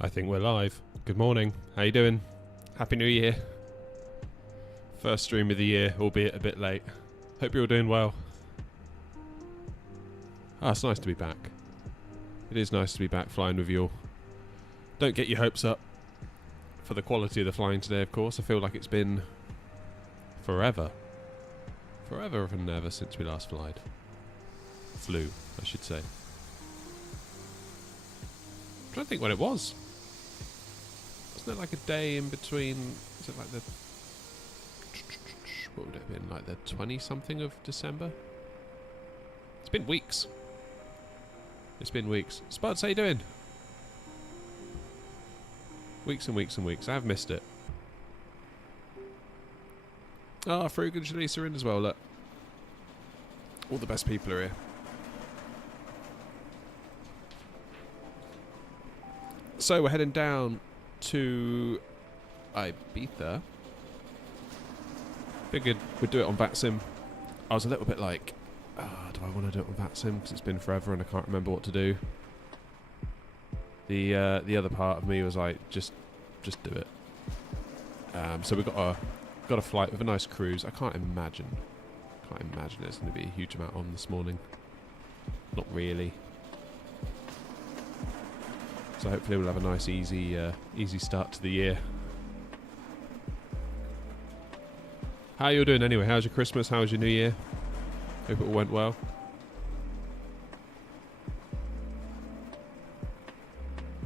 I think we're live. Good morning. How you doing? Happy New Year. First stream of the year, albeit a bit late. Hope you're all doing well. Ah, it's nice to be back. It is nice to be back flying with you all. Don't get your hopes up for the quality of the flying today, of course. I feel like it's been forever. Forever and ever since we last flew, I should say. I'm trying to think when it was. Wasn't there like a day in between? Is it like the... What would it have been? Like the 20-something of December? It's been weeks. It's been weeks. Spuds, how you doing? Weeks and weeks and weeks. I've missed it. Ah, Frug and Shalisa are in as well, look. All the best people are here. So we're heading down to Ibiza. Figured we'd do it on VATSIM. I was a little bit like, do I want to do it on VATSIM? Because it's been forever and I can't remember what to do. The other part of me was like, just do it. So we got a flight with a nice cruise. I can't imagine there's going to be a huge amount on this morning. Not really. So hopefully we'll have a nice easy start to the year. How you doing anyway? How's your Christmas? How's your New Year? Hope it all went well.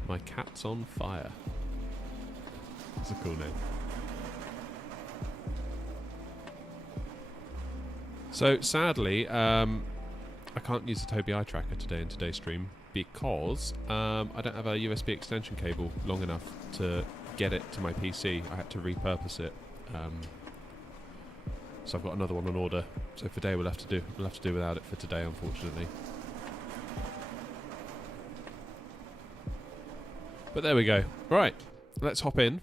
My cat's on fire. That's a cool name. So sadly, I can't use the Tobii eye tracker today in today's stream because I don't have a USB extension cable long enough to get it to my PC. I had to repurpose it. So I've got another one on order. So for today we'll have to do without it for today, unfortunately. But there we go. Right, let's hop in.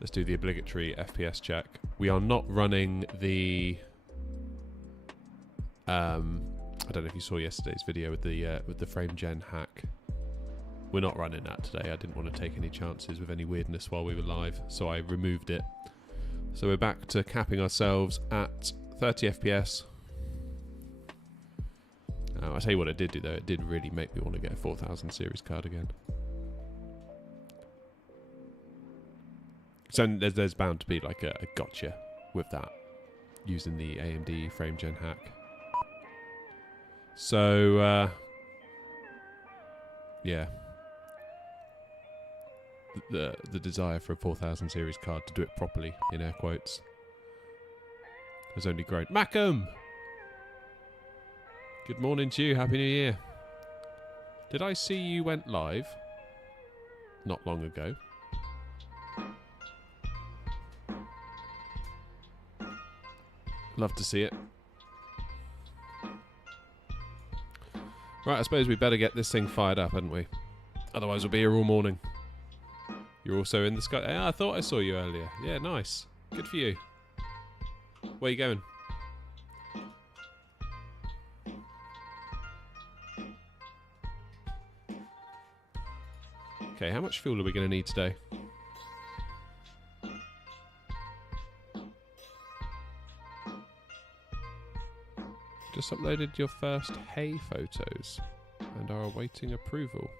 Let's do the obligatory FPS check. We are not running the. I don't know if you saw yesterday's video with the frame gen hack. We're not running that today. I didn't want to take any chances with any weirdness while we were live, so I removed it. So we're back to capping ourselves at 30 FPS. I'll tell you what it did do though. It did really make me want to get a 4000 series card again. So there's bound to be like a gotcha with that using the AMD frame gen hack. So yeah, the desire for a 4000 series card to do it properly, in air quotes, has only grown. Macam, good morning to you. Happy New Year. Did I see you went live not long ago? Love to see it. Right, I suppose we better get this thing fired up, hadn't we? Otherwise we'll be here all morning. You're also in the sky. Yeah, I thought I saw you earlier. Yeah, nice. Good for you. Where are you going? Okay, how much fuel are we going to need today? Just uploaded your first hay photos and are awaiting approval.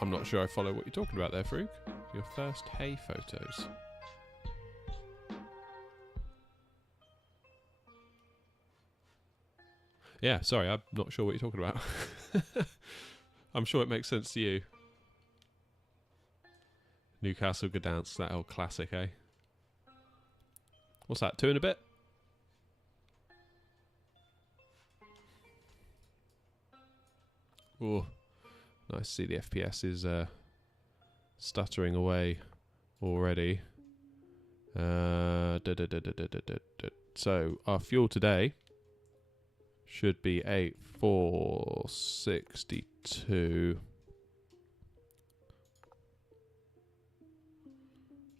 I'm not sure I follow what you're talking about there, Frug. Your first hay photos. Yeah, sorry, I'm not sure what you're talking about. I'm sure it makes sense to you. Newcastle Gdansk, that old classic, eh? What's that, 2 and a bit? Oh, nice to see the FPS is stuttering away already. So, our fuel today should be 8462.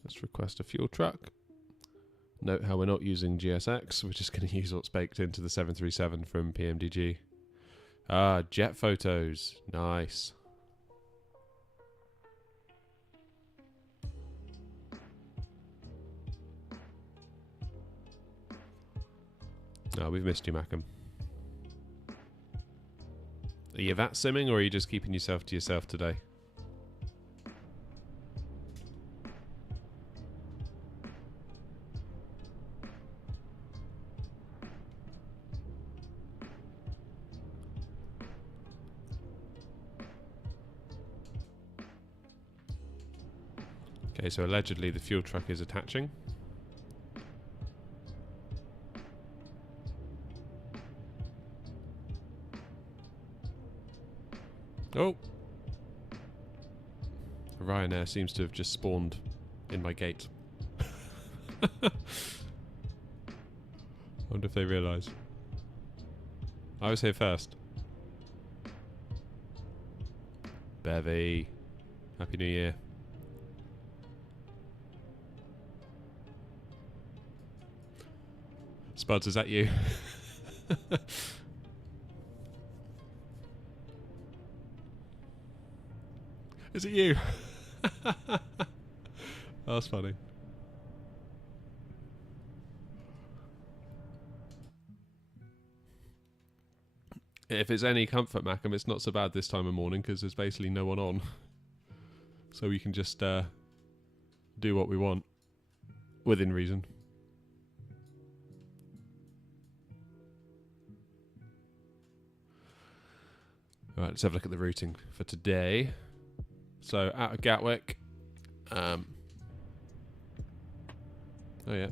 Let's request a fuel truck. Note how we're not using GSX, we're just going to use what's baked into the 737 from PMDG. Ah, jet photos. Nice. Oh, we've missed you, Mackham. Are you VATSimming, or are you just keeping yourself to yourself today? Okay, so allegedly the fuel truck is attaching. Oh! Ryanair seems to have just spawned in my gate. I wonder if they realise. I was here first. Bevy. Happy New Year. Spuds, is that you? Is it you? That's funny. If it's any comfort, Mackham, it's not so bad this time of morning because there's basically no one on. So we can just do what we want. Within reason. Alright, let's have a look at the routing for today. So, out of Gatwick. Oh, yeah.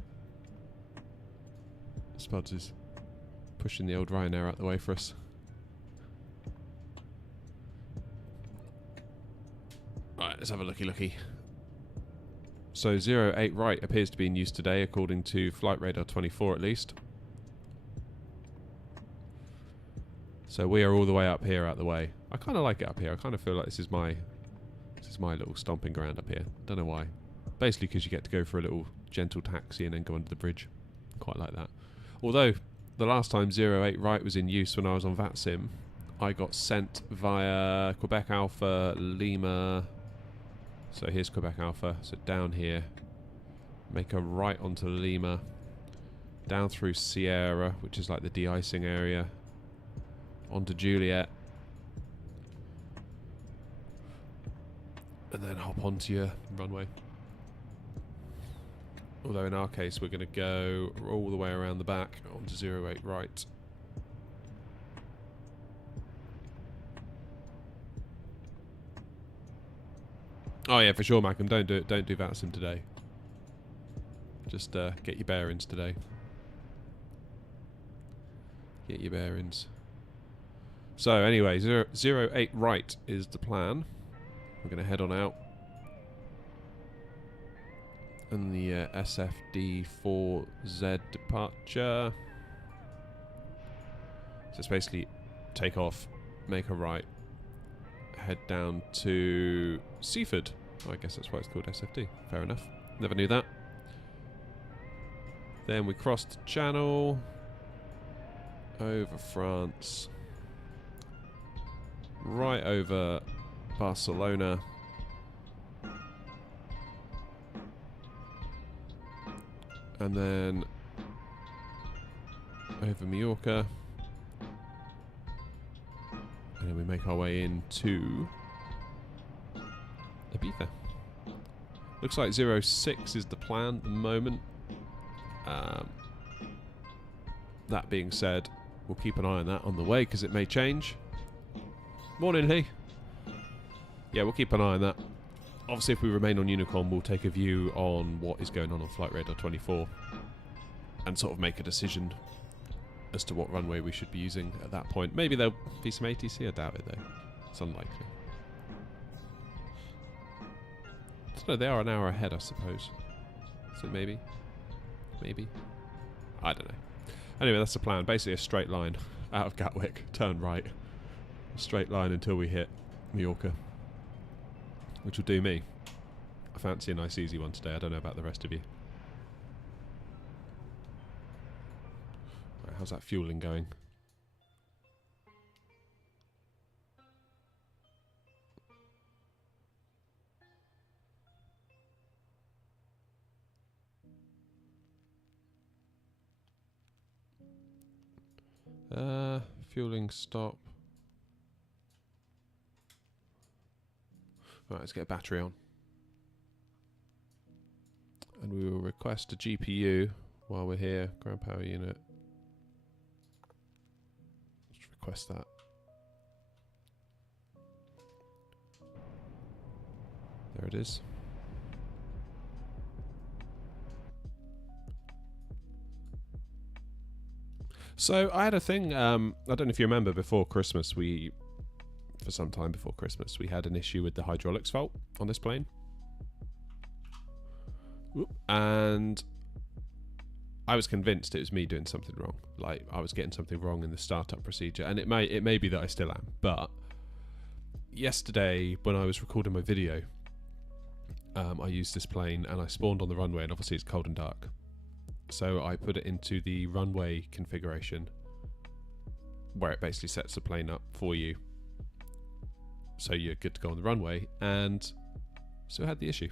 Spuds is pushing the old Ryanair out the way for us. Right, let's have a looky. So, 08 right appears to be in use today, according to Flight Radar 24 at least. So we are all the way up here out the way. I kind of like it up here. I kind of feel like this is my little stomping ground up here. Don't know why. Basically because you get to go for a little gentle taxi and then go under the bridge. Quite like that. Although, the last time 08 right was in use when I was on VATSIM, I got sent via Quebec Alpha, Lima. So here's Quebec Alpha. So down here. Make a right onto Lima. Down through Sierra, which is like the de-icing area. Onto Juliet. And then hop onto your runway. Although in our case we're going to go all the way around the back onto 08 right. Oh yeah, for sure, Mackham. Don't do it. Don't do VATSIM today. Just get your bearings today. Get your bearings. So anyway, 08 right is the plan. We're going to head on out. And the SFD4Z departure. So it's basically take off, make a right, head down to Seaford. Oh, I guess that's why it's called SFD. Fair enough. Never knew that. Then we crossed the channel. Over France. Right over Barcelona. And then over Mallorca. And then we make our way into Ibiza. Looks like 06 is the plan at the moment. That being said, we'll keep an eye on that on the way because it may change. Morning, hey. Yeah, we'll keep an eye on that. Obviously, if we remain on Unicom, we'll take a view on what is going on Flight Radar 24 and sort of make a decision as to what runway we should be using at that point. Maybe there'll be some ATC. I doubt it, though. It's unlikely. So they are an hour ahead, I suppose. So maybe. Maybe. I don't know. Anyway, that's the plan. Basically a straight line out of Gatwick. Turn right. A straight line until we hit Mallorca. Which will do me. I fancy a nice easy one today. I don't know about the rest of you. how's that fueling going? Fueling stop. Right, let's get a battery on. And we will request a GPU while we're here. Ground power unit. Let's request that. There it is. So I had a thing, I don't know if you remember, before Christmas, for some time before Christmas, we had an issue with the hydraulics fault on this plane. And I was convinced it was me doing something wrong. Like, I was getting something wrong in the startup procedure, and it may be that I still am. But yesterday, when I was recording my video, I used this plane and I spawned on the runway, and obviously it's cold and dark. So I put it into the runway configuration, where it basically sets the plane up for you, so you're good to go on the runway, and so it had the issue.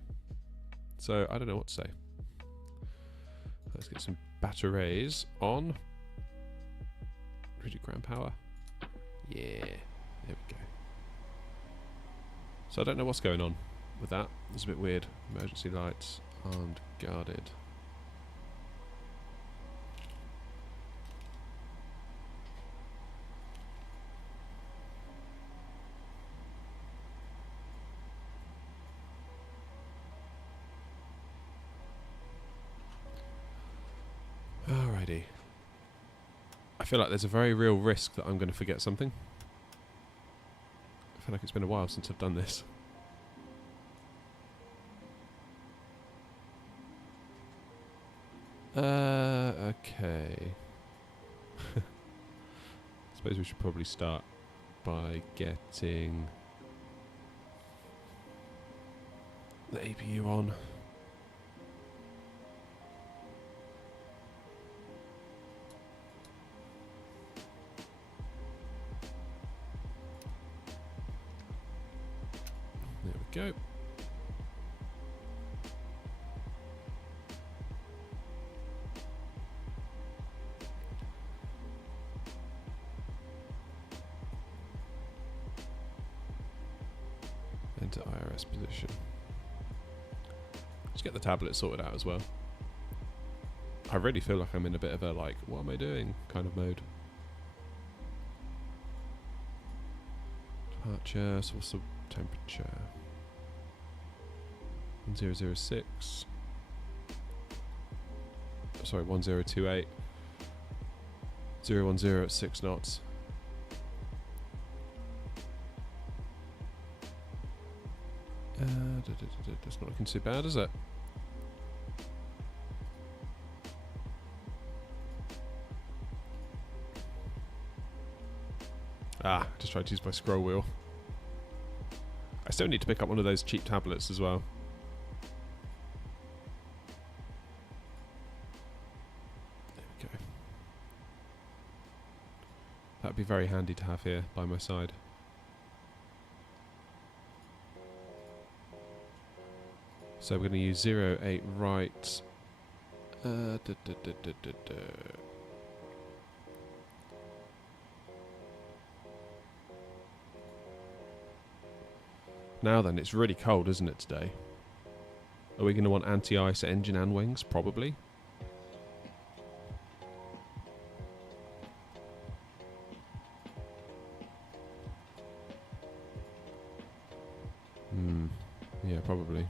So I don't know what to say. Let's get some batteries on. Rigid ground power. Yeah, there we go. So I don't know what's going on with that. It's a bit weird. Emergency lights armed, guarded. Alrighty. I feel like there's a very real risk that I'm going to forget something. I feel like it's been a while since I've done this. Okay. I suppose we should probably start by getting the APU on. There we go. Enter IRS position. Let's get the tablet sorted out as well. I really feel like I'm in a bit of a like, what am I doing kind of mode. Departure, so what's the temperature? 1006. Sorry, 1028. 010 at 6 knots. That's not looking too bad, is it? Ah, just tried to use my scroll wheel. I still need to pick up one of those cheap tablets as well. There we go. That'd be very handy to have here by my side. So we're going to use 08 right. Now then, it's really cold, isn't it, today? Are we going to want anti-ice engine and wings? Probably. Yeah, probably.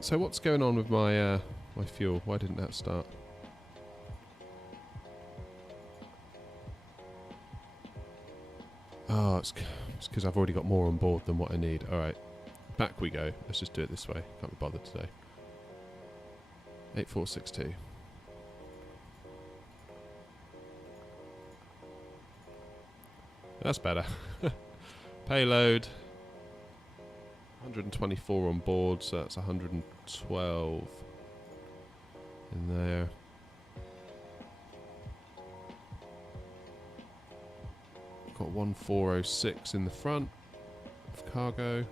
So what's going on with my my fuel? Why didn't that start? Oh, it's because I've already got more on board than what I need. All right, back we go. Let's just do it this way. Can't be bothered today. 8462. That's better. Payload. 124 on board, so that's 112 in there. Got 1406 in the front of cargo,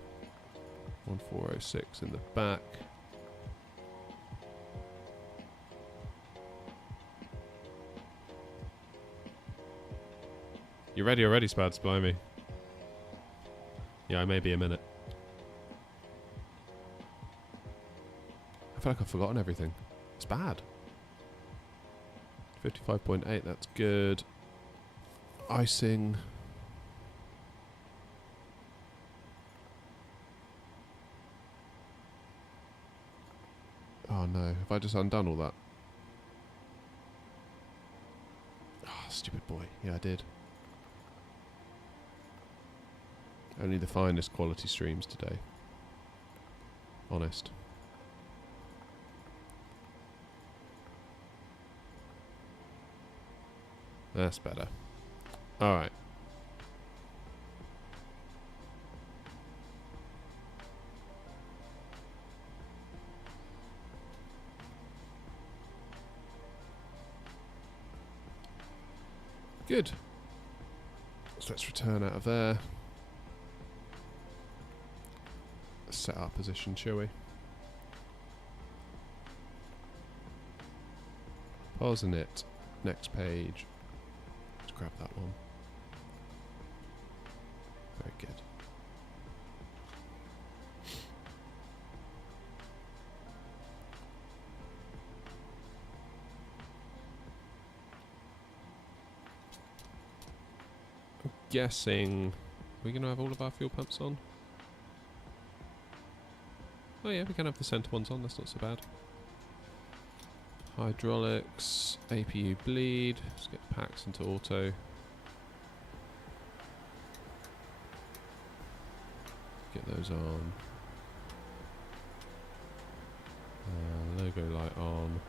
1406 in the back. You ready already, Spads? Blimey. Yeah, I may be a minute. I feel like I've forgotten everything. It's bad. 55.8, that's good. Icing. Oh no, have I just undone all that? Oh, stupid boy. Yeah, I did. Only the finest quality streams today. Honest. That's better. Alright. Good. So let's return out of there. Set our position, shall we? Pausing it. Next page. Let's grab that one. Very good. I'm guessing we're going to have all of our fuel pumps on. Oh yeah, we can have the centre ones on, that's not so bad. Hydraulics, APU bleed, let's get packs into auto. Get those on. Logo light on.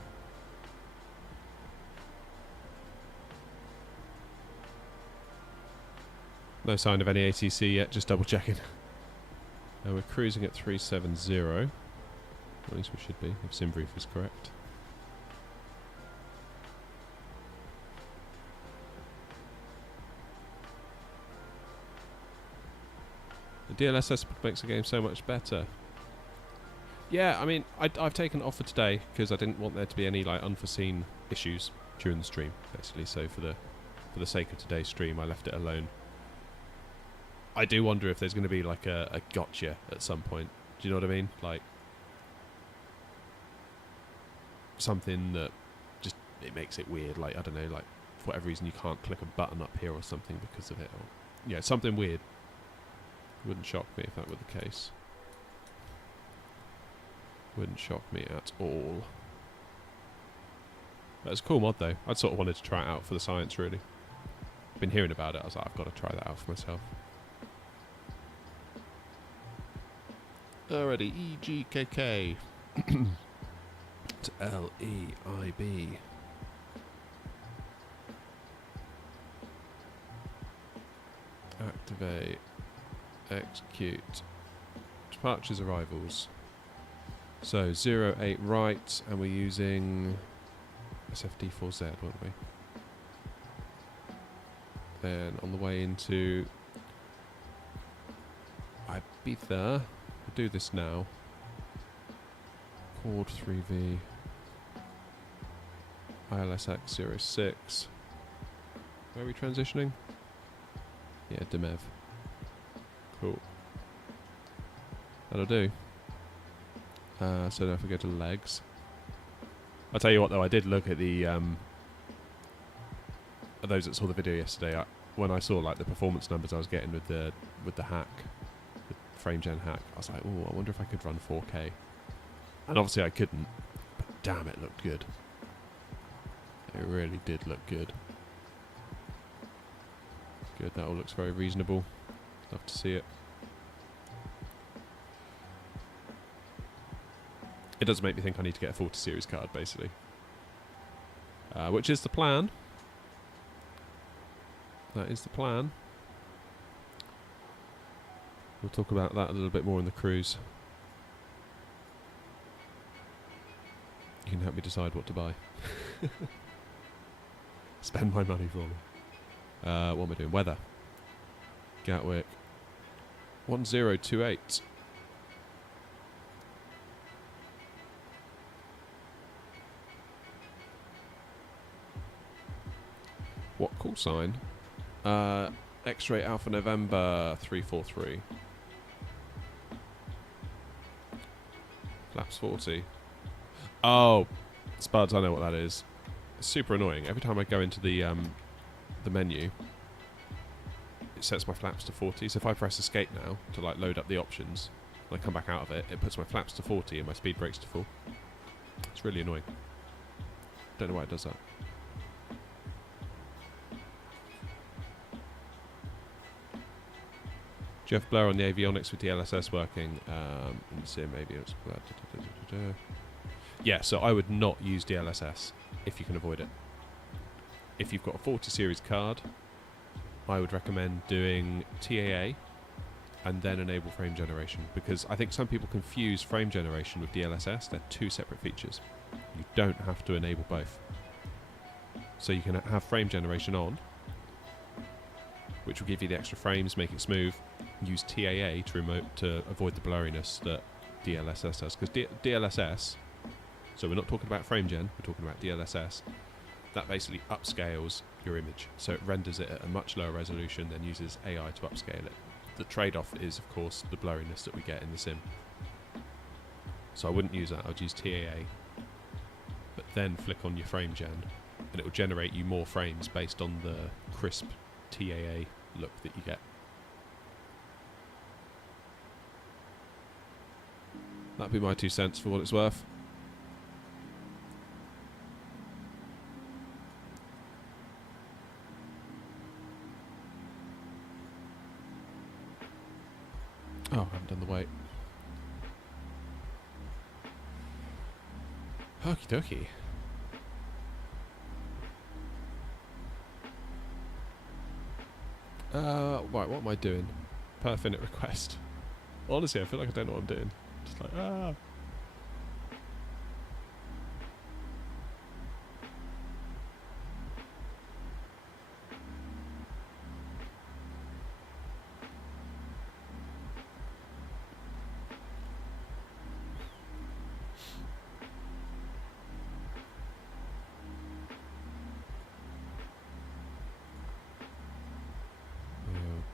No sign of any ATC yet, just double checking. We're cruising at 370. At least we should be, if SimBrief is correct. The DLSS makes the game so much better. Yeah, I mean, I've taken it off for today because I didn't want there to be any like unforeseen issues during the stream, basically. So for the sake of today's stream, I left it alone. I do wonder if there's going to be like a gotcha at some point. Do you know what I mean? Like something that just it makes it weird. Like I don't know, like for whatever reason you can't click a button up here or something because of it. Or yeah, something weird. Wouldn't shock me if that were the case. Wouldn't shock me at all. But it's a cool mod though. I'd sort of wanted to try it out for the science really. Been hearing about it. I was like, I've got to try that out for myself. Alrighty, EGKK to LEIB. Activate. Execute. Departures, arrivals. So 08 right, and we're using SFD4Z, weren't we? Then on the way into Ibiza. Do this now. Quad 3V. ILSX 06. Where are we transitioning? Yeah, Demev. Cool. That'll do. So now if we go to legs. I'll tell you what though, I did look at the those that saw the video yesterday, when I saw like the performance numbers I was getting with the hack. Frame gen hack, I was like, oh, I wonder if I could run 4K. And obviously I couldn't, but damn, it looked good. It really did look good. Good, that all looks very reasonable. Love to see it. It does make me think I need to get a 40 series card, basically. Which is the plan. That is the plan. We'll talk about that a little bit more in the cruise. You can help me decide what to buy. Spend my money for me. What am I doing? Weather. Gatwick. 1028. What call sign? X-ray Alpha November 343. Flaps 40. Oh, Spuds, I know what that is. It's super annoying. Every time I go into the menu, it sets my flaps to 40. So if I press escape now to like load up the options, when I come back out of it, it puts my flaps to 40 and my speed brakes to full. It's really annoying. Don't know why it does that. Do you have blur on the avionics with DLSS working? In the sim, maybe it's blur. Yeah, so I would not use DLSS if you can avoid it. If you've got a 40 series card, I would recommend doing TAA and then enable frame generation, because I think some people confuse frame generation with DLSS. They're two separate features. You don't have to enable both. So you can have frame generation on, which will give you the extra frames, make it smooth. Use TAA to avoid the blurriness that DLSS does, because DLSS, so we're not talking about frame gen, we're talking about DLSS, that basically upscales your image, so it renders it at a much lower resolution, then uses AI to upscale it. The trade-off is, of course, the blurriness that we get in the sim. So I wouldn't use that. I would use TAA, but then flick on your frame gen, and it will generate you more frames based on the crisp TAA look that you get. That'd be my 2 cents for what it's worth. Oh, I haven't done the weight. Okie dokie. Right, what am I doing? Per finite request. Honestly, I feel like I don't know what I'm doing. Just like, There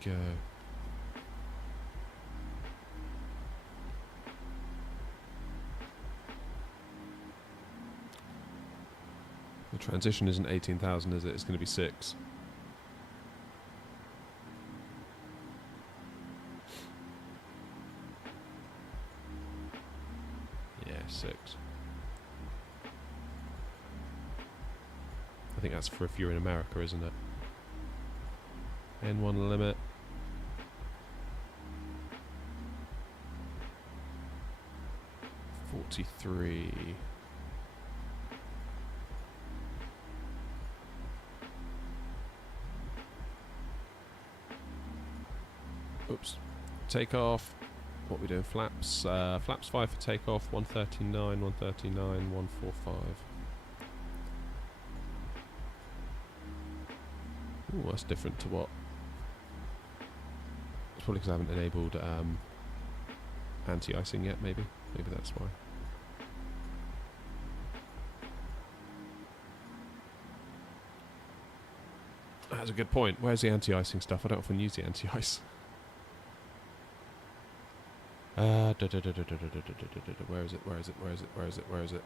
we go. The transition isn't 18,000, is it? It's going to be 6. Yeah, 6. I think that's for if you're in America, isn't it? N1 limit. $43. Oops. Takeoff. What are we doing? Flaps. Flaps 5 for takeoff. 139, 139, 145. Ooh, that's different to what? It's probably because I haven't enabled anti-icing yet, maybe. Maybe that's why. That's a good point. Where's the anti-icing stuff? I don't often use the anti-ice. Where is it? Where is it? Where is it? Where is it? Where is it?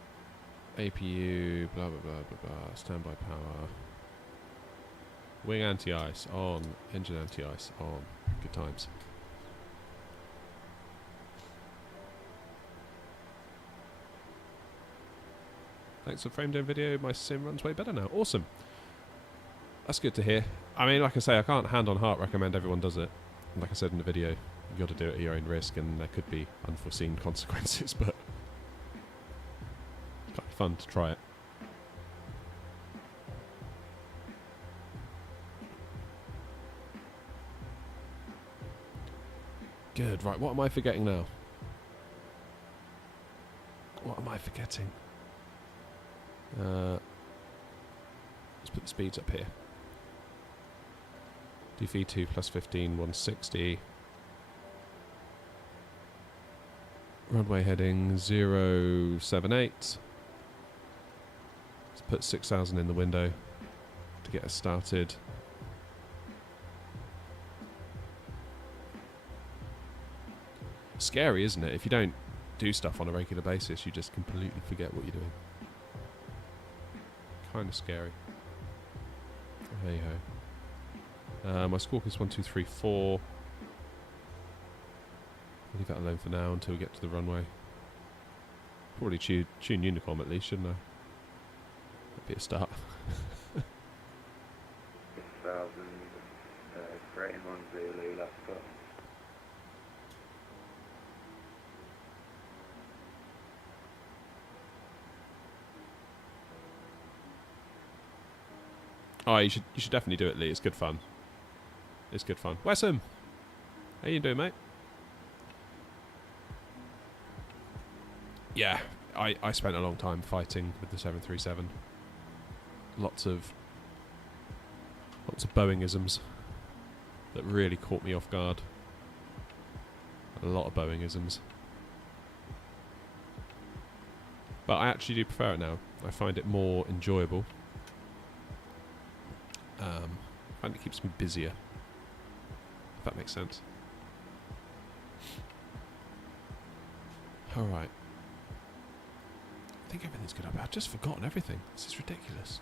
APU, blah blah blah blah blah. Standby power. Wing anti-ice on. Engine anti-ice on. Good times. Thanks for framed in video. My sim runs way better now. Awesome. That's good to hear. I mean, like I say, I can't hand on heart recommend everyone does it. And like I said in the video, you've got to do it at your own risk, and there could be unforeseen consequences, but it's quite fun to try it. Good, right, what am I forgetting now? What am I forgetting? Let's put the speeds up here. DV2 plus 15, 160. Runway heading 078. Let's put 6,000 in the window to get us started. Scary, isn't it? If you don't do stuff on a regular basis, you just completely forget what you're doing. Kind of scary. Hey ho. My squawk is 1, 2, 3, 4. I'll leave that alone for now until we get to the runway. Probably tune Unicom at least, shouldn't I? That'd be a start. 6,000, great 1 Zulu, left foot. Oh, you should definitely do it, Lee. It's good fun. It's good fun. Wessam! How you doing, mate? Yeah, I spent a long time fighting with the 737. Lots of Boeing-isms that really caught me off guard. A lot of Boeing-isms. But I actually do prefer it now. I find it more enjoyable. I find it keeps me busier. If that makes sense. Alright. I think everything's good. I've just forgotten everything. This is ridiculous.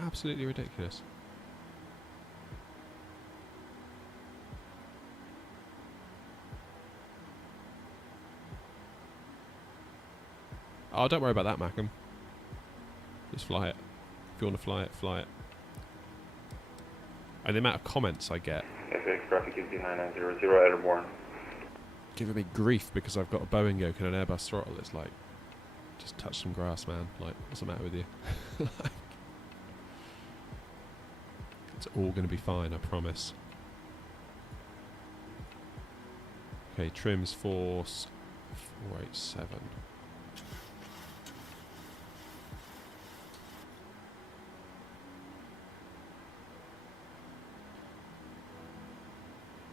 Absolutely ridiculous. Oh, don't worry about that, Mackham. Just fly it. If you want to fly it, fly it. And the amount of comments I get. FX traffic is 9900 airborne. Giving me grief because I've got a Boeing yoke and an Airbus throttle. It's like, just touch some grass, man. Like, what's the matter with you? Like, it's all going to be fine, I promise. Okay, trims force 487.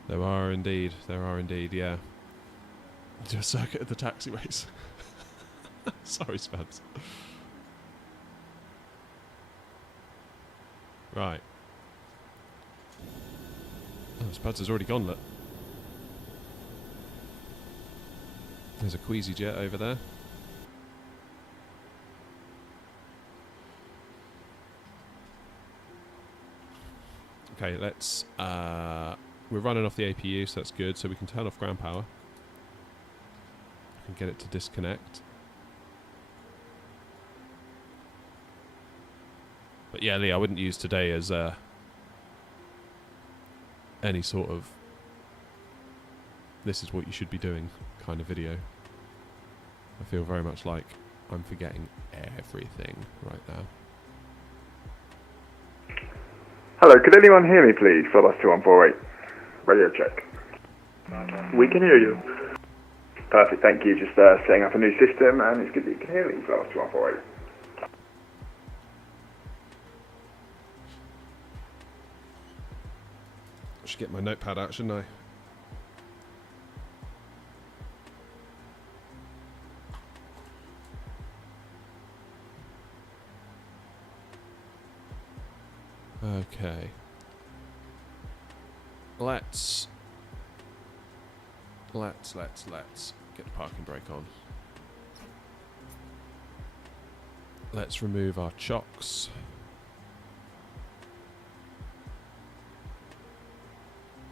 There are indeed, yeah. Do a circuit of the taxiways. Sorry, Spuds. Right. Oh, Spuds has already gone, look. There's a Queasy jet over there. Okay, let's... we're running off the APU, so that's good. So we can turn off ground power. And get it to disconnect. But yeah, Lee, I wouldn't use today as any sort of this is what you should be doing kind of video. I feel very much like I'm forgetting everything right now. Hello, could anyone hear me please? Philbus 2148. Radio check. We can hear you. Perfect, thank you. Just setting up a new system and it's good that you can hear me, Philbus 2148. I should get my notepad out, shouldn't I? Okay. Let's get the parking brake on. Let's remove our chocks.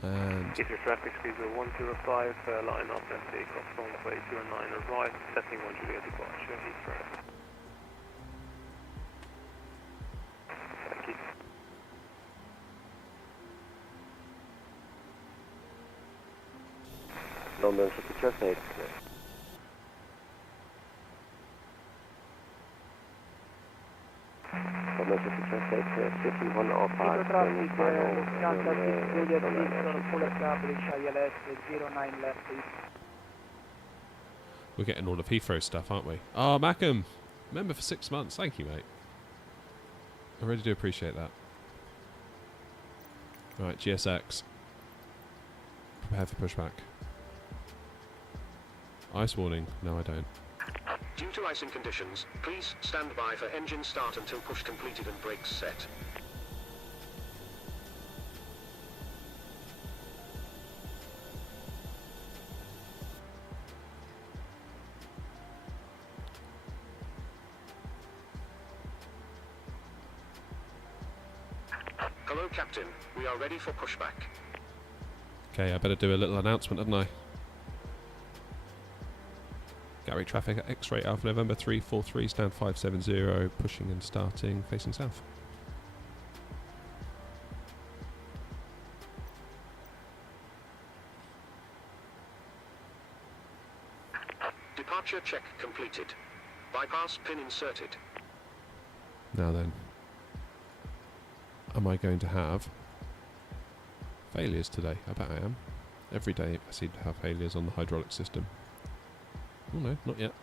And if your traffic speeds are 105, line up and take off from 209 right, setting 1 Juliet departure, Heathrow. Thank you. London City Traffic. London City Traffic, City 105. traffic, Lufthansa 6 Juliet Victor, full established, ILS 09 left. We're getting all of Heathrow stuff, aren't we? Oh, Mackham! Member for 6 months. Thank you, mate. I really do appreciate that. Right, GSX. Prepare for pushback. Ice warning. No, I don't. Due to icing conditions, please stand by for engine start until push completed and brakes set. Hello, Captain. We are ready for pushback. Okay, I better do a little announcement, hadn't I? Gatwick traffic at X-ray Alpha November 343, stand 570, pushing and starting, facing south. Departure check completed. Bypass pin inserted. Now then, am I going to have failures today? I bet I am. Every day I seem to have failures on the hydraulic system. Oh no, not yet.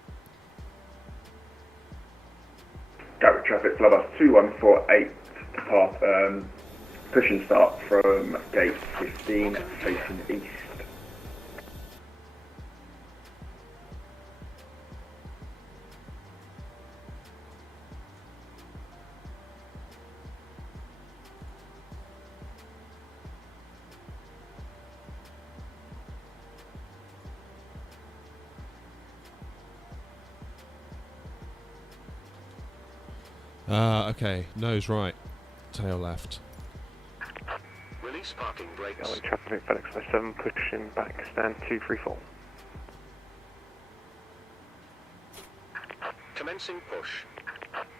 Gatwick traffic, Flybus 2148, depart, push and start from gate 15, facing east. Okay, nose right, tail left. Release parking brakes. Gatwick traffic, FedEx 7, pushing back, stand 234. Commencing push.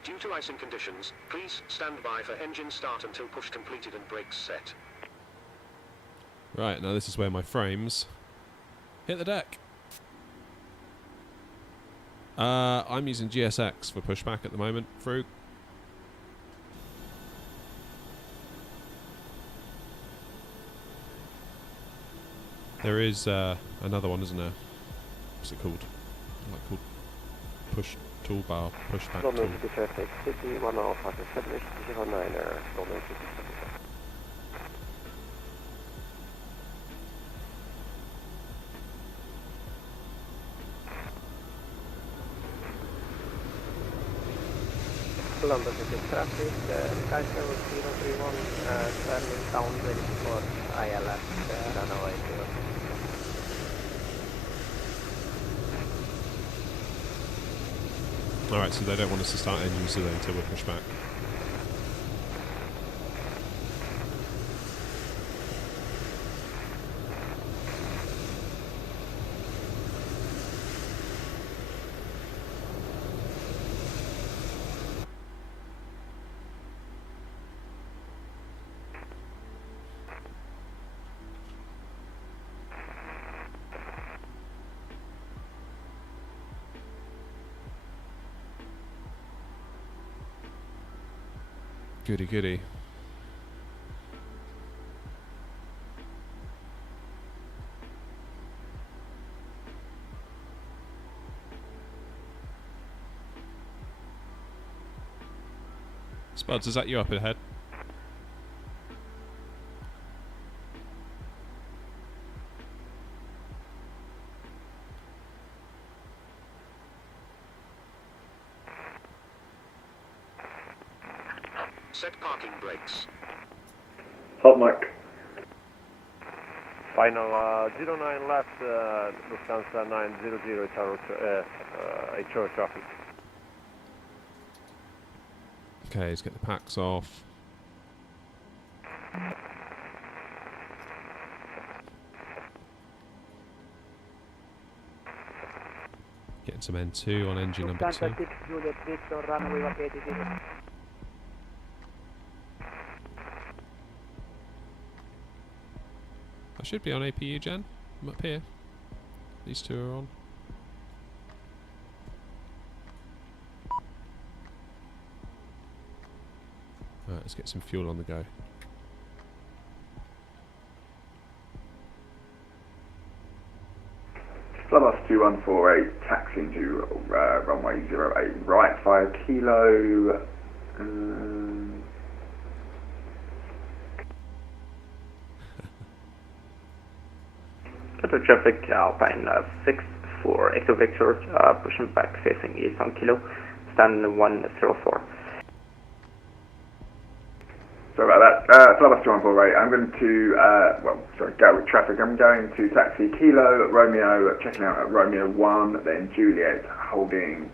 Due to icing conditions, please stand by for engine start until push completed and brakes set. Right, now this is where my frames hit the deck. I'm using GSX for pushback at the moment, Frug. There is another one, isn't there? What's it called? Like called push toolbar, pushback tool. London City traffic, City 105, established 09, London City traffic. London City traffic, Kaiser 031, turning downwind for ILS, runway 0. Alright, so they don't want us to start engines today until we push back. Goody goody. Spuds, is that you up ahead? Set parking brakes. Hot mic. Final 09 left, Lufthansa 900, HO traffic. Okay, let's get the packs off. Getting some N2 on engine number 2. Lufthansa 6 Juliet Victor, runway vacated. I should be on APU, Jen. I'm up here. These two are on. Right, let's get some fuel on the go. Flybus 2148, taxiing to runway 08 right, 5 kilo. Total traffic Alpine 6 for Echo Victor, pushing back facing east on kilo, stand 104. Sorry about that. Flybus 2148, I'm going to, Gatwick traffic. I'm going to taxi Kilo, Romeo, checking out at Romeo 1, then Juliet, holding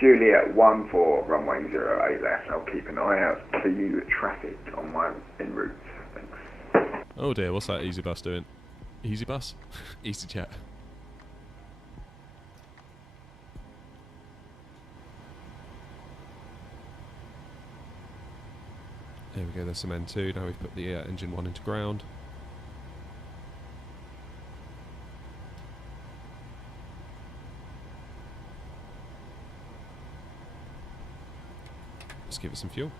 Juliet 1 for runway 08 left. I'll keep an eye out for you traffic on my en route. Thanks. Oh dear, what's that Easy Bus doing? Easy Bus? EasyJet. There we go, there's some N2. Now we've put the engine 1 into ground. Let's give it some fuel.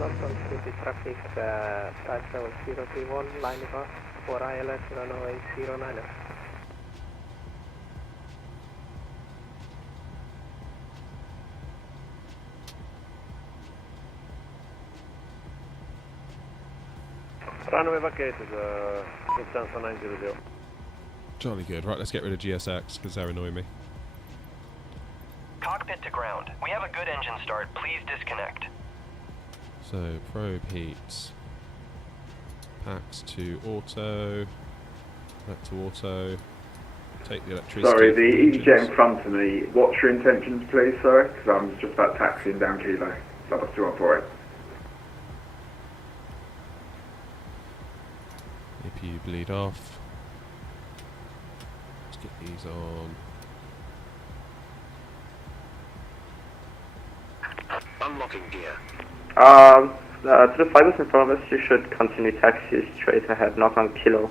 London City traffic, type level 031, line bus for ILS runway 09. Runway vacated, Lufthansa 900. Jolly good. Right, let's get rid of GSX because they're annoying me. Cockpit to ground. We have a good engine start. Please disconnect. So, probe heats. Packs to auto. Back to auto. Take the electricity. Sorry, the from EasyJet engines. in front of me. What's your intentions, please, sorry? Because I'm just about taxiing down Kilo. Flybus 2148. APU bleed off. Let's get these on. Unlocking gear. To the fibers in front of us, you should continue taxi straight ahead, not on kilo.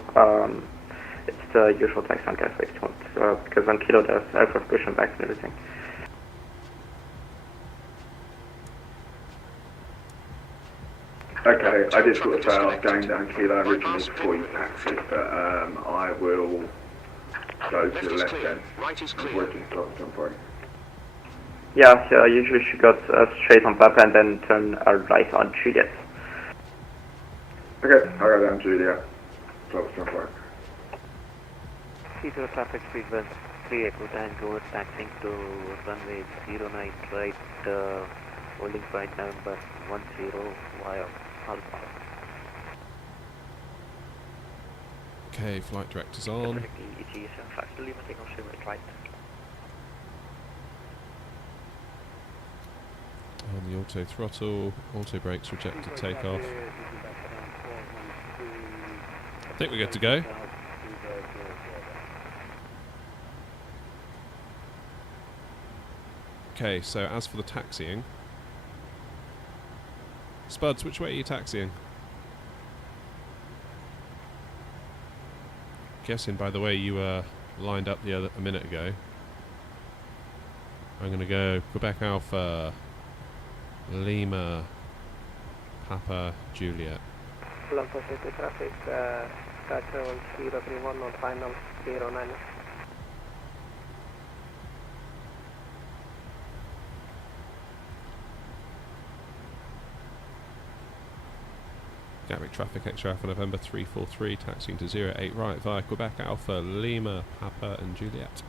It's the usual taxi on Gatwick, because on kilo there's aircraft pushing back and everything. Okay, I did sort of say I was going down Kilo originally before you taxied, but I will go to the left then. Right is I'm clear. working Flybus 2148. Yeah, usually she got straight on Papa and then turn right on Juliet. Okay, I'll go down Juliet. Flybus 2148. Heathrow traffic sequence 3 Echo Tango, taxiing to runway 09 right, holding flight November 10 via Alpha. Okay, flight director's on. On the auto throttle. Auto brakes rejected takeoff. I think we're good to go. Okay, so as for the taxiing. Spuds, which way are you taxiing? Guessing by the way you were lined up a minute ago. I'm going to go Quebec Alpha, Lima, Papa, Juliet. London City traffic, type level 031 on final 09. Gatwick traffic X-ray Alpha November 343, taxiing to 08 right via Quebec Alpha, Lima, Papa and Juliet.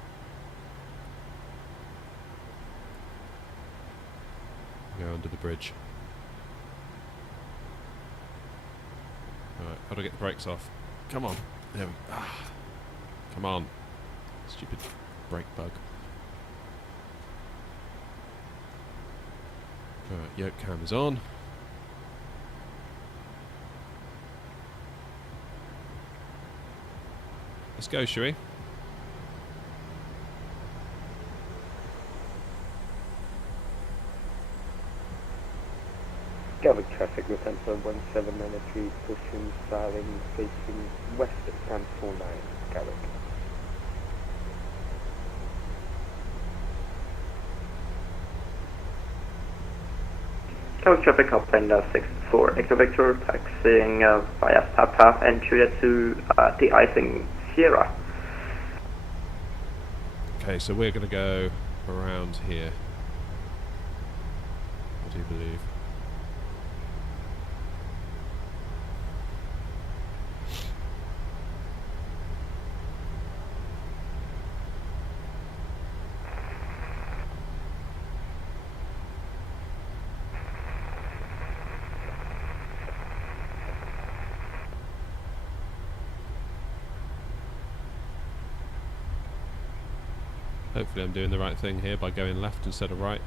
Go under the bridge. Alright, how do I get the brakes off? Come on. There we go. Come on. Stupid brake bug. Alright, yoke cam is on. Let's go, shall we? Gatwick traffic, Lufthansa 1793, pushing, styling, facing west at stand 49, Gatwick. Gatwick traffic upwind 64, Echo Victor, taxiing via Papa and Juliet to de-icing Sierra. Okay, so we're going to go around here. I do believe. Hopefully I'm doing the right thing here by going left instead of right.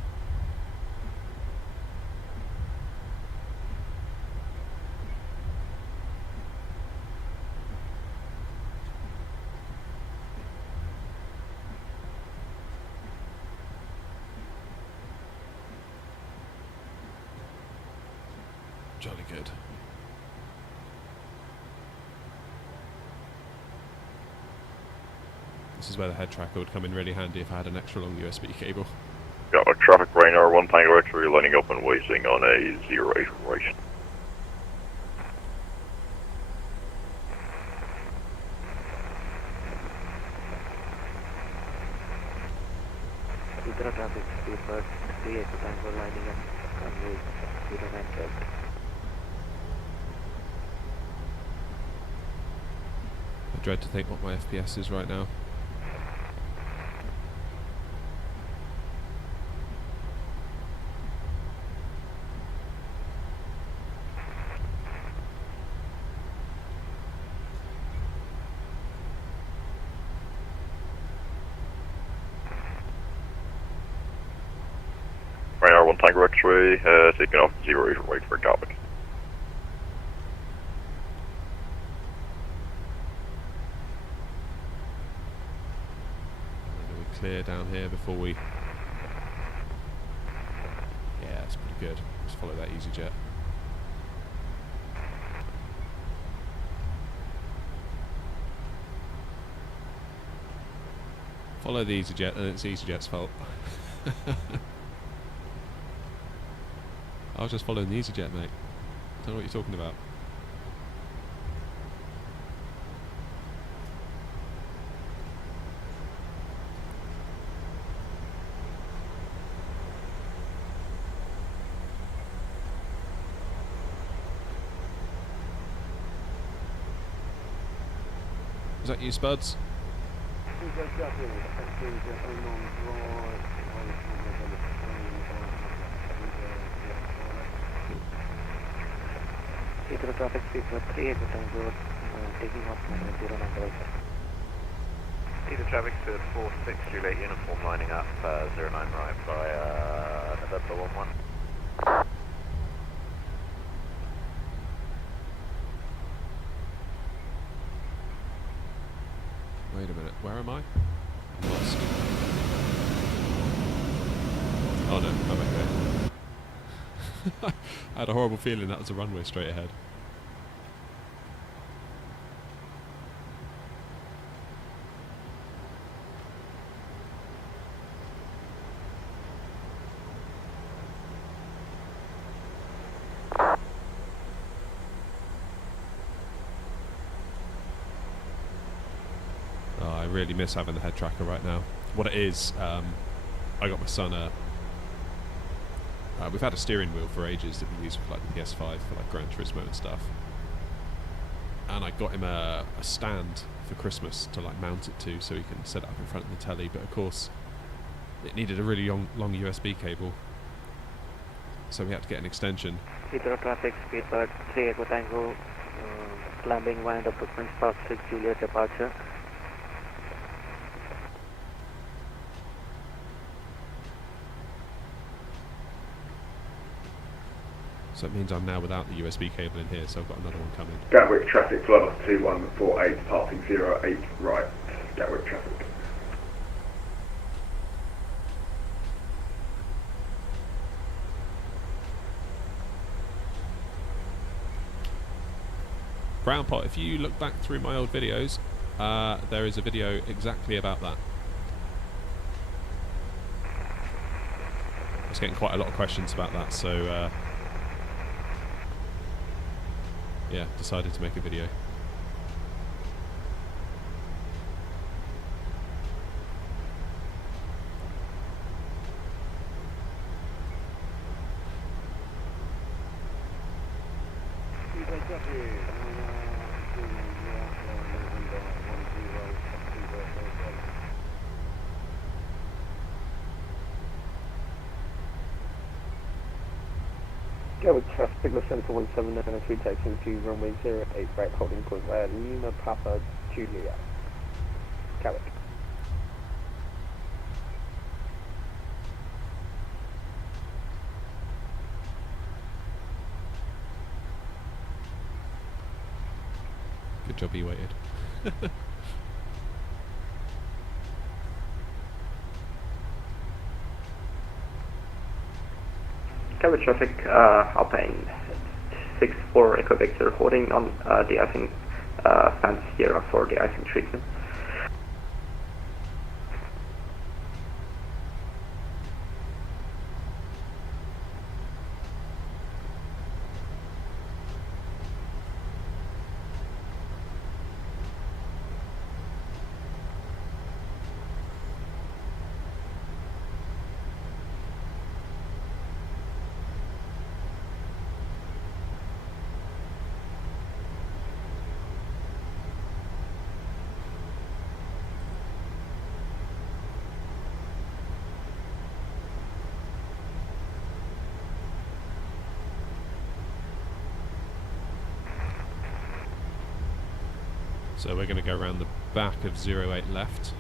Jolly good. This is where the head tracker would come in really handy if I had an extra long USB cable. Got a traffic radar 1 Tango X-ray lining up and waiting on a 08 right. Hydra traffic speedbird 3 Echo Tango lining up runway 09 left. I dread to think what my FPS is right now. Radar 1 Tango X-ray, taking off 08 right for Gatwick. Clear down here before we... Yeah, that's pretty good. Just follow that EasyJet. Follow the EasyJet and it's EasyJet's fault. I was just following the EasyJet, mate. Don't know what you're talking about. Is that you, Spuds? Hydra traffic speedbird 3 Echo Tango taking off runway 09 right. Hydra traffic to 46 Juliet uniform lining up 09 right via November 11. Wait a minute, where am I? I'm lost. Oh no, I'm okay. I had a horrible feeling that was a runway straight ahead. Oh, I really miss having the head tracker right now. What it is, I got my son a... we've had a steering wheel for ages that we use for like the PS5 for like Gran Turismo and stuff. And I got him a stand for Christmas to like mount it to so he can set it up in front of the telly, but of course it needed a really long USB cable. So we had to get an extension. Hydra traffic speedbird 3 Echo Tango climbing wind up to Prince Park 6 Juliet departure. So it means I'm now without the USB cable in here, so I've got another one coming. Gatwick traffic, flight 2148, departing 08 right. Gatwick traffic. Brown Pot, if you look back through my old videos, there is a video exactly about that. I was getting quite a lot of questions about that, so yeah, decided to make a video. Gatwick traffic, Los Center 1793, taxing to runway 08, right, holding point Lima Papa Julia. Gatwick. Good job he waited. Gatwick traffic, Alpine 64 Echo Victor, holding on the icing fence Sierra for the icing treatment. So we're going to go around the back of 08 left.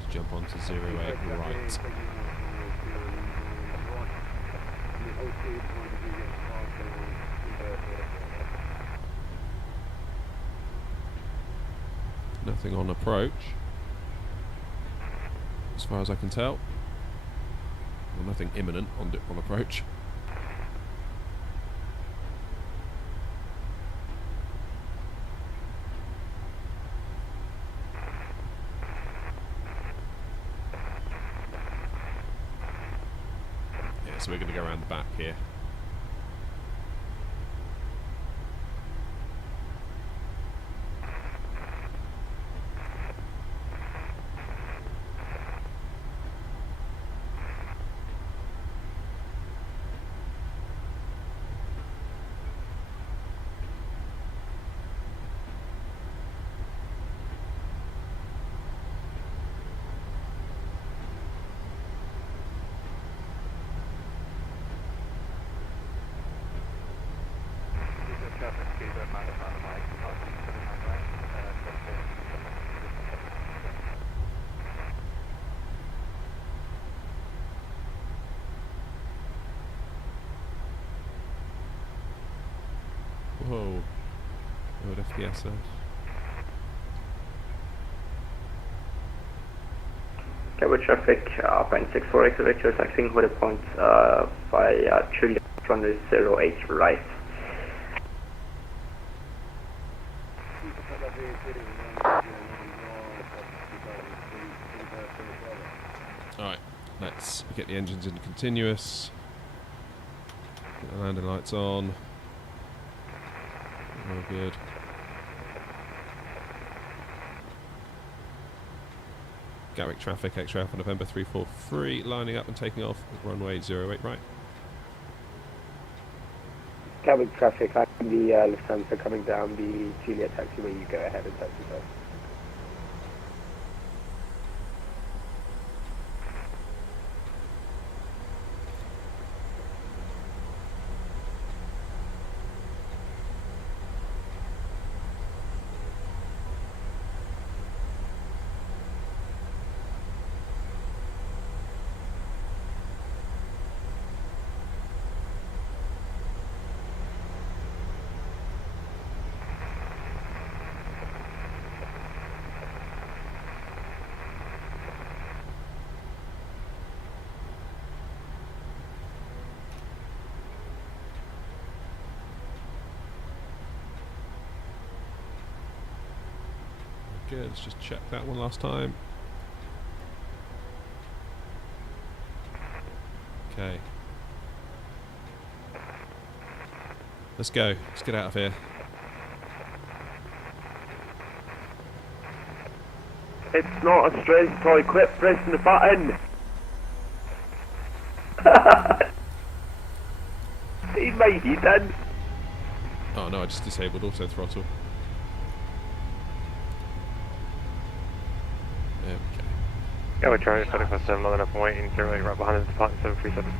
Let's jump onto 08 right. Nothing on approach, as far as I can tell. Well, nothing imminent on approach. Yeah, so we're going to go around the back here. Whoa. What FPS there? Gatwick traffic, Alpine 64 Echo Victor, taxiing with a point by Julia, runway 08 right. Alright, let's get the engines in continuous. Get the landing lights on. All good. Gatwick traffic, X-ray Alpha November 343, lining up and taking off with runway 08 right. Gatwick traffic, I'm the Lufthansa coming down the Juliet taxiway, you go ahead and taxi first. good. Let's just check that one last time. Okay. Let's go. Let's get out of here. It's not a straight toy, quit pressing the button! He made it then! Oh no, I just disabled auto throttle. There we go. Yeah, we're trying 757, long enough and waiting, 08 right behind us, departing 737.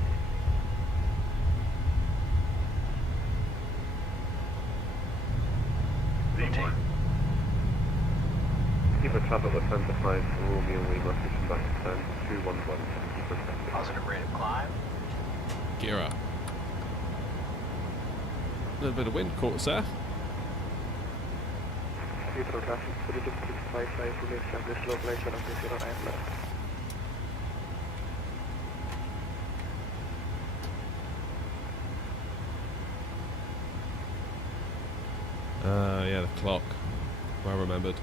Keep a traffic with 10 to 5 Romeo Lima, pushing back to 10, 211, keep a Positive rate of climb. Gear up. A little bit of wind caught us there. Heathrow traffic, 3255, fully established localization of the 09 left. Yeah, the clock. Well remembered.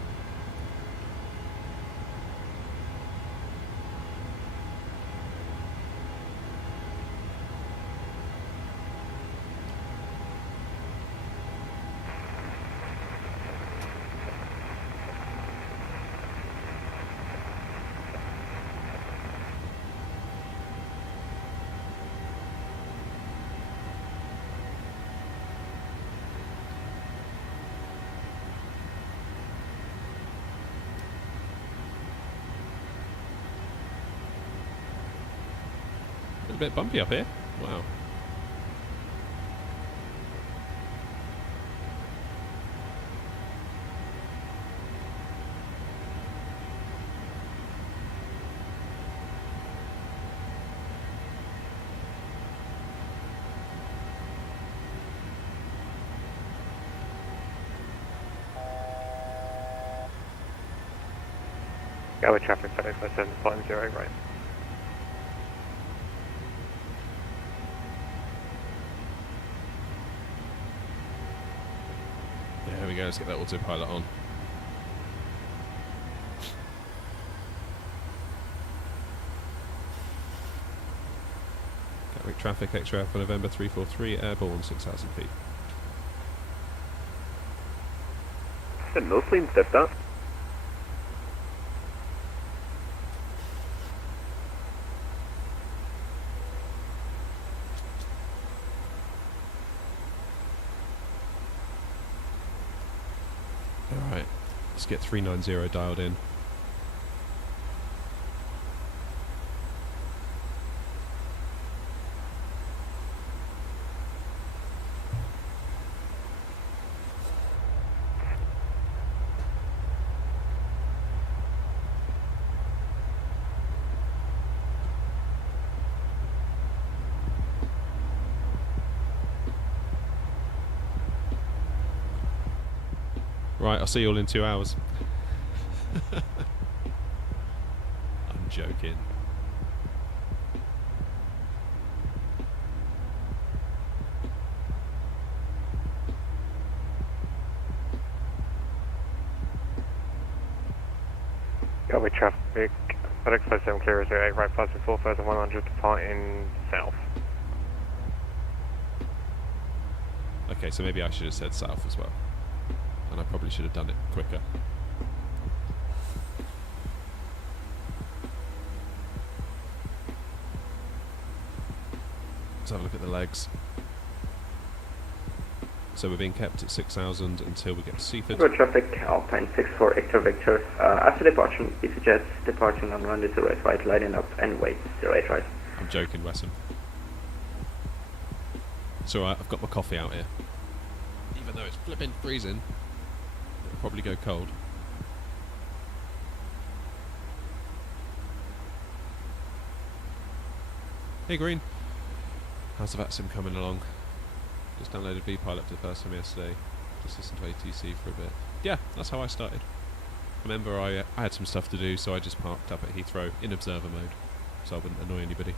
A bit bumpy up here. Wow. Gatwick traffic, FedEx 57, departing 08 right. There we go, let's get that autopilot on. Gatwick traffic, X-ray Alpha November 343, airborne 6,000 feet. Didn't know planes did that. Alright, let's get 390 dialed in. Right, I'll see you all in 2 hours. I'm joking. Gatwick traffic, FedEx 57 clear 08 right, passing 4,100, departing south. Okay, so maybe I should have said south as well. And I probably should have done it quicker. Let's have a look at the legs. So we're being kept at 6,000 until we get to Seaford. Good traffic, Alpine 64 Hector Victor. After departure, EasyJet departing on runway 08 right, lighting up and wait 08 right. I'm joking, Wesson. It's alright, I've got my coffee out here. Even though it's flipping freezing, it'll probably go cold. Hey Green, how's the VATSIM coming along? Just downloaded VPilot for the first time yesterday. Just listened to ATC for a bit. Yeah, that's how I started. Remember, I had some stuff to do, so I just parked up at Heathrow in observer mode, so I wouldn't annoy anybody.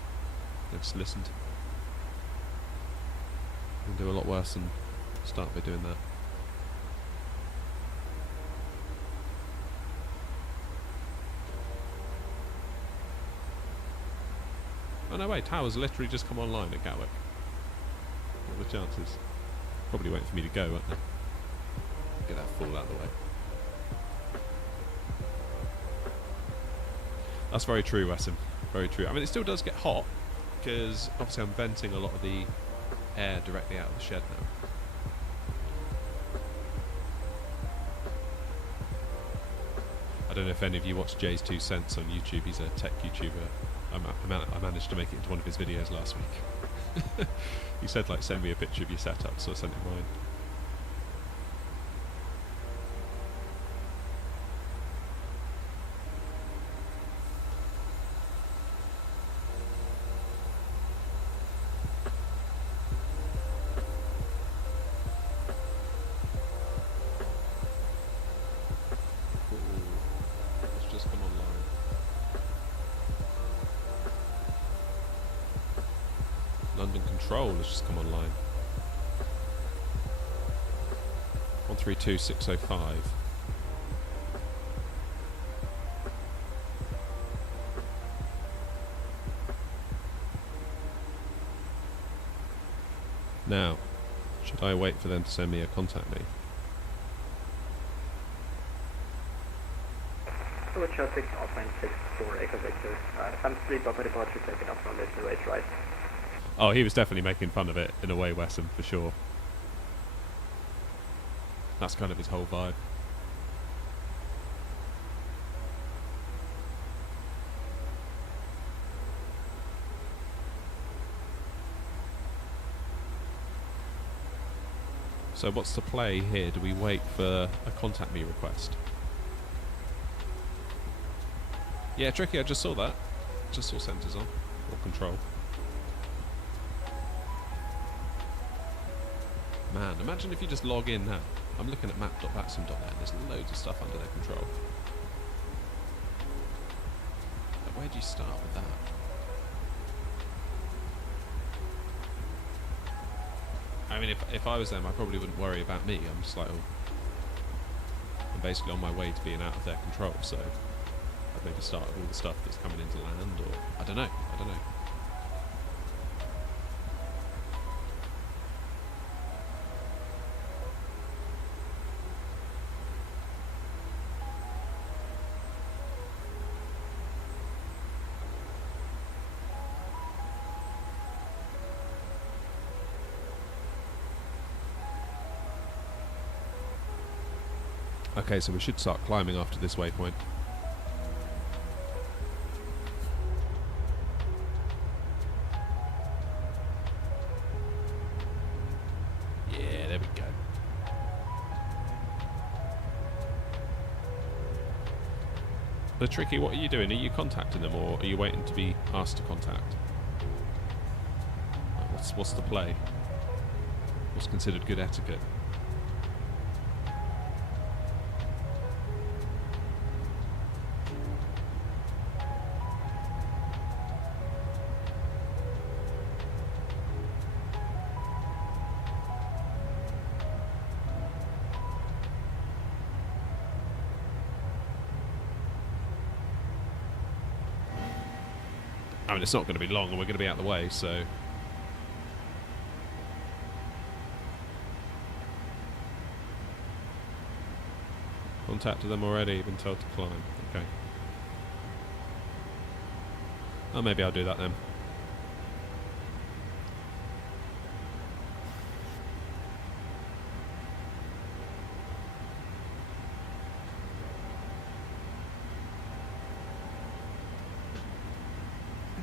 I just listened. You can do a lot worse than start by doing that. Oh no way, towers literally just come online at Gatwick. What are the chances? Probably waiting for me to go, won't they? Get that fool out of the way. That's very true, Wesson. Very true. I mean, it still does get hot, because obviously I'm venting a lot of the air directly out of the shed now. I don't know if any of you watch Jay's 2 Cents on YouTube. He's a tech YouTuber. I managed to make it into one of his videos last week. He said, like, send me a picture of your setup, so I sent him mine. London Control has just come online. 132605. Now, should I wait for them to send me a contact me? Towards traffic, Alpine 64, Echo Victor. I'm 3 Papa departure, taking off on this right, right. Oh, he was definitely making fun of it, in a way, Wesson, for sure. That's kind of his whole vibe. So what's the play here? Do we wait for a contact me request? Yeah, tricky, I just saw that. Just saw sensors on, or control. Man, imagine if you just log in now. I'm looking at map.vatsim.net and there's loads of stuff under their control. But where do you start with that? I mean, if I was them, I probably wouldn't worry about me. I'm just like, oh, I'm basically on my way to being out of their control, so I'd maybe start with all the stuff that's coming into land, or I don't know. Okay, so we should start climbing after this waypoint. Yeah, there we go. But Tricky, what are you doing? Are you contacting them, or are you waiting to be asked to contact? Like, what's the play? What's considered good etiquette? I mean, it's not going to be long, and we're going to be out of the way, so... Contacted them already, been told to climb. Okay. Oh, maybe I'll do that then.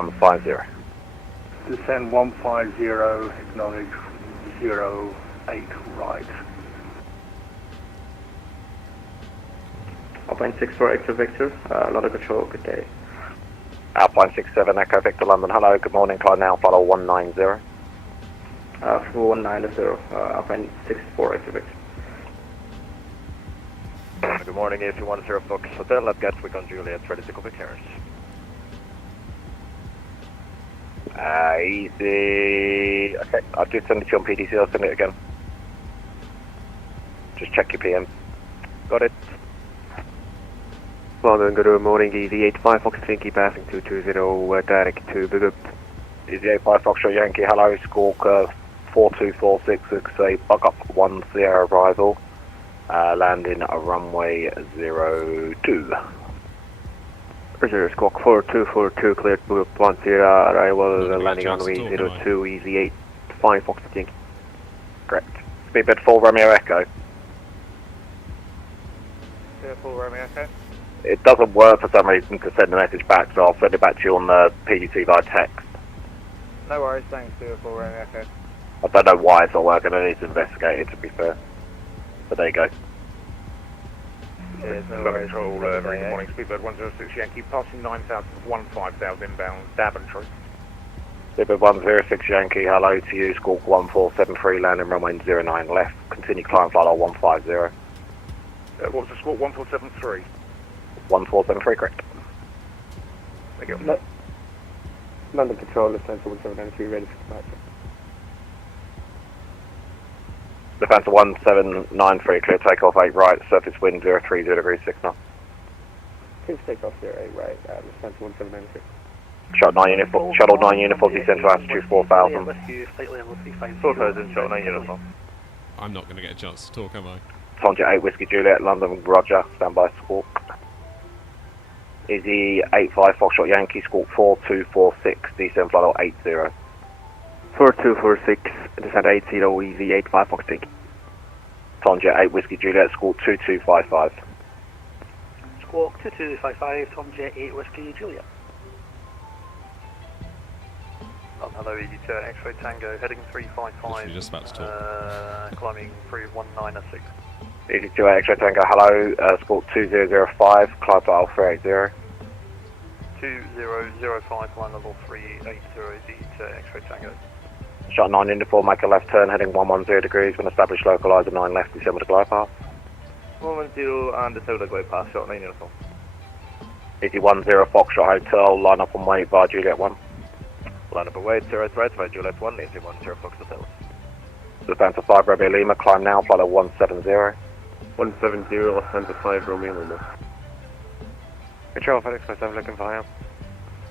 I'm 50. Descend 150, acknowledge 08 right. Alpine 64, Echo Victor, London Control, good day. Alpine 67, Echo Victor London, hello, good morning, climb now, follow 190. 4190, Alpine 64, Echo Victor. Good morning, AC10 Fox Hotel at Gatwick on Juliet, ready to copy clearance. Easy. Okay, I'll just send it to you on PDC, I'll send it again. Just check your PM. Got it. London, good morning, Easy 85 Fox Twinkie passing 220, direct to Big Up. Easy 85 Foxtrot Yankee, hello, Squawk 4246, it's a bug up 10 arrival, landing at runway 02. Roger, Squawk 4242, cleared book 10, arrival, landing on runway Talk, 02, Easy 85 Foxtrot Yankee. Correct. Speedbird 4 Romeo Echo. Clear 4 Romeo Echo. It doesn't work for some reason to send a message back, so I'll send it back to you on the PDT via text. No worries, thanks, Clear 4 Romeo Echo. I don't know why it's not working, I need to investigate it to be fair. But there you go. Cheers, no London worries. Control, very good morning, Speedbird 106 Yankee, passing 9,000, 15,000 inbound, Daventry. Speedbird 106 Yankee, hello to you, Squawk 1473, landing runway 09 left, continue climb flight level 150. What was the squawk? 1473? 1473, correct. Thank you. London Control, Lufthansa 1793, ready for departure. Lufthansa 1793, clear takeoff 8 right, surface wind 030 degrees 6 knots. Please take off 08 right, Lufthansa 1793. Shuttle 9 uniform, descend to altitude 4,000. 4,000, shuttle 9 uniform. I'm not going to get a chance to talk, am I? Tonja 8 Whiskey Juliet, London Roger, standby Squawk. Easy 85 Foxtrot Yankee, Squawk 4246, descend flight level 80. 4246, descent 80, Easy 85 Foxtrot Yankee. Tonja 8 Whiskey Juliet, Squawk 2255. Squawk 2255, Tom Jet 8 Whiskey Juliet. Hello, EGKK, X-ray Tango, heading 355. Literally just about to talk. Climbing through 1906. Easy 28 X-ray Tango, hello, Squawk 2005, climb flight level 380. 2005, line level 380, EGKK, X-ray Tango. Shot 9 into 4, make a left turn, heading 110 degrees, when established localizer 9 left, descend with the glide path. 110 and descend with the glide path, shot 9 uniform. Easy 10 Foxtrot Hotel, line up on way by Juliet 1. Line up away, 0 right by Juliet 1, easy 10 Foxtrot Hotel. Lufthansa 5 Romeo Lima, climb now, flight level 170. 170, Lufthansa 5 Romeo Lima. Control, FedEx 57 looking for him.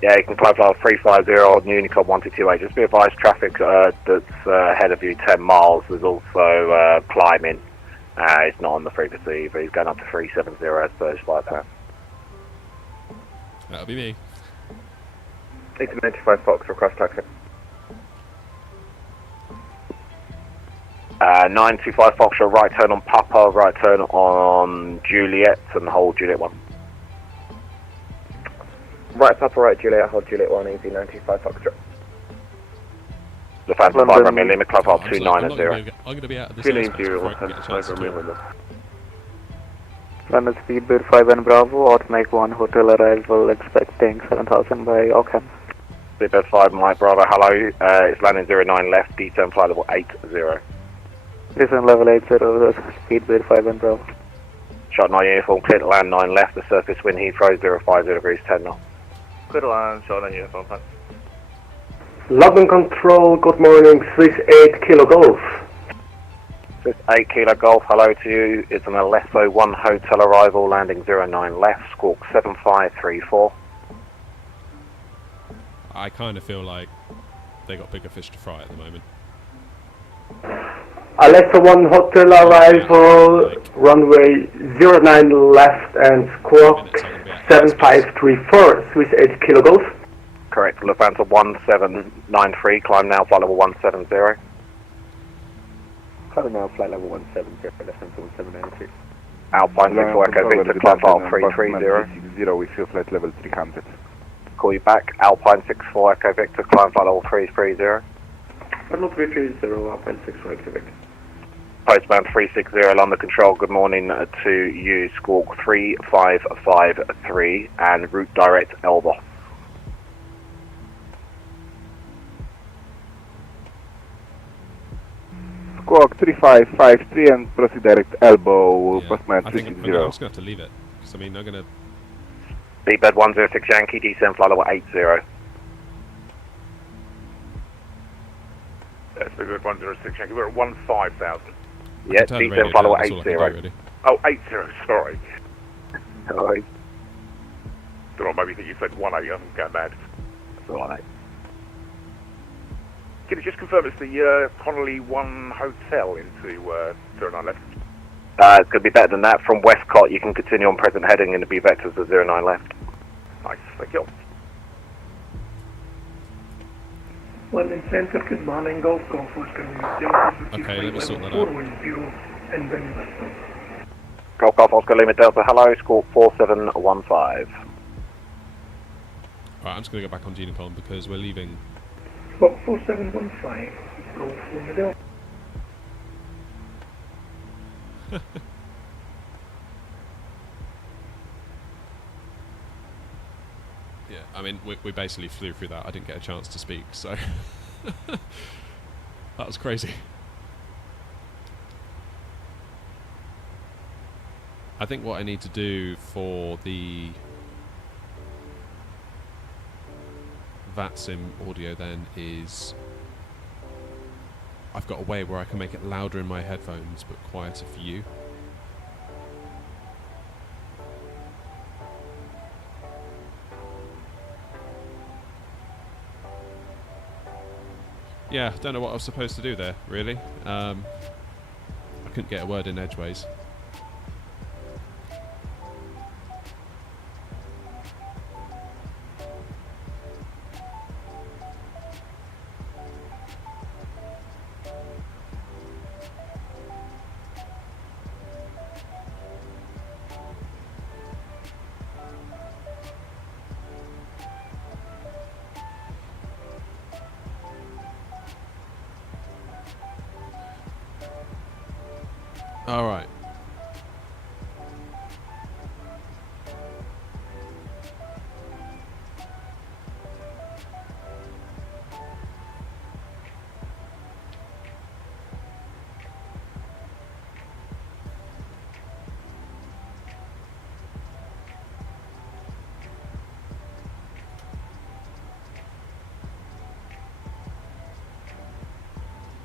Yeah, you can climb flight level 350 on Unicom 1228. Just be advised, traffic that's ahead of you 10 miles, there's also climbing. It's not on the frequency, but he's going up to 370 as per his flight path. That'll be me. 1895 Fox, request taxi. 925 Foxtrot, right turn on Papa, right turn on Juliet, and hold Juliet 1. Right Papa, right Juliet, hold Juliet 1, easy 95 Foxtrot. Lufthansa 5 Romeo Lima, climb flight I'm 290. going to be out of this 290, airspace before I can get a Lufthansa chance 5 to Romeo talk. Lima. London Speedbird 5 and Bravo, automatic 1, hotel arrival, expecting 7,000 by Ockham. Speedbird 5 Mike Bravo, hello, it's landing 09 left, descend flight level 80. Descent level 80, Speedbird 5 and Bravo. Shot 9 uniform, clear to land 9 left, the surface wind Heathrow 050 degrees 10 knots. Clear to land, shot 9 uniform, thanks. London Control, good morning, Swiss 8 Kilo Golf. Swiss 8 Kilo Golf, hello to you, it's an Alesso 1 hotel arrival, landing 09 left, Squawk 7534. I kind of feel like they got bigger fish to fry at the moment. Alesso 1 hotel arrival, runway 09 left and squawk 7534, Swiss 8 Kilo Golf. Correct, Lufthansa 1793, climb now, flight level 170. Climb now, flight level 170, Lufthansa 1793. Alpine 64 Echo Victor, climb flight 330. 0 with your flight level 300. Call you back, Alpine 64 Echo Victor, climb flight level 330. Level 330, Alpine 64 Echo Victor. Postman 360, London Control, good morning to you, Squawk 3553 and route direct Elba. Squawk 3553 and proceed direct elbow, Yeah, Postman I think I'm 360. just going to have to leave it. Because, I mean, I'm going to... Speedbird 106 Yankee, descend flight level 80. Speedbird 106 Yankee, we're at 15,000. Yeah, turn the descend radio flight level down, that's all I can do, 80. really. Oh, 80, sorry. Alright, Don't know, maybe think you said 18, I'm going mad. that's all right. can you just confirm it's the Connolly 1 Hotel into 09 left? It's going to be better than that. From Westcott, you can continue on present heading and be vectors at 09 left. Nice, thank you. London Center, good morning, Golf Golfers, can you Okay, let me sort that out. And then Golf Golf Oscar Lima Delta, hello, score 4715. Right, I'm just going to go back on Unicon because we're leaving. Spot 4715, Golf Lima Delta. Yeah, I mean, we basically flew through that. I didn't get a chance to speak, so that was crazy. I think what I need to do for the VATSIM audio then is I've got a way where I can make it louder in my headphones but quieter for you. Yeah, don't know what I was supposed to do there, really. I couldn't get a word in edgeways. All right.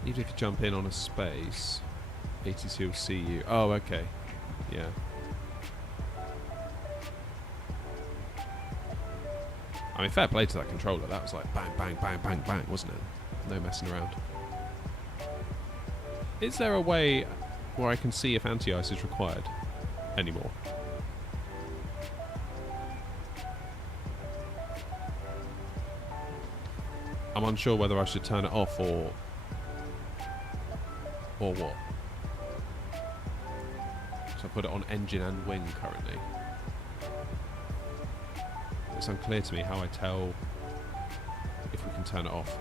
Even if you jump in on a space, ATC will see you. Oh, okay. Yeah. I mean, fair play to that controller. That was like bang, bang, bang, bang, bang, wasn't it? No messing around. Is there a way where I can see if anti-ice is required anymore? I'm unsure whether I should turn it off or what. So I put it on engine and wing currently. It's unclear to me how I tell if we can turn it off.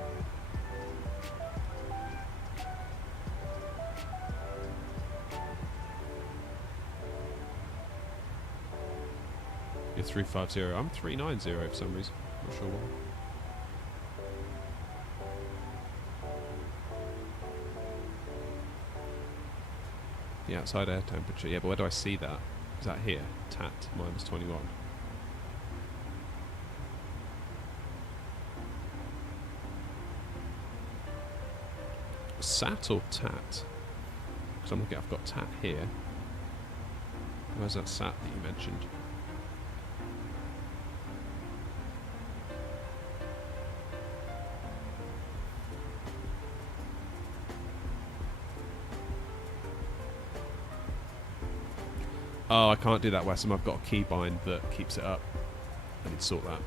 You're 350. I'm 390 for some reason. Not sure why. The outside air temperature. Yeah, but where do I see that? Is that here? TAT -21. SAT or TAT? Because I'm looking. I've got TAT here. Where's that SAT that you mentioned? Oh, I can't do that, Wesam. I've got a keybind that keeps it up. I need to sort that.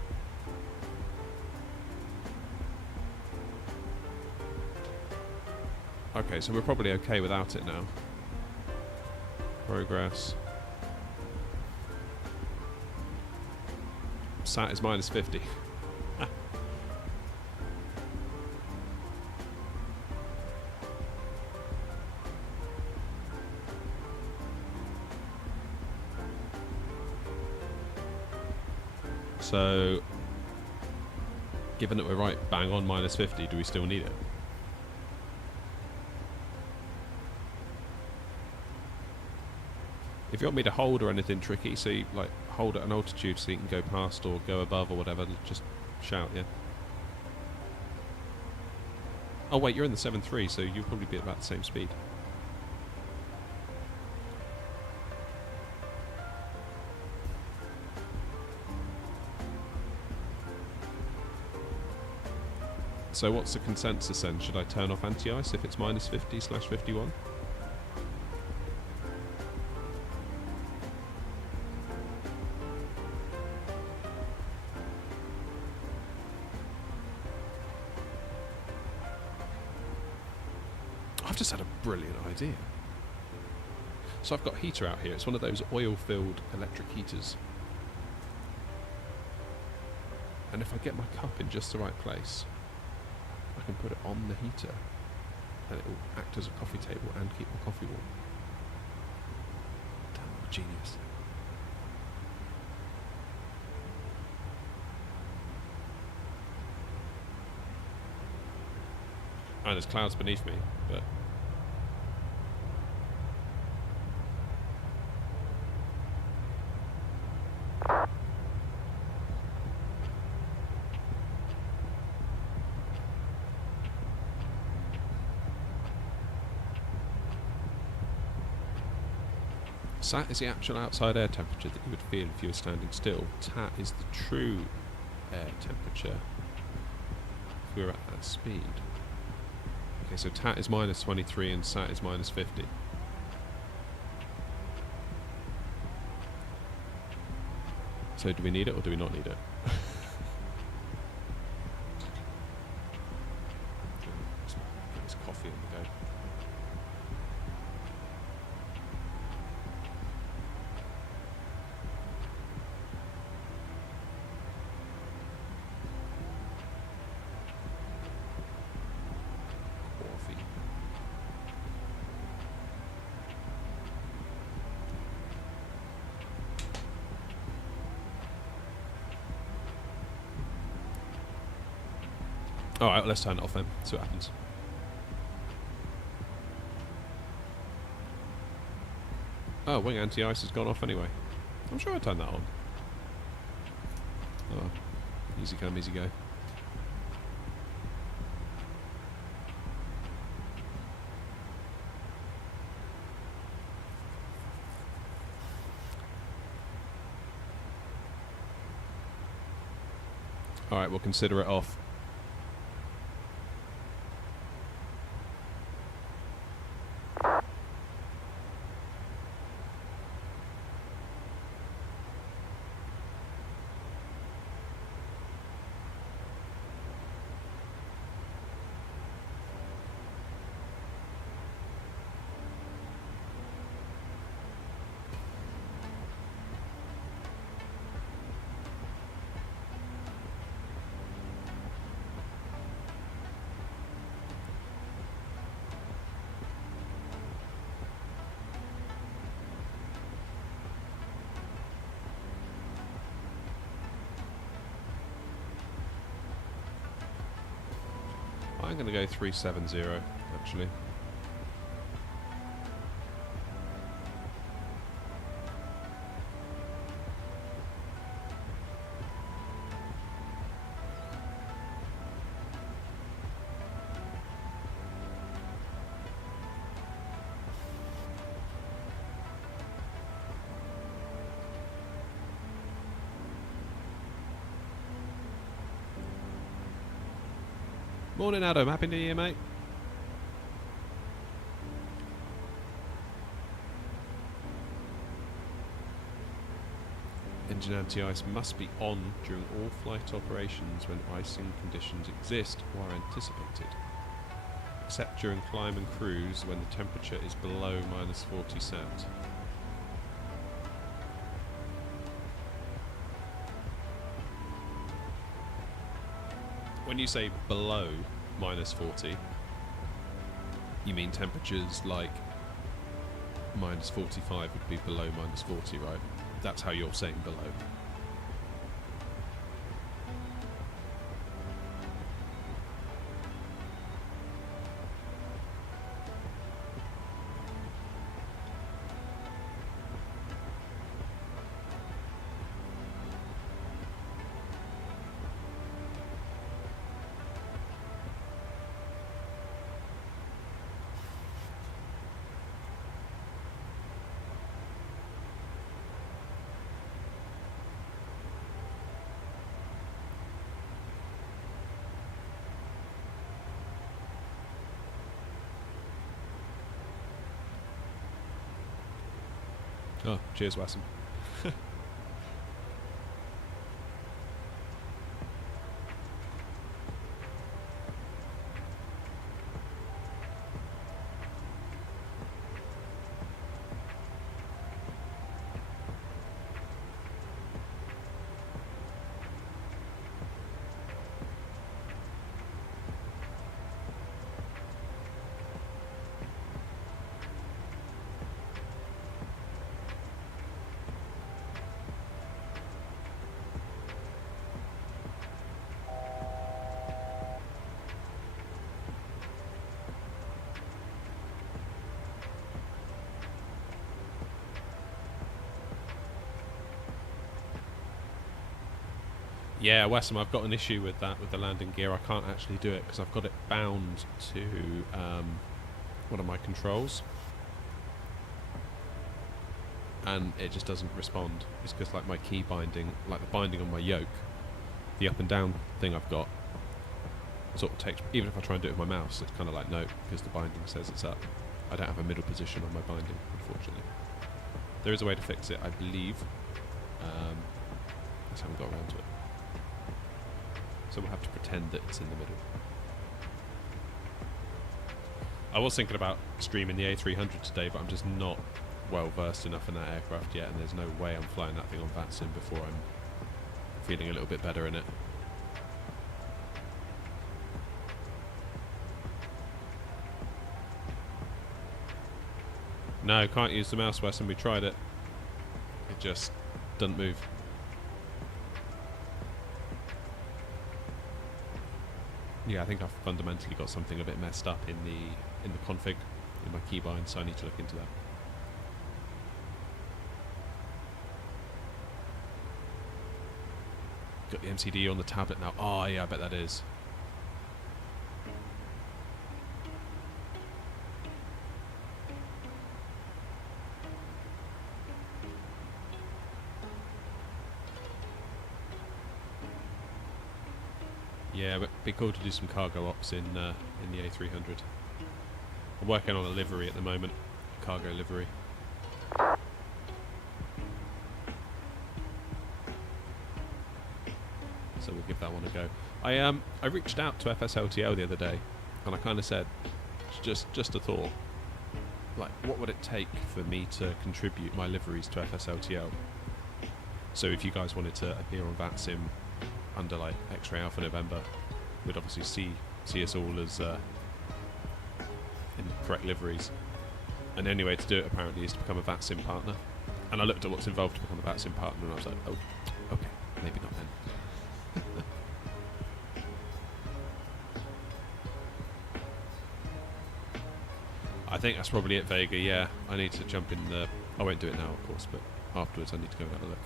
Okay, so we're probably okay without it now. Progress. SAT is -50. So, given that we're right bang on -50, do we still need it? If you want me to hold or anything tricky, so you like hold at an altitude so you can go past or go above or whatever, just shout, yeah. Oh wait, you're in the 7.3, so you'll probably be at about the same speed. So what's the consensus then? Should I turn off anti-ice if it's minus 50/51? I've just had a brilliant idea. So I've got a heater out here. It's one of those oil-filled electric heaters. And if I get my cup in just the right place, I can put it on the heater and it will act as a coffee table and keep my coffee warm. Damn, I'm a genius. And there's clouds beneath me, but SAT is the actual outside air temperature that you would feel if you were standing still. TAT is the true air temperature if we were at that speed. Okay, so TAT is minus 23 and SAT is minus 50. So do we need it or do we not need it? Let's get this coffee on the go. Alright, let's turn it off then, see what happens. Oh, wing anti-ice has gone off anyway. I'm sure I turned that on. Oh, easy come, easy go. Alright, we'll consider it off. I'm going to go 370 actually. Morning Adam, happy new year mate. Engine anti-ice must be on during all flight operations when icing conditions exist or are anticipated, except during climb and cruise when the temperature is below minus 40 sat. When you say below minus 40, you mean temperatures like minus 45 would be below minus 40, right? That's how you're saying below. Oh, cheers, Wassam. Yeah, Wessam, I've got an issue with that, with the landing gear. I can't actually do it because I've got it bound to one of my controls. And it just doesn't respond. It's because like my key binding, like the binding on my yoke, the up and down thing I've got, sort of takes, even if I try and do it with my mouse, it's kind of like no, because the binding says it's up. I don't have a middle position on my binding, unfortunately. There is a way to fix it, I believe. I just haven't got around to it. So we'll have to pretend that it's in the middle. I was thinking about streaming the A300 today, but I'm just not well versed enough in that aircraft yet, and there's no way I'm flying that thing on VATSIM before I'm feeling a little bit better in it. No, can't use the mouse, Wes, and we tried it. It just doesn't move. Yeah, I think I've fundamentally got something a bit messed up in the config in my keybind, so I need to look into that. Got the MCD on the tablet now. Oh yeah, I bet that is. Yeah, but it'd be cool to do some cargo ops in the A300. I'm working on a livery at the moment, a cargo livery. So we'll give that one a go. I reached out to FSLTL the other day, and I kind of said, just a thought, like what would it take for me to contribute my liveries to FSLTL? So if you guys wanted to appear on VATSIM under like X-Ray Alpha November, we'd obviously see us all as in correct liveries. And the only way to do it apparently is to become a VATSIM partner. And I looked at what's involved to become a VATSIM partner, and I was like, oh, okay, maybe not then. I think that's probably it, Vega. Yeah, I need to jump in the... I won't do it now, of course, but afterwards I need to go and have a look.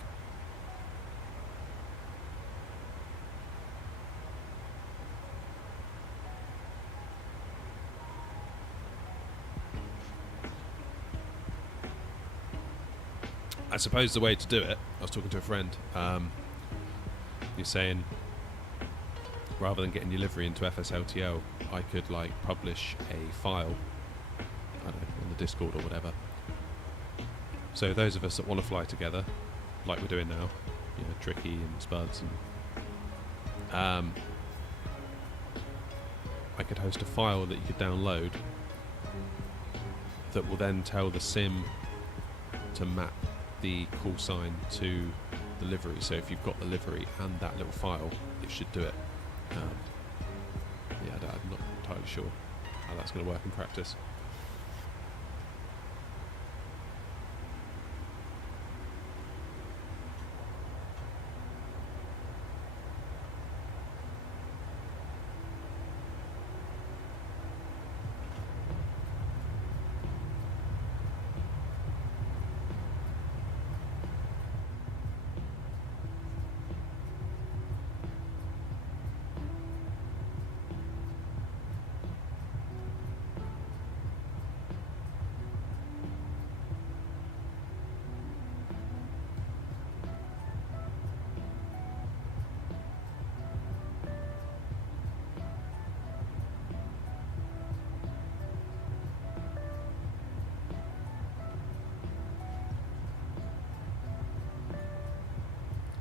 I suppose the way to do it, I was talking to a friend, you're saying rather than getting your livery into FSLTL, I could like publish a file, I don't know, on the Discord or whatever. So those of us that want to fly together, like we're doing now, you know, Tricky and Spuds, and I could host a file that you could download that will then tell the sim to map the call sign to the livery. So if you've got the livery and that little file, it should do it. Yeah, I'm not entirely sure how that's going to work in practice.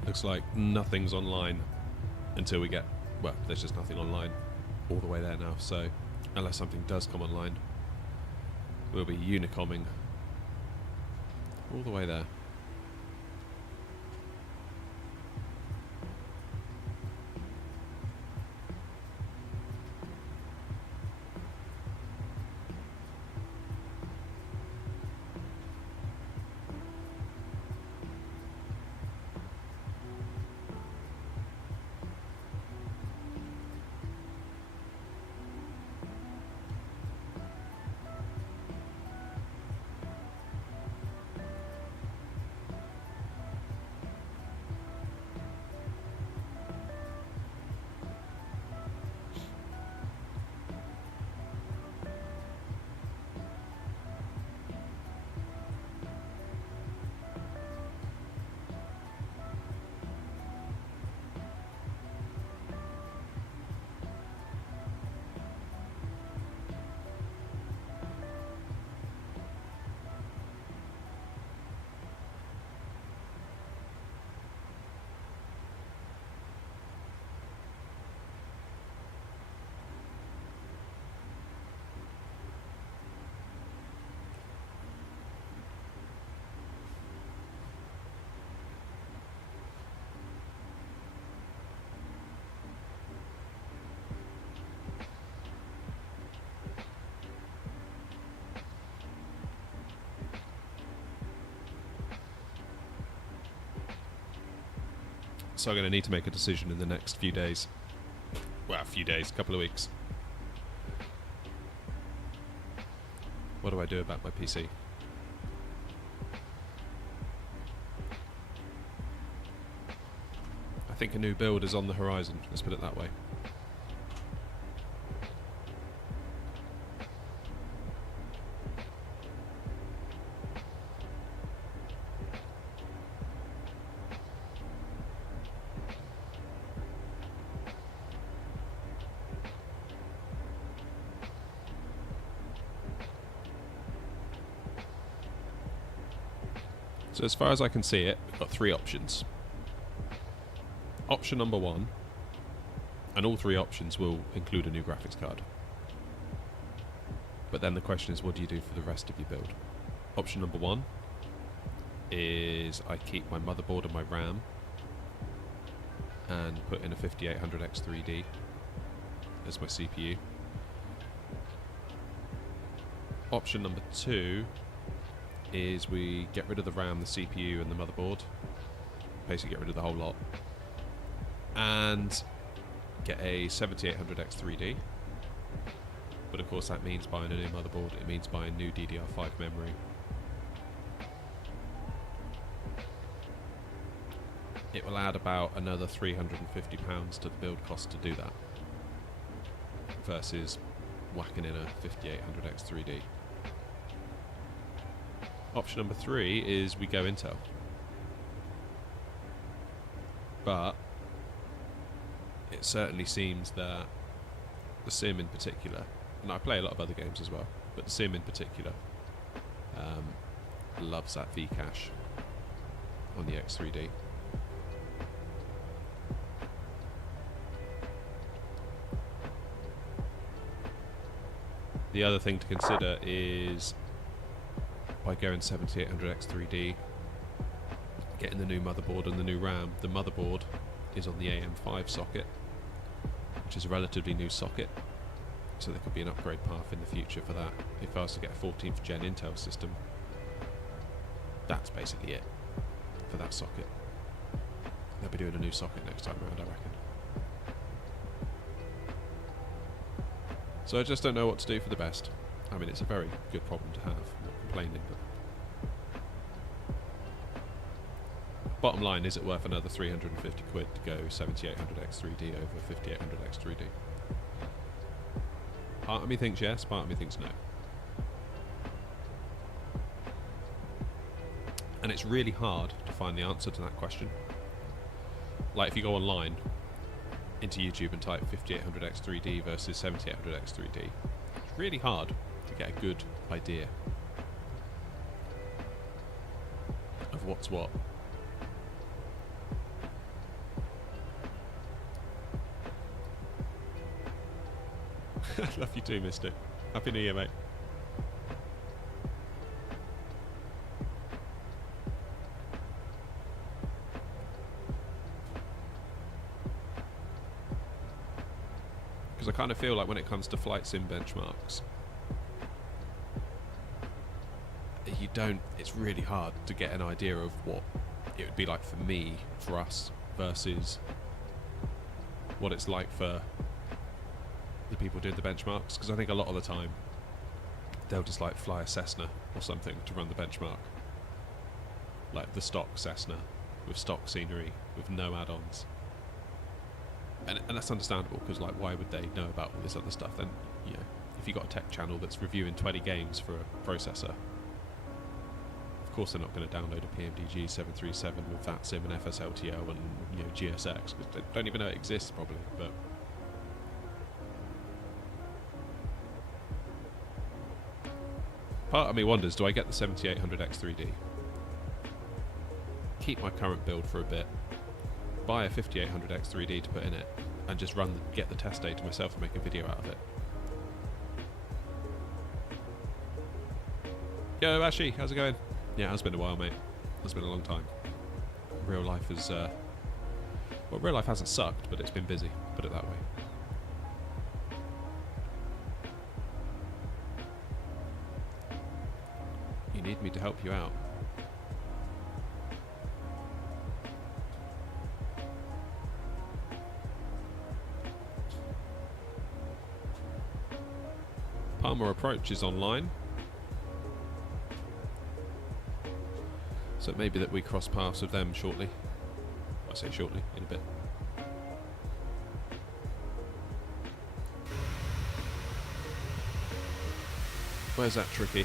Looks like nothing's online until we get... Well, there's just nothing online all the way there now, so unless something does come online, we'll be unicomming all the way there. So I'm going to need to make a decision in the next few days. Well, a few days, a couple of weeks. What do I do about my PC? I think a new build is on the horizon, let's put it that way. So as far as I can see it, we've got three options. Option number one, and all three options will include a new graphics card. But then the question is, what do you do for the rest of your build? Option number one is I keep my motherboard and my RAM and put in a 5800X3D as my CPU. Option number two is we get rid of the RAM, the CPU and the motherboard, basically get rid of the whole lot, and get a 7800X3D. But of course that means buying a new motherboard, it means buying new DDR5 memory. It will add about another £350 to the build cost to do that, versus whacking in a 5800X3D. Option number three is we go Intel. But it certainly seems that the Sim in particular, and I play a lot of other games as well, but the Sim in particular loves that V-cache on the X3D. The other thing to consider is by going 7800X3D, getting the new motherboard and the new RAM. The motherboard is on the AM5 socket, which is a relatively new socket, so there could be an upgrade path in the future for that. If I was to get a 14th gen Intel system, that's basically it for that socket. They'll be doing a new socket next time around, I reckon. So I just don't know what to do for the best. I mean, it's a very good problem to have, I'm not complaining, but bottom line, is it worth another 350 quid to go 7800X3D over 5800X3D? Part of me thinks yes, part of me thinks no. And it's really hard to find the answer to that question. Like if you go online into YouTube and type 5800X3D versus 7800X3D, it's really hard to get a good idea of what's what. Love you too, mister. Happy New Year, mate. Because I kind of feel like when it comes to flight sim benchmarks, it's really hard to get an idea of what it would be like for me, for us, versus what it's like for the people doing the benchmarks. Because I think a lot of the time they'll just like fly a Cessna or something to run the benchmark, like the stock Cessna with stock scenery with no add-ons, and that's understandable, because like why would they know about all this other stuff? Then, you know, if you've got a tech channel that's reviewing 20 games for a processor, of course they're not going to download a PMDG 737 with VATSIM and FSLTO and, you know, GSX, because they don't even know it exists probably. But part of me wonders, do I get the 7800X3D, keep my current build for a bit, buy a 5800X3D to put in it, and just get the test data myself and make a video out of it? Yo, Ashy, how's it going? Yeah, it has been a while, mate. It's been a long time. Real life is, well, real life hasn't sucked, but it's been busy, put it that way. You need me to help you out. Palmer Approach is online. So it may be that we cross paths with them shortly. I say shortly, in a bit. Where's that tricky?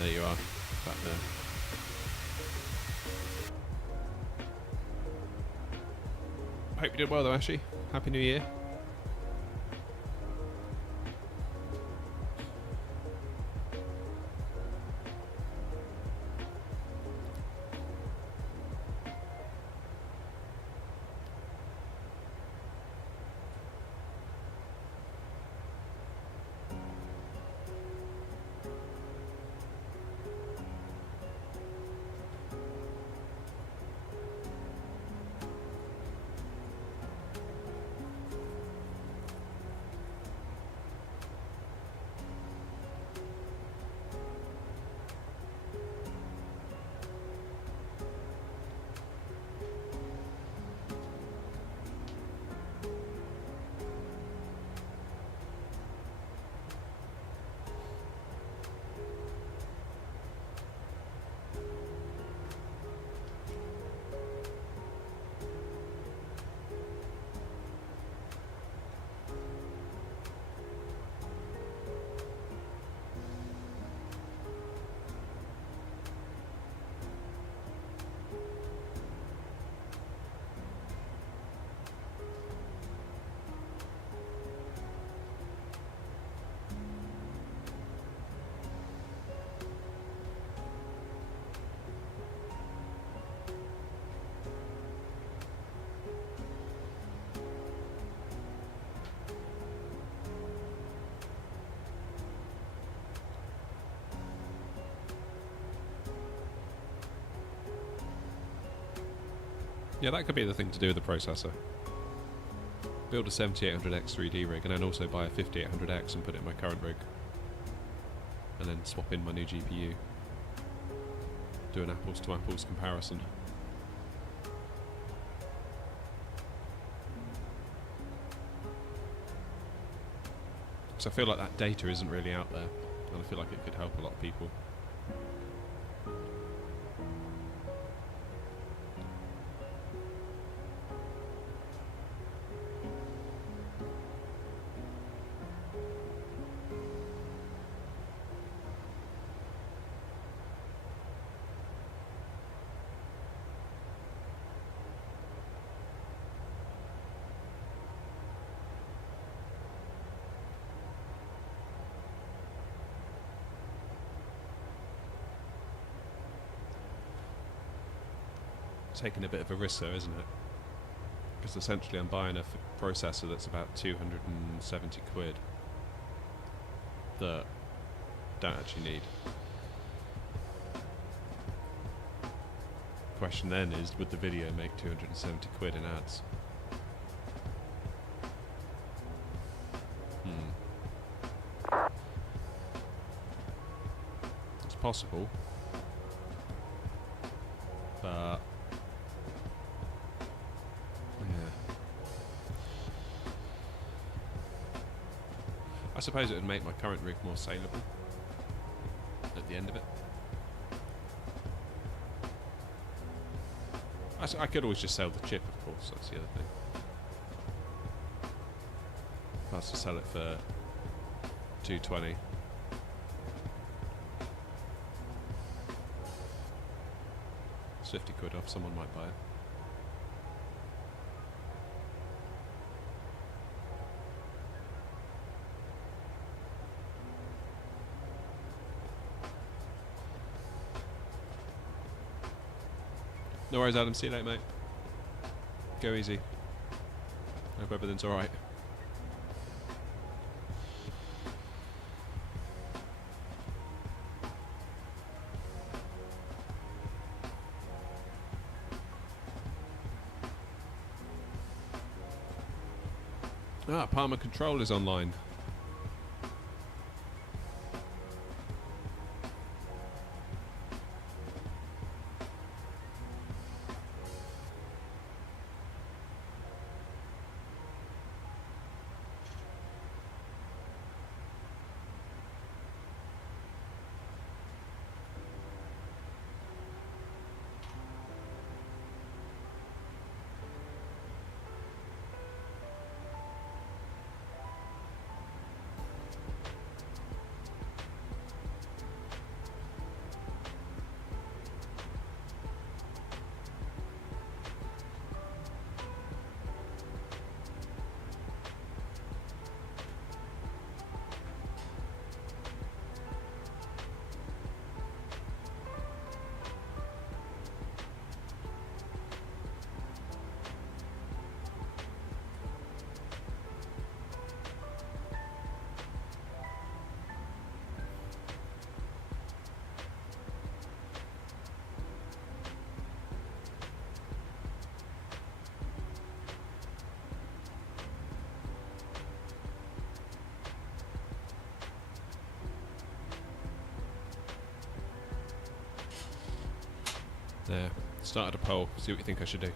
There you are, back there. Hope you did well though, Ashy. Happy New Year. Yeah, that could be the thing to do with the processor. Build a 7800X 3D rig and then also buy a 5800X and put it in my current rig. And then swap in my new GPU. Do an apples to apples comparison. So I feel like that data isn't really out there, and I feel like it could help a lot of people. Taking a bit of a risk though, isn't it? Because essentially I'm buying a processor that's about 270 quid that don't actually need. Question then is, would the video make 270 quid in ads? It's possible, but yeah, I suppose it would make my current rig more saleable at the end of it. I could always just sell the chip, of course, that's the other thing. If I was to sell it for 220. It's 50 quid off, someone might buy it. No worries, Adam. See you later, mate. Go easy. Hope everything's alright. Ah, Palmer Control is online. There, started a poll. See what you think I should do.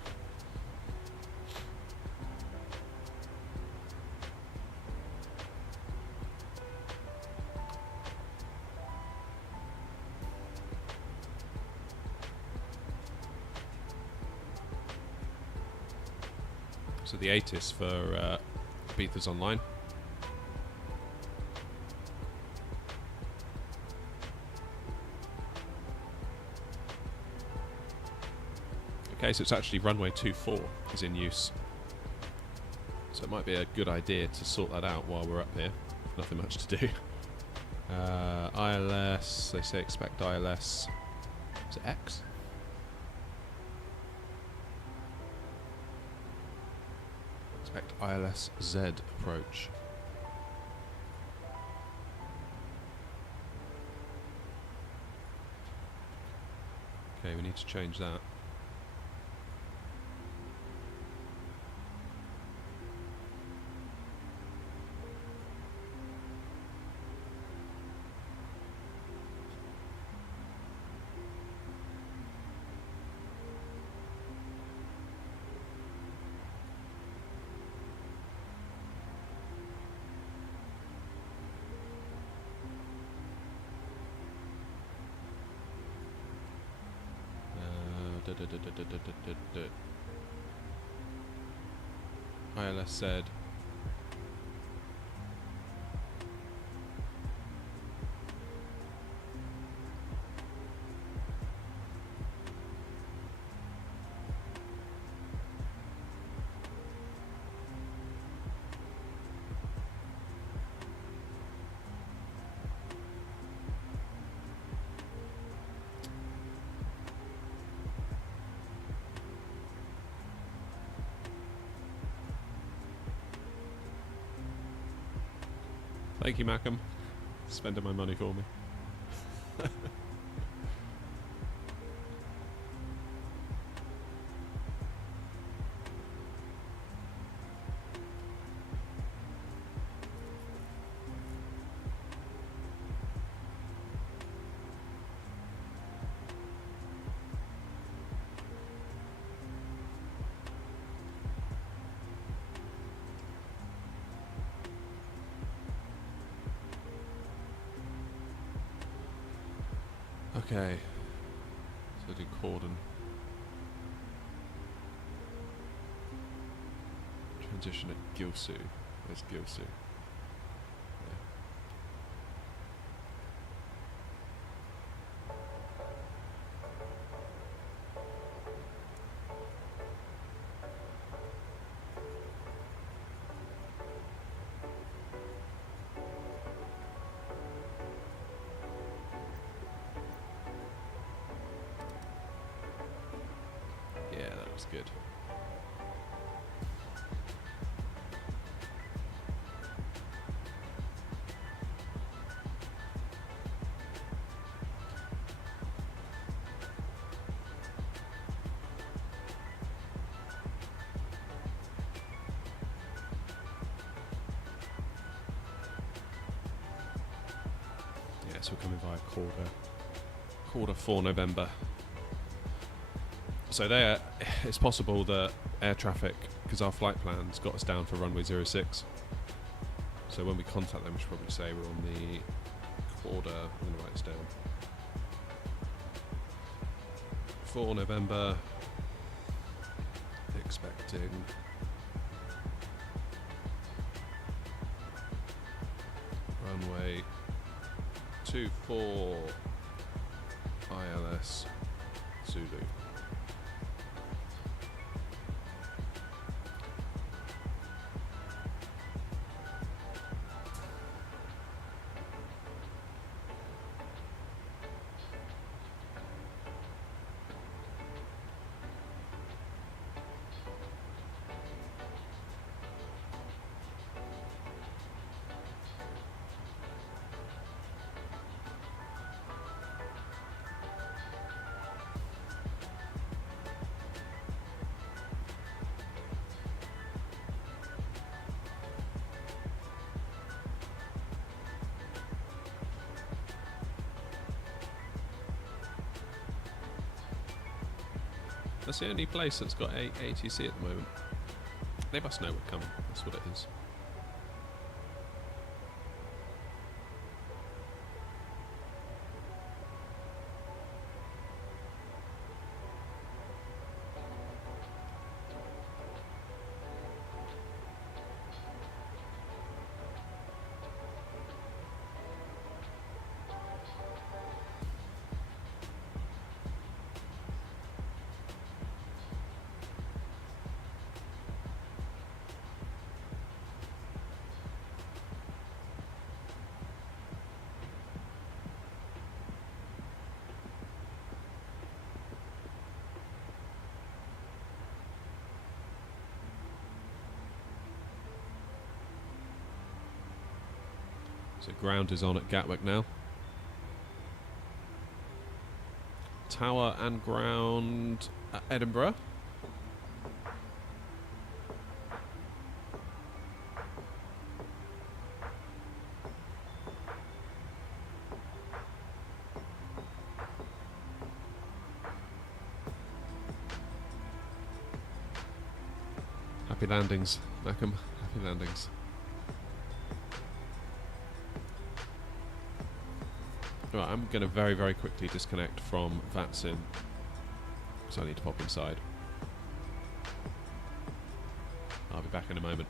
So the ATIS for Ibiza's online. Okay, so it's actually runway 24 is in use. So it might be a good idea to sort that out while we're up here. Nothing much to do. ILS, they say expect ILS. Is it X? Expect ILS Z approach. Okay, we need to change that. ILS said Thank you, Mackham. Spending my money for me. Okay, so do cordon. Transition at Gilsu. Where's Gilsu? Yeah, that was good. Yes, we're coming via quarter 4 November. So there, it's possible that air traffic, because our flight plans got us down for runway 06. So when we contact them, we should probably say we're on the quarter. I'm going to write this down. 4 November, expecting runway 24 ILS Zulu. That's the only place that's got a ATC at the moment. They must know we're coming. That's what it is. So ground is on at Gatwick now. Tower and ground at Edinburgh. Happy landings, Mackham. Happy landings. Right, I'm going to very, very quickly disconnect from VATSIM because I need to pop inside. I'll be back in a moment.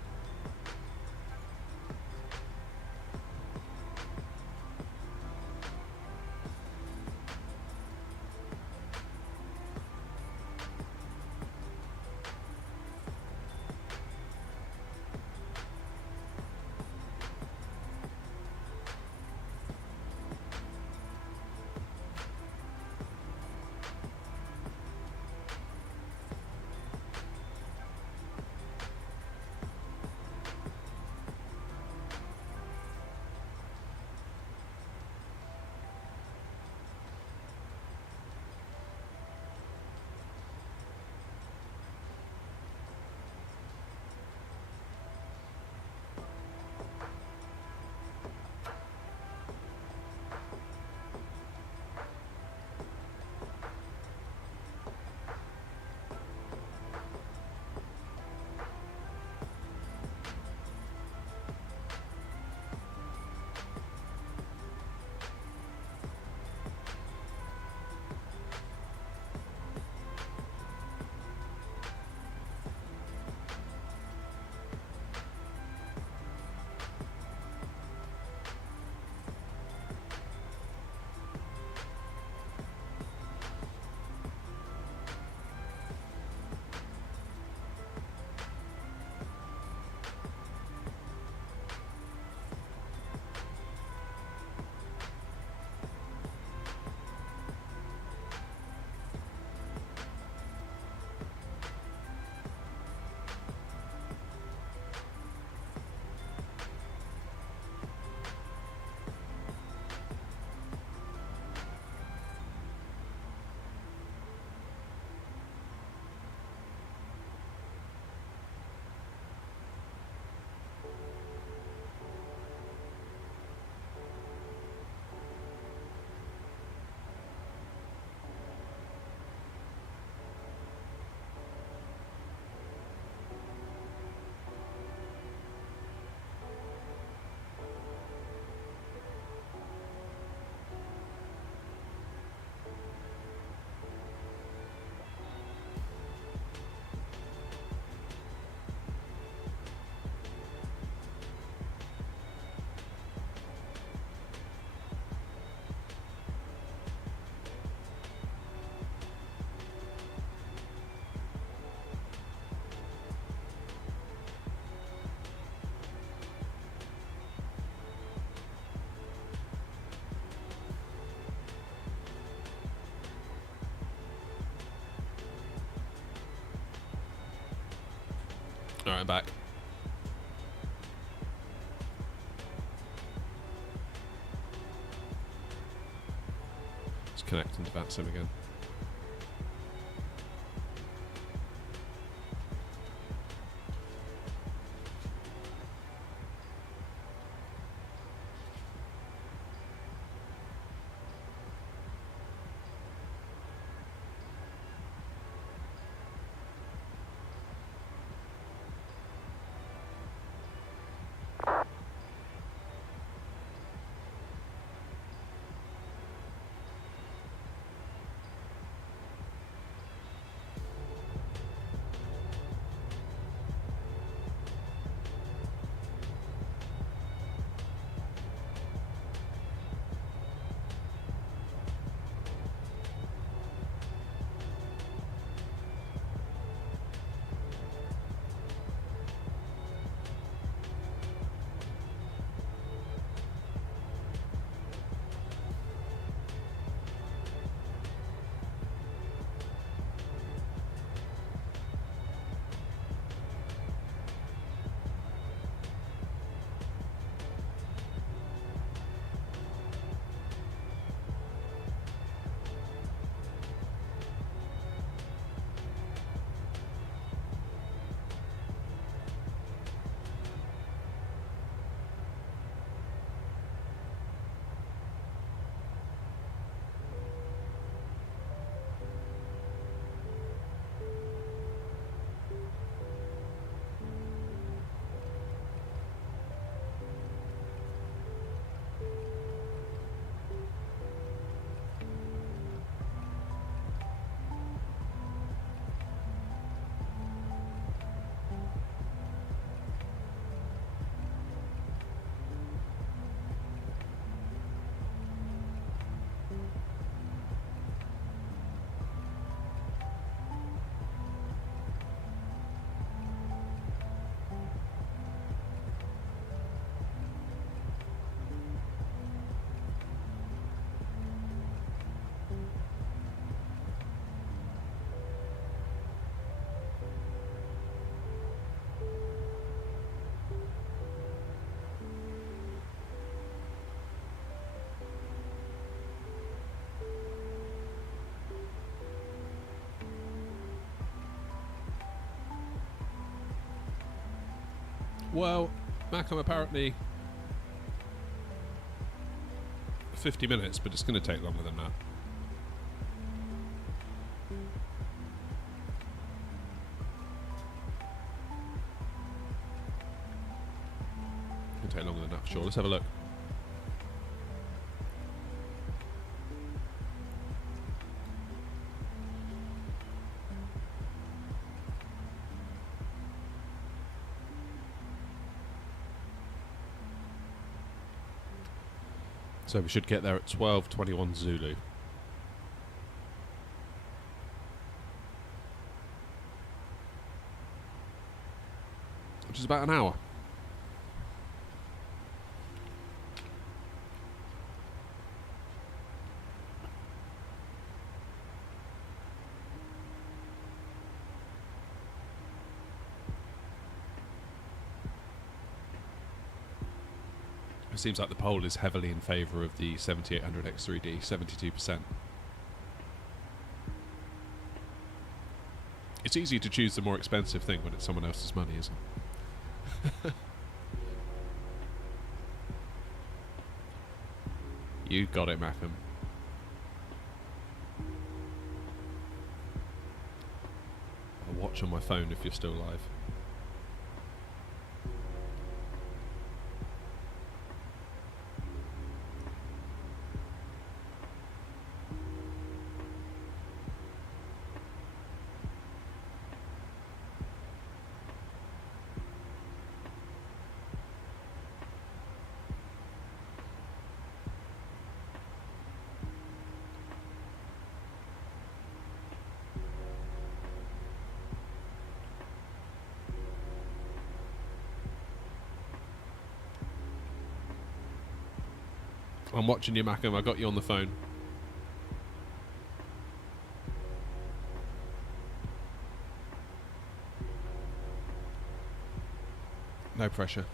Alright, I'm back. Just connecting to VATSIM again. Well, Macam apparently 50 minutes, but it's going to take longer than that. It'll take longer than that for sure. Let's have a look. So we should get there at 12:21 Zulu. Which is about an hour. It seems like the poll is heavily in favour of the 7800 X3D, 72%. It's easy to choose the more expensive thing when it's someone else's money, isn't it? You got it, Macam. I'll watch on my phone if you're still live. I'm watching you, Macam. I got you on the phone. No pressure.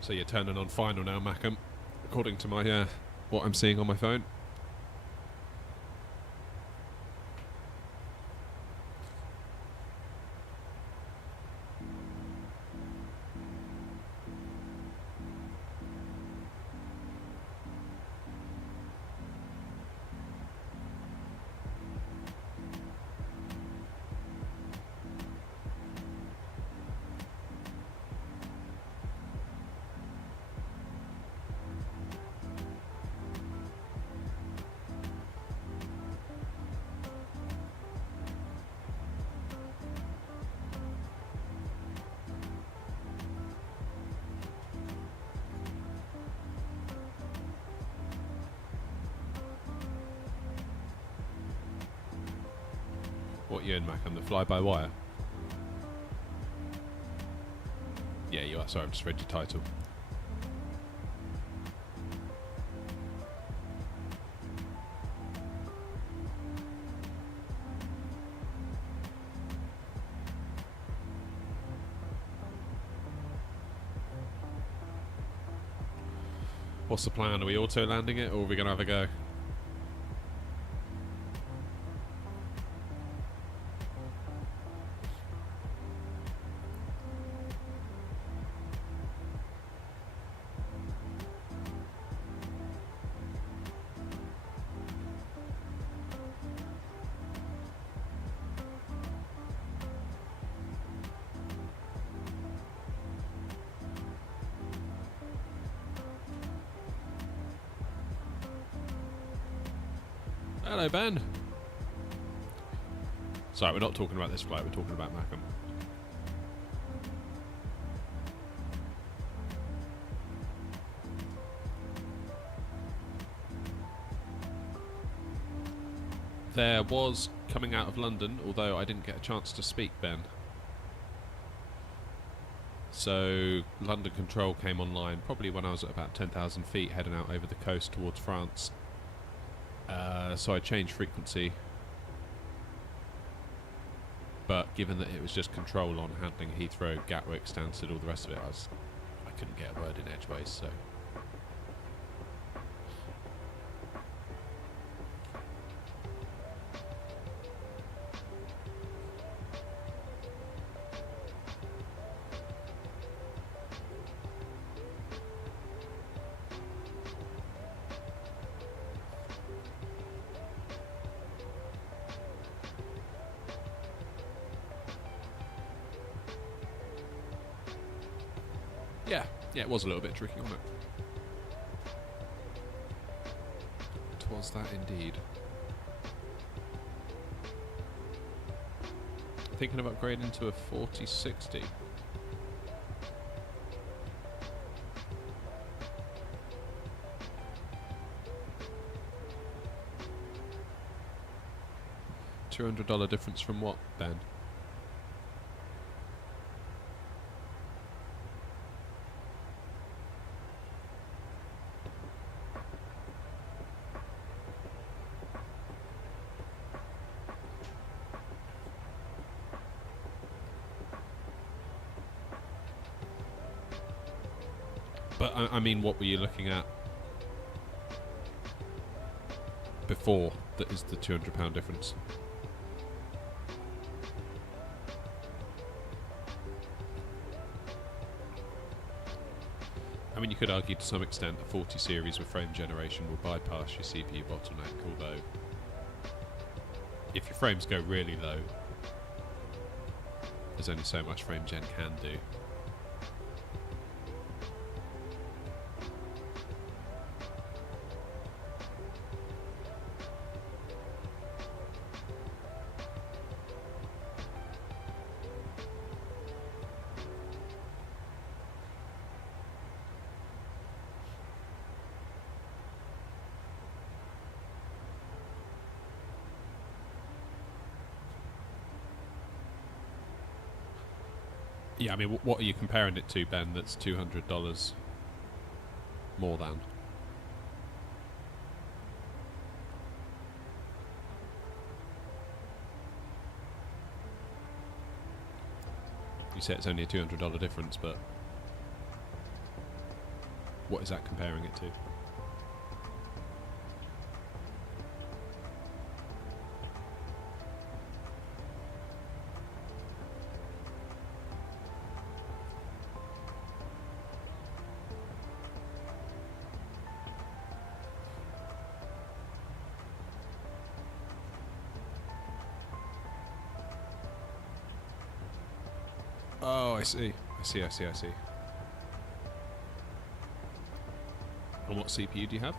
So you're turning on final now, Mackham, according to my what I'm seeing on my phone. What you in, Mackham? The fly-by-wire? Yeah, you are. Sorry, I've just read your title. What's the plan? Are we auto-landing it, or are we going to have a go? Hello, Ben. Sorry, we're not talking about this flight, we're talking about Mackham. There was coming out of London, although I didn't get a chance to speak, Ben. So London Control came online probably when I was at about 10,000 feet heading out over the coast towards France. So I changed frequency, but given that it was just control on handling Heathrow, Gatwick, Stansted, all the rest of it, I couldn't get a word in edgeways, so Yeah, it was a little bit tricky, wasn't it? Was that indeed? Thinking of upgrading to a 4060. $200 difference from what, Ben? But I mean, what were you looking at before that is the £200 difference? I mean, you could argue to some extent a 40 series with frame generation will bypass your CPU bottleneck, although if your frames go really low, there's only so much frame gen can do. Yeah, I mean, what are you comparing it to, Ben, that's $200 more than? You say it's only a $200 difference, but what is that comparing it to? Oh, I see. I see. And what CPU do you have?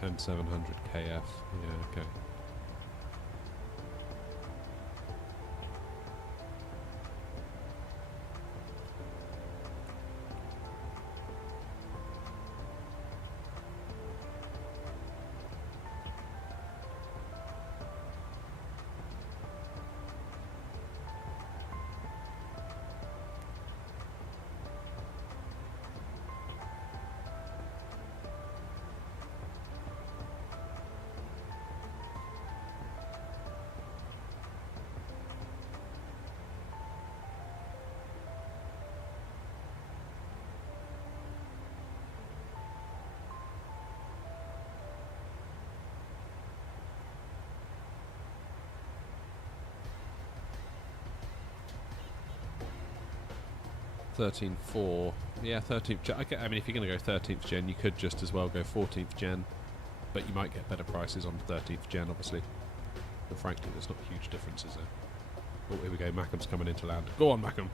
Ten 700 KF. Yeah, okay. $13.4. Yeah, 13th gen. I mean, if you're going to go 13th gen, you could just as well go 14th gen, but you might get better prices on 13th gen, obviously. But frankly, there's not huge differences there. Oh, here we go. Mackham's coming into land. Go on, Mackham.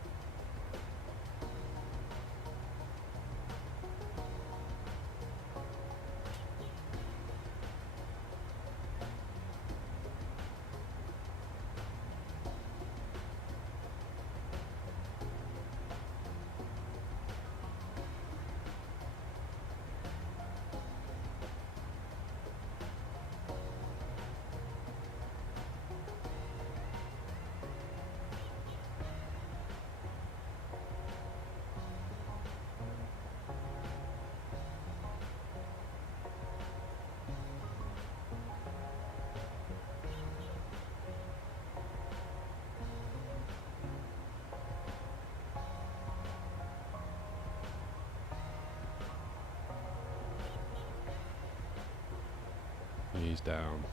Ease down.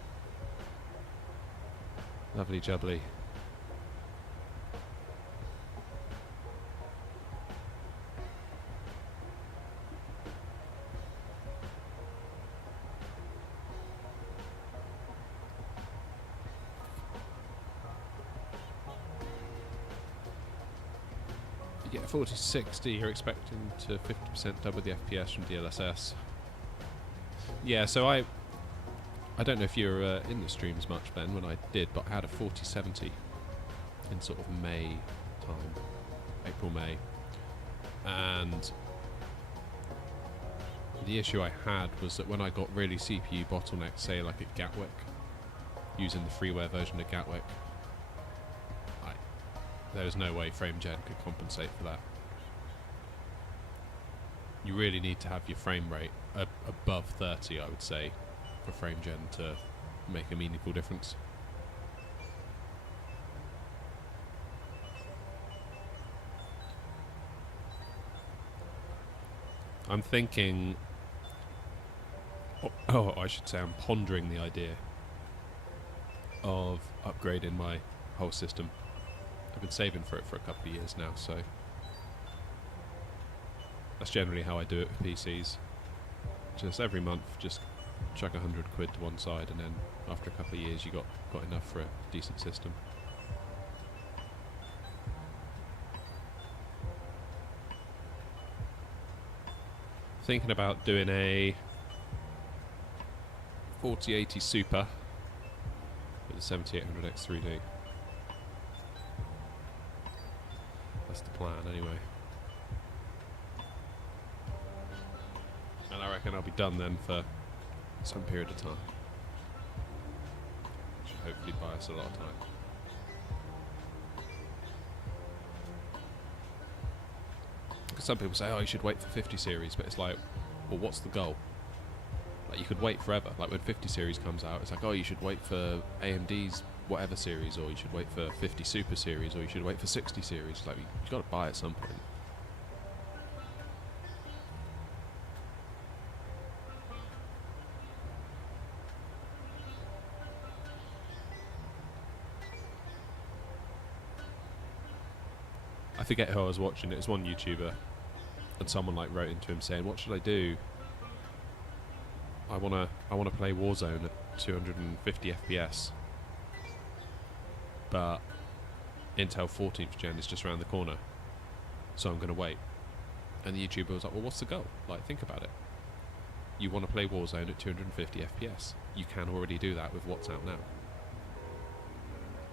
Lovely jubbly. You get 40-60, you're expecting to 50% double the FPS from DLSS. Yeah, so I don't know if you were in the streams much, Ben, when I did, but I had a 40-70 in sort of May time, April, May. And the issue I had was that when I got really CPU bottlenecked, say like at Gatwick, using the freeware version of Gatwick, there was no way FrameGen could compensate for that. You really need to have your frame rate above 30, I would say, for FrameGen to make a meaningful difference. I'm thinking, I should say I'm pondering the idea of upgrading my whole system. I've been saving for it for a couple of years now, so that's generally how I do it with PCs. Just every month, just chuck 100 quid to one side, and then after a couple of years you got enough for a decent system. Thinking about doing a 4080 Super with a 7800X 3D. That's the plan, anyway. And I reckon I'll be done then for some period of time. Should hopefully buy us a lot of time. Because some people say, oh, you should wait for 50 series, but it's like, well, what's the goal? Like, you could wait forever. Like, when 50 series comes out, it's like, oh, you should wait for AMD's whatever series, or you should wait for 50 Super series, or you should wait for 60 series. Like, you've got to buy at some point. I forget who I was watching. It was one YouTuber, and someone like wrote into him saying, "What should I do? I wanna play Warzone at 250 FPS, but Intel 14th Gen is just around the corner, so I'm gonna wait." And the YouTuber was like, "Well, what's the goal? Like, think about it. You want to play Warzone at 250 FPS. You can already do that with what's out now,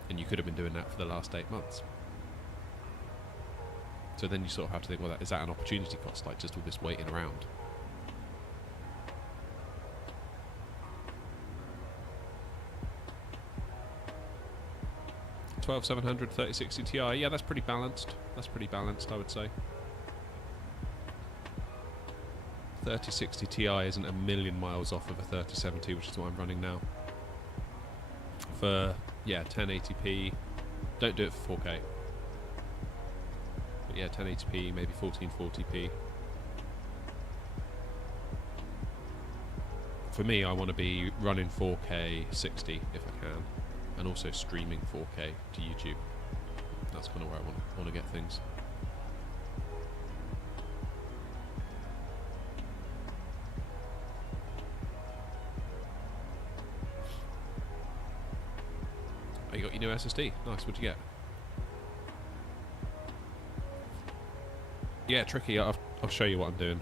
and you could have been doing that for the last 8 months." So then you sort of have to think, well, is that an opportunity cost, like just all this waiting around? $12,700 3060 Ti, yeah, that's pretty balanced. That's pretty balanced, I would say. 3060 Ti isn't a million miles off of a 3070, which is what I'm running now. For, yeah, 1080p. Don't do it for 4K. But yeah, 1080p, maybe 1440p. For me, I want to be running 4K 60 if I can, and also streaming 4K to YouTube. That's kind of where I want to get things. Oh, you got your new SSD. Nice. What'd you get? Yeah, tricky. I'll show you what I'm doing.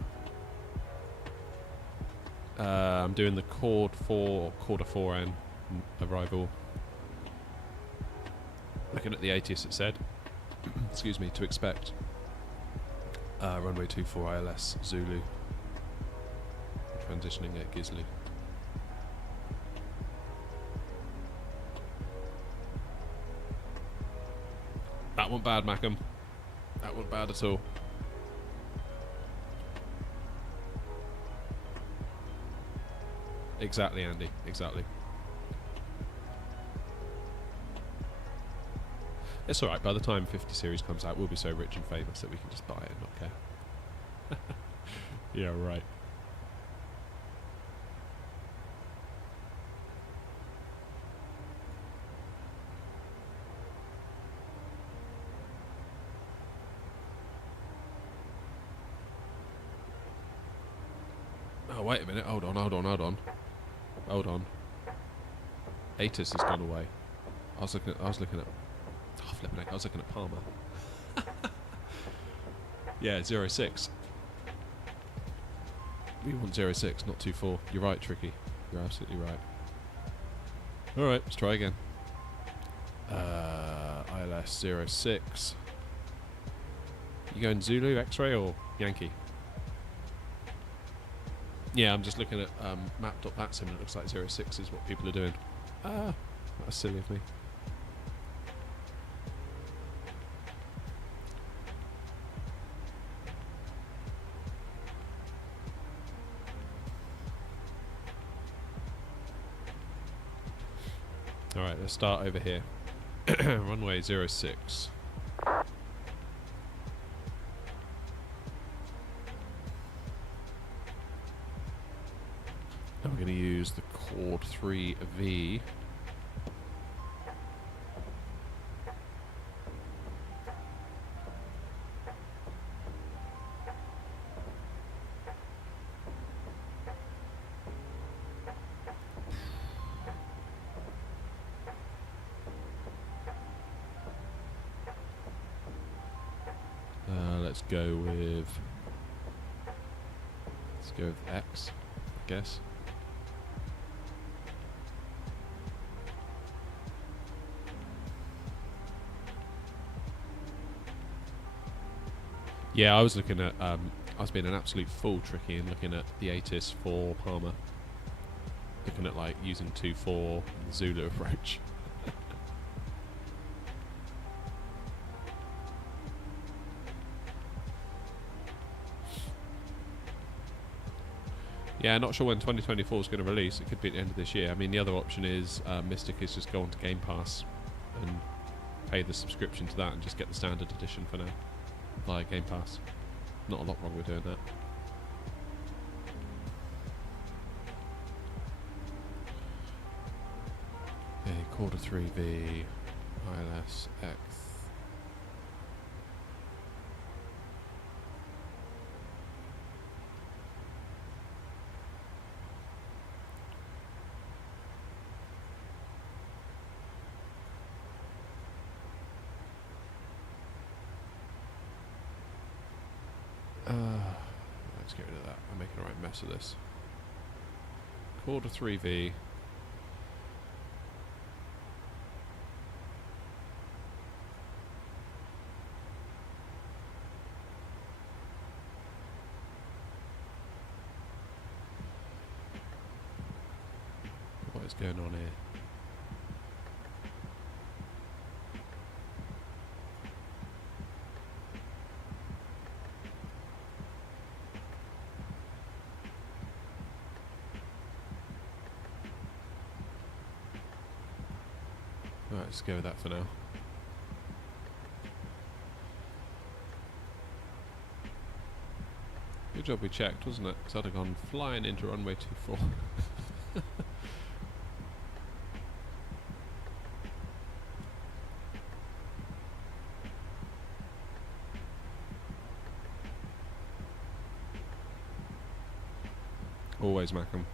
I'm doing the quarter 4N arrival. Looking at the ATIS, it said, excuse me, to expect runway 24 ILS Zulu. Transitioning at Gisley. That wasn't bad, Mackham. That wasn't bad at all. Exactly, Andy. Exactly. It's alright, by the time 50 series comes out, we'll be so rich and famous that we can just buy it and not care. Yeah, right. Oh, wait a minute. Hold on. ATIS has gone away. I was looking at... Oh, flipping heck. I was looking at Palmer. Yeah, 06. We want 06, not 24. You're right, Tricky. You're absolutely right. Alright, let's try again. ILS 06. You going Zulu, X-ray, or Yankee? Yeah, I'm just looking at map.VATSIM and it looks like 06 is what people are doing. Ah, that's silly of me. Alright, let's start over here. Runway 06. And we're going to use the Quad 3V. Let's go with X, I guess. Yeah, I was looking at I was being an absolute fool, Tricky, and looking at the ATIS for Palmer. Looking at like using 2-4 Zulu approach. Yeah, not sure when 2024 is going to release. It could be at the end of this year. I mean, the other option is Mystic is just go on to Game Pass and pay the subscription to that and just get the standard edition for now via Game Pass. Not a lot wrong with doing that. Okay, Quarter 3V, ILS X. Let's get rid of that. I'm making a right mess of this. Quarter 3V. What is going on here? Right, let's go with that for now. Good job we checked, wasn't it? Because I'd have gone flying into runway 24. Always Macam.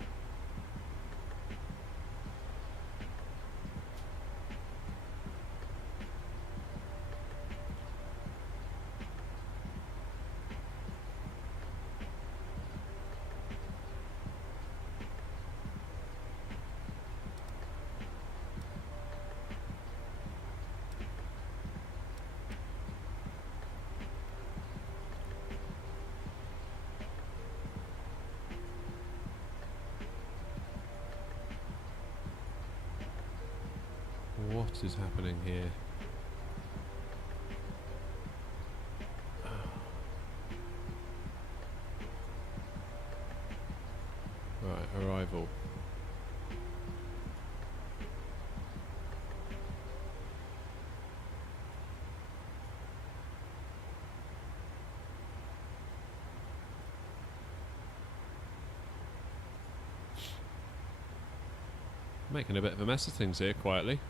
What is happening here? Right, arrival. Making a bit of a mess of things here, quietly.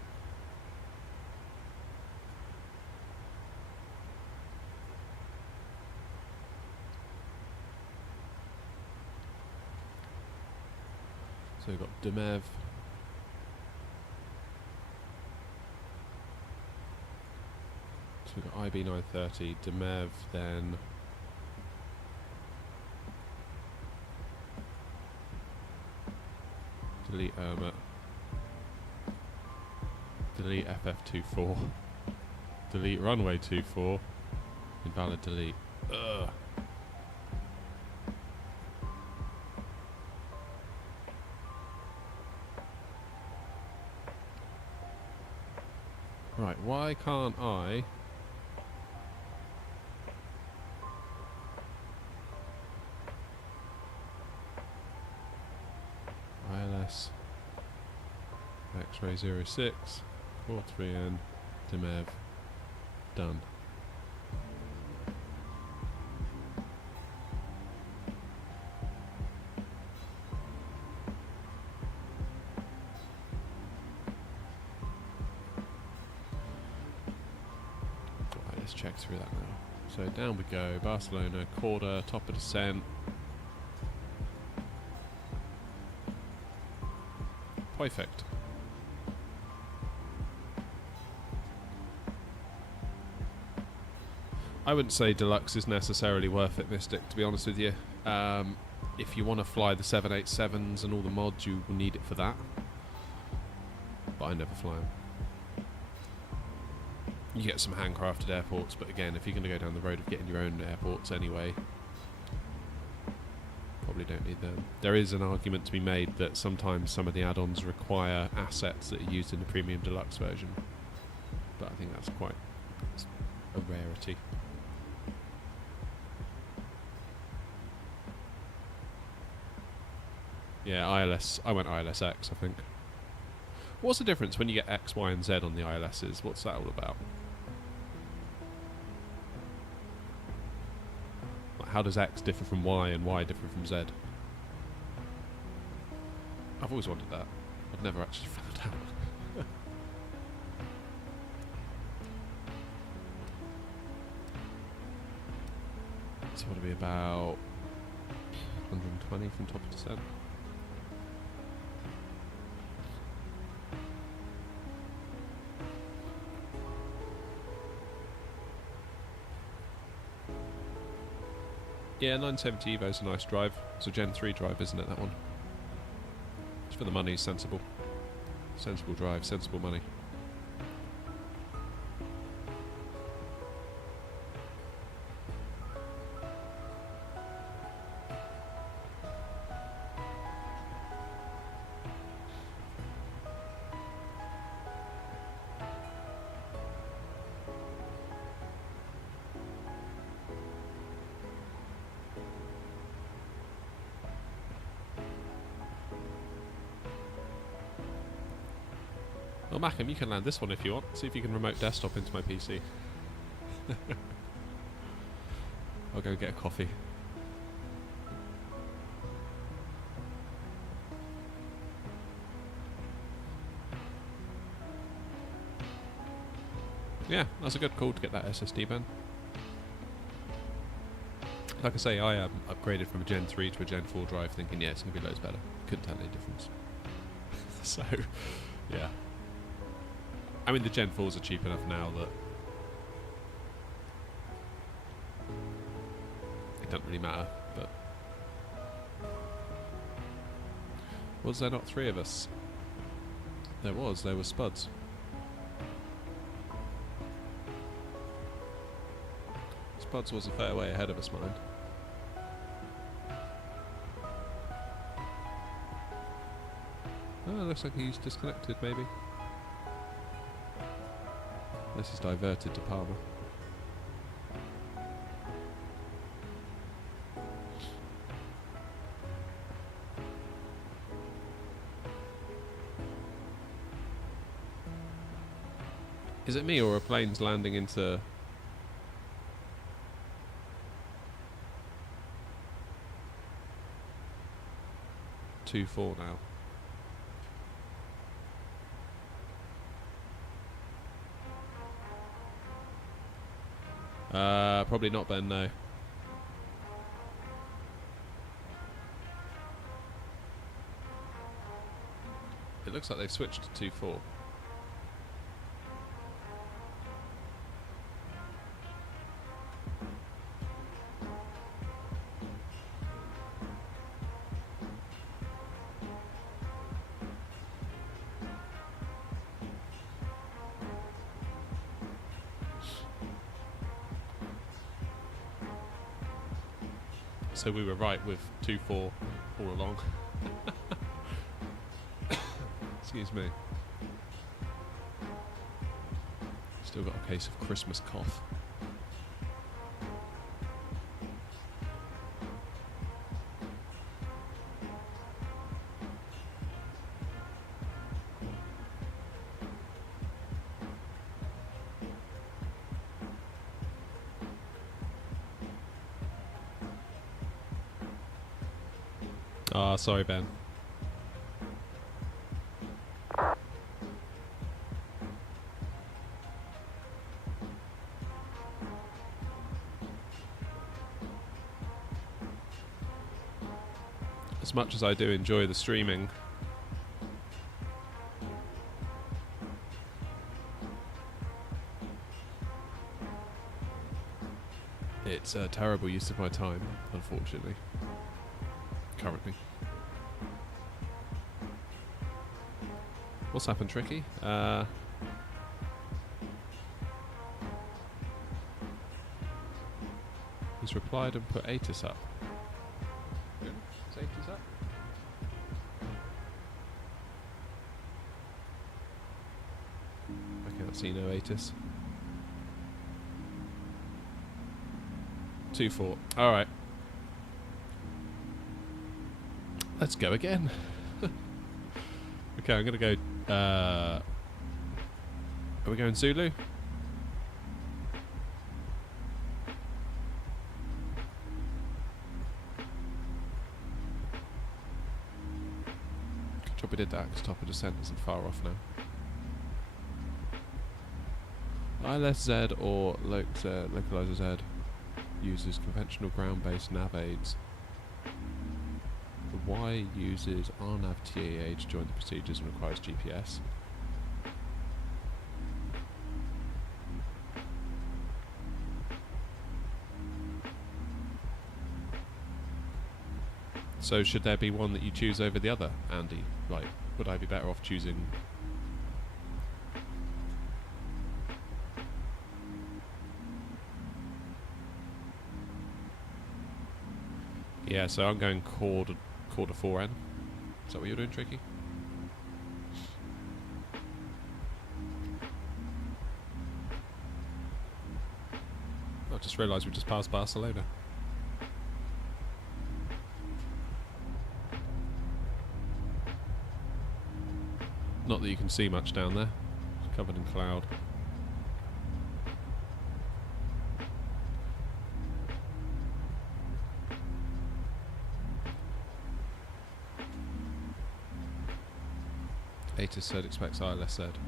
So we've got Demev. So we've got IB 930, Demev, then delete Irma, delete FF24, delete runway 24, invalid delete. Ugh. Right, why can't I ILS X-ray 06 43N Demev done. Right, let's check through that now. So down we go, Barcelona, quarter, top of descent. Perfect. I wouldn't say deluxe is necessarily worth it, Mystic, to be honest with you. If you want to fly the 787s and all the mods, you will need it for that. But I never fly them. You get some handcrafted airports, but again, if you're going to go down the road of getting your own airports anyway, probably don't need them. There is an argument to be made that sometimes some of the add-ons require assets that are used in the premium deluxe version, but I think that's quite a rarity. Yeah, ILS. I went ILS-X, I think. What's the difference when you get X, Y, and Z on the ILSs? What's that all about? Like, how does X differ from Y and Y differ from Z? I've always wondered that. I've never actually found out. So it'll be about 120 from top of descent. Yeah, 970 Evo's a nice drive. It's a Gen 3 drive, isn't it, that one? It's for the money, sensible. Sensible drive, sensible money. Well, Mackham, you can land this one if you want. See if you can remote desktop into my PC. I'll go get a coffee. Yeah, that's a good call to get that SSD ban. Like I say, I upgraded from a Gen 3 to a Gen 4 drive thinking, yeah, it's going to be loads better. Couldn't tell any difference. So, yeah. I mean, the Gen 4s are cheap enough now that it doesn't really matter, but... Was there not 3 of us? There were Spuds. Spuds was a fair way ahead of us, mind. Oh, looks like he's disconnected, maybe. Unless he's diverted to Palmer. Is it me or are planes landing into... (2-4) now? Probably not Ben, no. looks like they've switched to 2-4. So we were right with 2-4 all along. Excuse me. Still got a case of Christmas cough. Ah, sorry, Ben. As much as I do enjoy the streaming, it's a terrible use of my time, unfortunately. Currently. What's happened, Tricky? He's replied and put ATIS up. Good. Is ATIS up? I can't see no ATIS. 2-4. Alright. Let's go again. Okay, I'm gonna go. Are we going Zulu? Good job we did that, because top of descent isn't far off now. ILS-Z or Localizer Z uses conventional ground-based nav aids. The Y uses RNAV TAA to join the procedures and requires GPS. So should there be one that you choose over the other, Andy? Like, would I be better off choosing... Yeah, so I'm going quarter 4N. Is that what you're doing, Tricky? I just realised we just passed Barcelona. Not that you can see much down there. It's covered in cloud. ATIS said expects ILS said.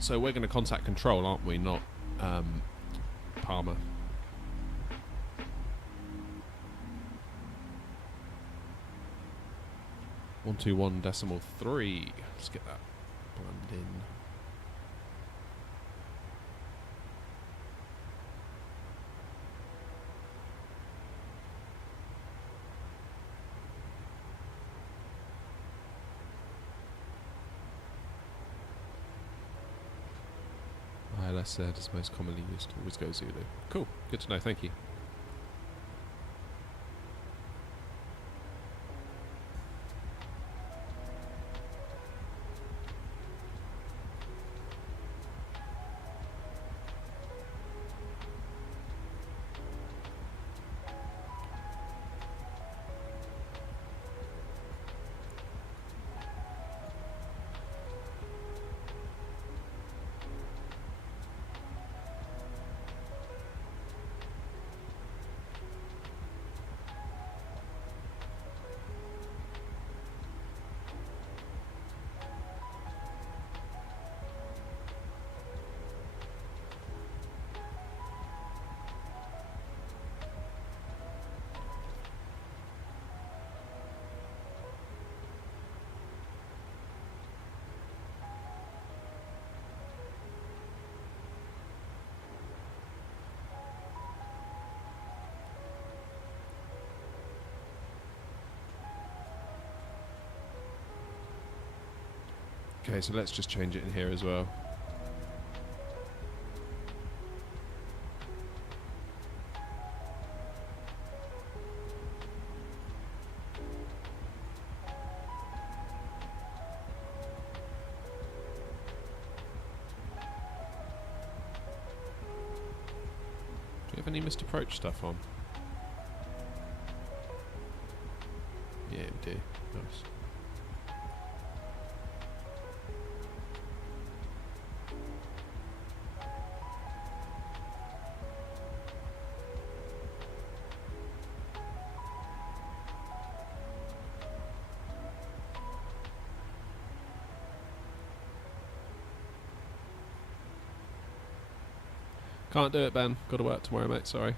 So we're going to contact control, aren't we? Not Palmer. .121.3. Let's get that plugged in. ILS said is most commonly used. Always go Zulu. Cool. Good to know. Thank you. Okay, so let's just change it in here as well. Do you have any missed approach stuff on? Yeah, we do. Nice. Can't do it, Ben. Got to work tomorrow, mate. Sorry.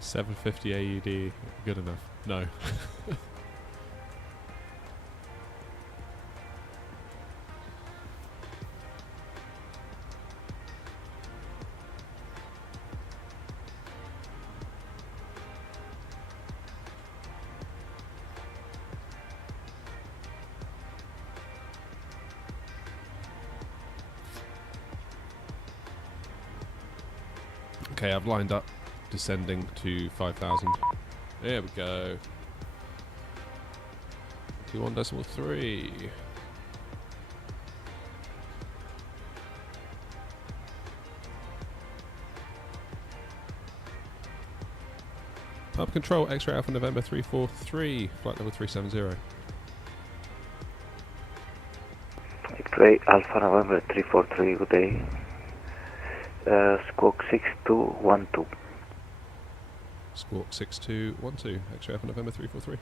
$750 AUD, good enough. No. Okay, I've lined up descending to 5,000. There we go. 21.3. Pub control, X-ray Alpha November 343, flight level 370. X-ray Alpha November 343, good day. Squawk 6212. Squawk 6212, X-ray Alpha November 343.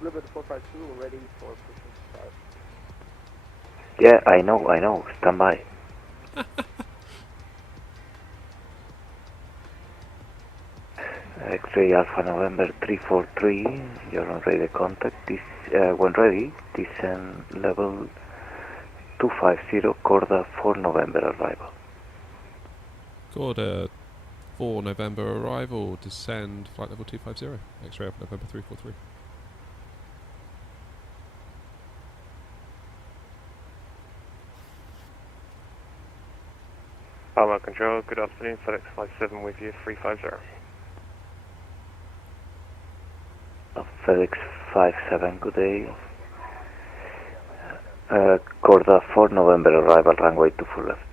River 452, ready for pushing start. Yeah, I know. Stand by. X-ray Alpha November 343, you're on ready contact. This, when ready, descend level 250, Corda 4 November arrival. Corda 4 November arrival, descend flight level 250, X-ray Alpha November 343. Palma Control, good afternoon, FedEx 57 with you, 350. FedEx 57, good day. Corda 4 November arrival, runway 24 left.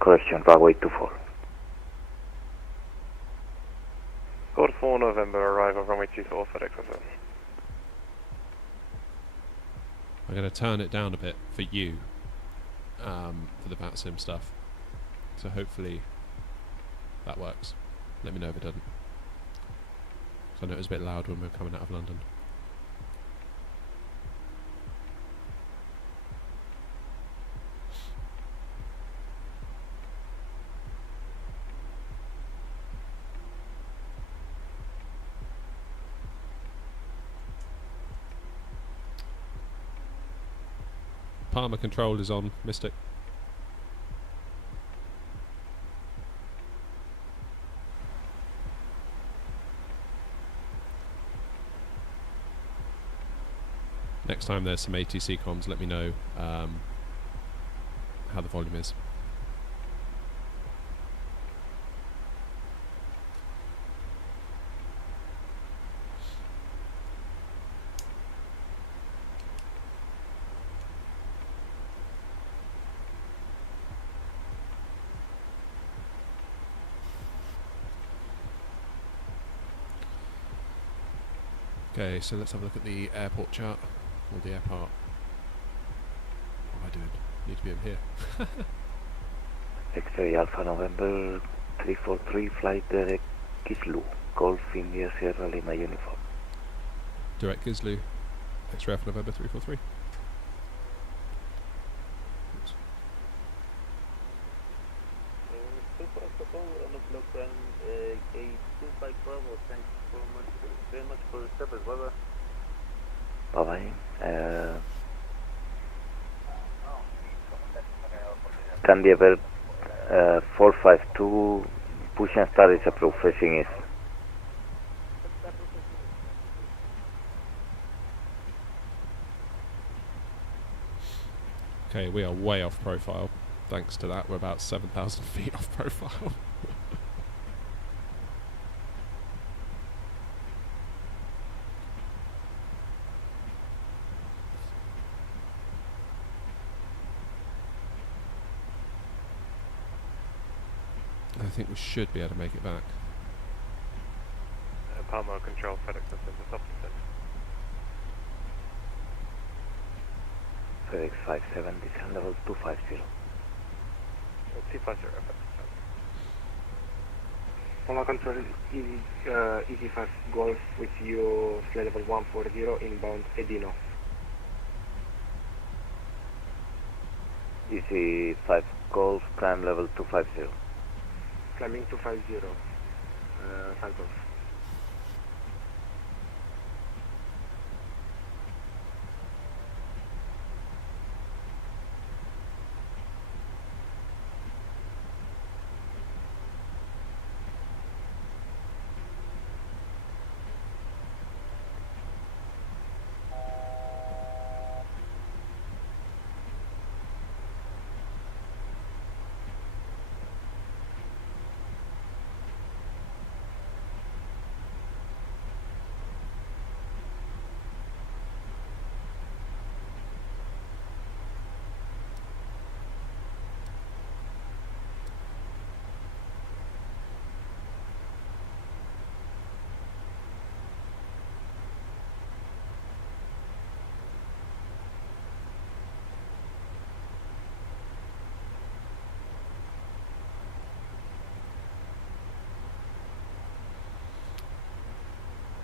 Correction, runway 24. Corda 4 November arrival, runway 24, FedEx 57. I'm going to turn it down a bit for you, for the VATSIM stuff. So hopefully that works. Let me know if it doesn't. So I know it was a bit loud when we were coming out of London. Palmer control is on, Mystic. Next time there's some ATC comms, let me know how the volume is. Okay, so let's have a look at the airport chart. Or the airport. What am I doing? Need to be over here. X-ray Alpha November 343, flight direct Kislu, Golf India Sierra Lima uniform. Direct Gislu, X-ray Alpha November 343. So far, so far, on the block ground, A25 Bravo, thanks very much for the service, brother. Bye bye. Candy Air 452, push and start is approved, facing east. Okay, we are way off profile. Thanks to that, we're about 7,000 feet off profile. I think we should be able to make it back. Palma Control, FedEx system, the soft descent. FedEx 57, descent level 250. 250, FedEx. Palma Control, EG5 Golf with you, flight level 140, inbound Edino. Easy 5 Golf, climb level 250. Climbing 250, Santos.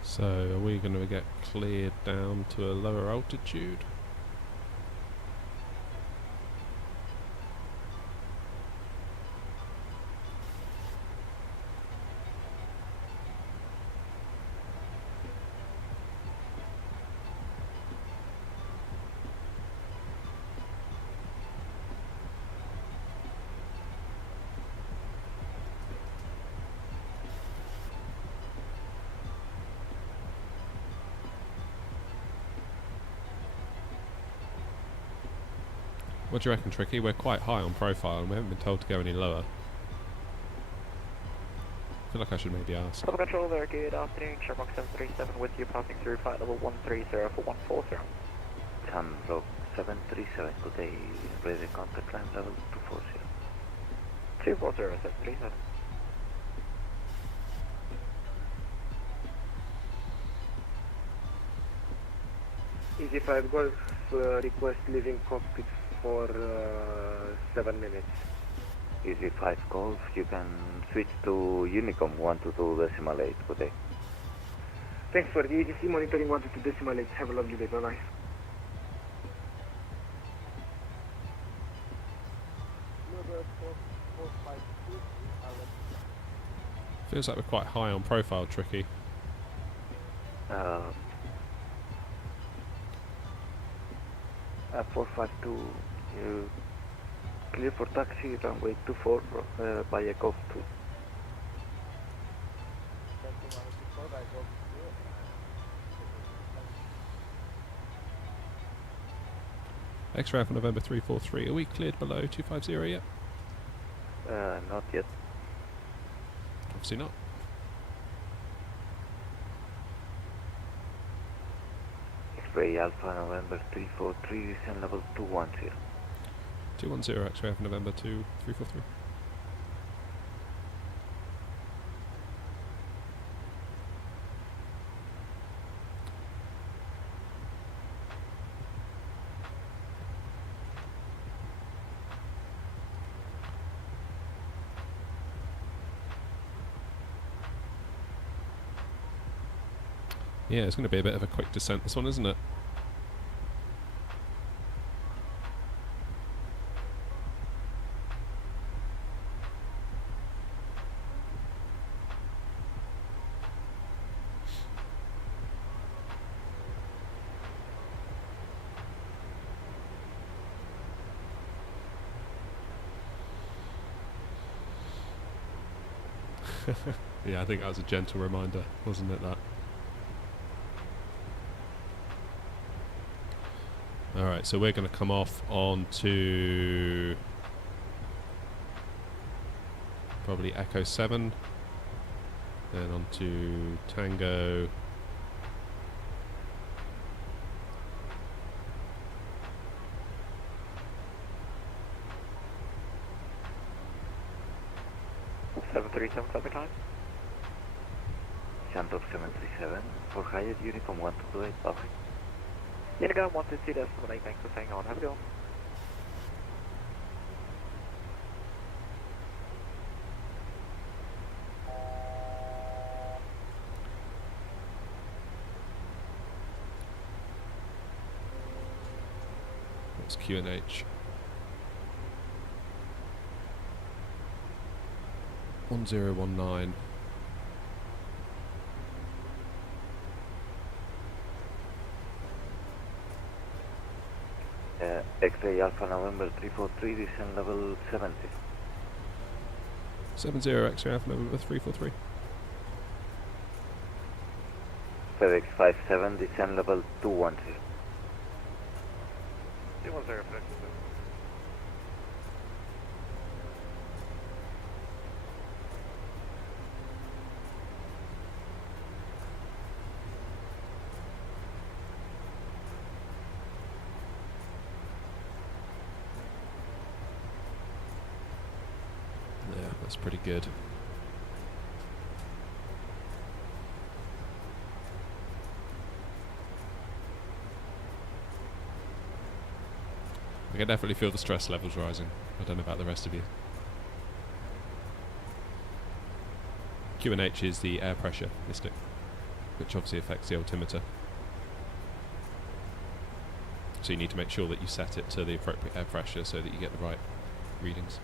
So, are we going to get cleared down to a lower altitude? What do you reckon, Tricky? We're quite high on profile and we haven't been told to go any lower. I feel like I should maybe ask. Total Control there, good afternoon. Sherlock 737 with you, passing through flight level 130 for 140. Shamrock 737, good day, ready contact, climb level 240. 240, 737. EG5 Golf, request leaving cockpit for 7 minutes. Easy 5 Golf, you can switch to Unicom 122.8, good day. Thanks for the EGC monitoring 122.8. Have a lovely day, bye bye. Feels like we're quite high on profile, Tricky. 452, you clear for taxi, runway 24, via Golf 2. X-ray for November 343. Are we cleared below 250 yet? Not yet. Obviously not. X-ray Alpha November 343, descent level 210. 210 X-ray for November 2343. Yeah, it's going to be a bit of a quick descent, this one, isn't it? Yeah, I think that was a gentle reminder, wasn't it, that? Alright, so we're going to come off onto probably Echo 7, then onto Tango. Copy time. Shandor 737 for Hyatt Uniform 128 public. Unicorn 122 decimal 8, thanks for staying on. Have a good one. That's QNH. 1019. X-ray Alpha November 343, descent level 70. 70 X-ray Alpha November 343. FedEx 57, descent level 210. 210, FedEx. Yeah, that's pretty good. I can definitely feel the stress levels rising. I don't know about the rest of you. QNH is the air pressure mystic, which obviously affects the altimeter. So you need to make sure that you set it to the appropriate air pressure so that you get the right readings.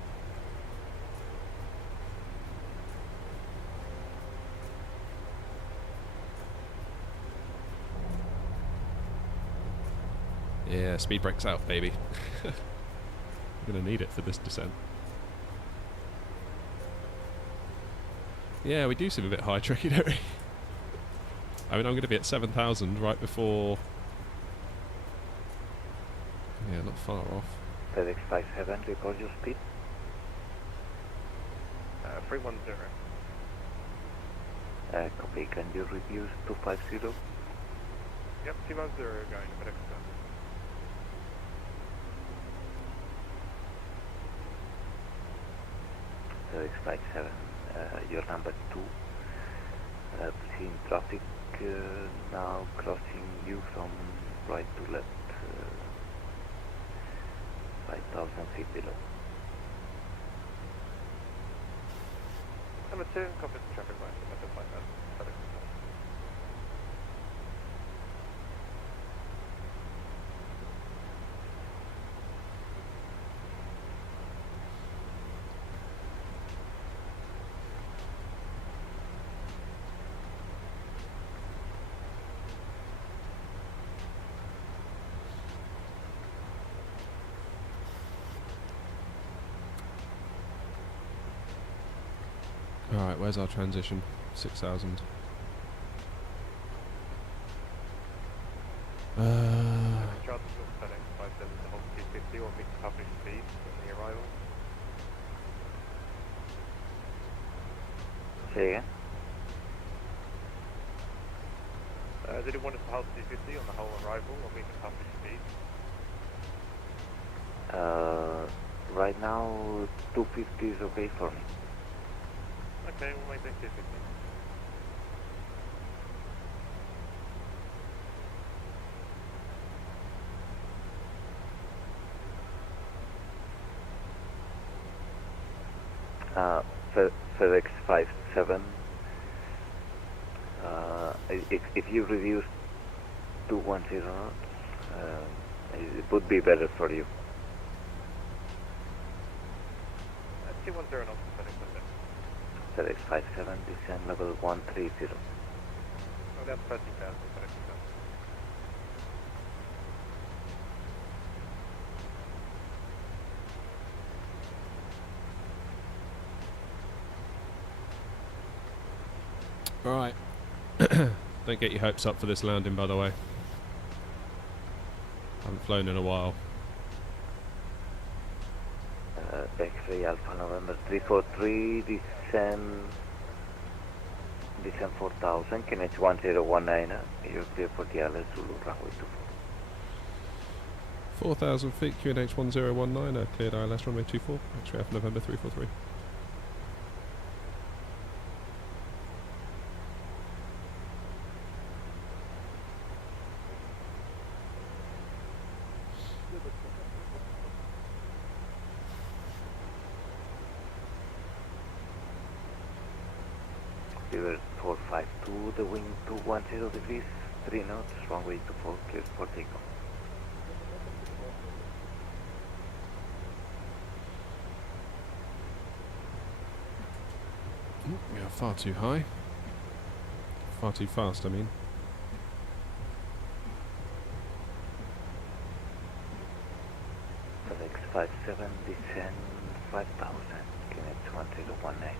Yeah, speed brakes out, baby. I'm gonna need it for this descent. Yeah, we do seem a bit high tricky, don't we? I mean, I'm gonna be at 7,000 right before... Yeah, not far off. FedEx 57, record your speed. 310. Copy, can you reduce to 50? Yep, 210 going to FedEx 7. FedEx 57, you're number 2. Seeing traffic now crossing you from right to left, 5,000 feet below. Number 2, copy the traffic light, FedEx 7. Alright, where's our transition? 6,000. Charts will FedEx 57 to hold 250 or meet published speed on the arrival. Say again? Did it want us to hold 250 on the whole arrival or meet the published speed? Right now, 250 is okay for me. Okay, we'll make that 250. FedEx 57, If you reduce to 10 knots, it would be better for you. 210 knots, FedEx Window. FedEx 57, descend level 130. Oh, that's 13,000, FedEx Window. Alright. Don't get your hopes up for this landing, by the way. Haven't flown in a while. X-ray Alpha November 343, descend 4000, KNH 1019, you're clear for the Alice Zulu runway 24. 4,000 feet, QNH 1019, cleared ILS runway 24, X-ray Alpha November 343. River 452, the wind 210 degrees, 3 knots, runway 24, cleared for takeoff. We are far too high. Far too fast, I mean. FedEx 57, descend 5000, KNH 1019.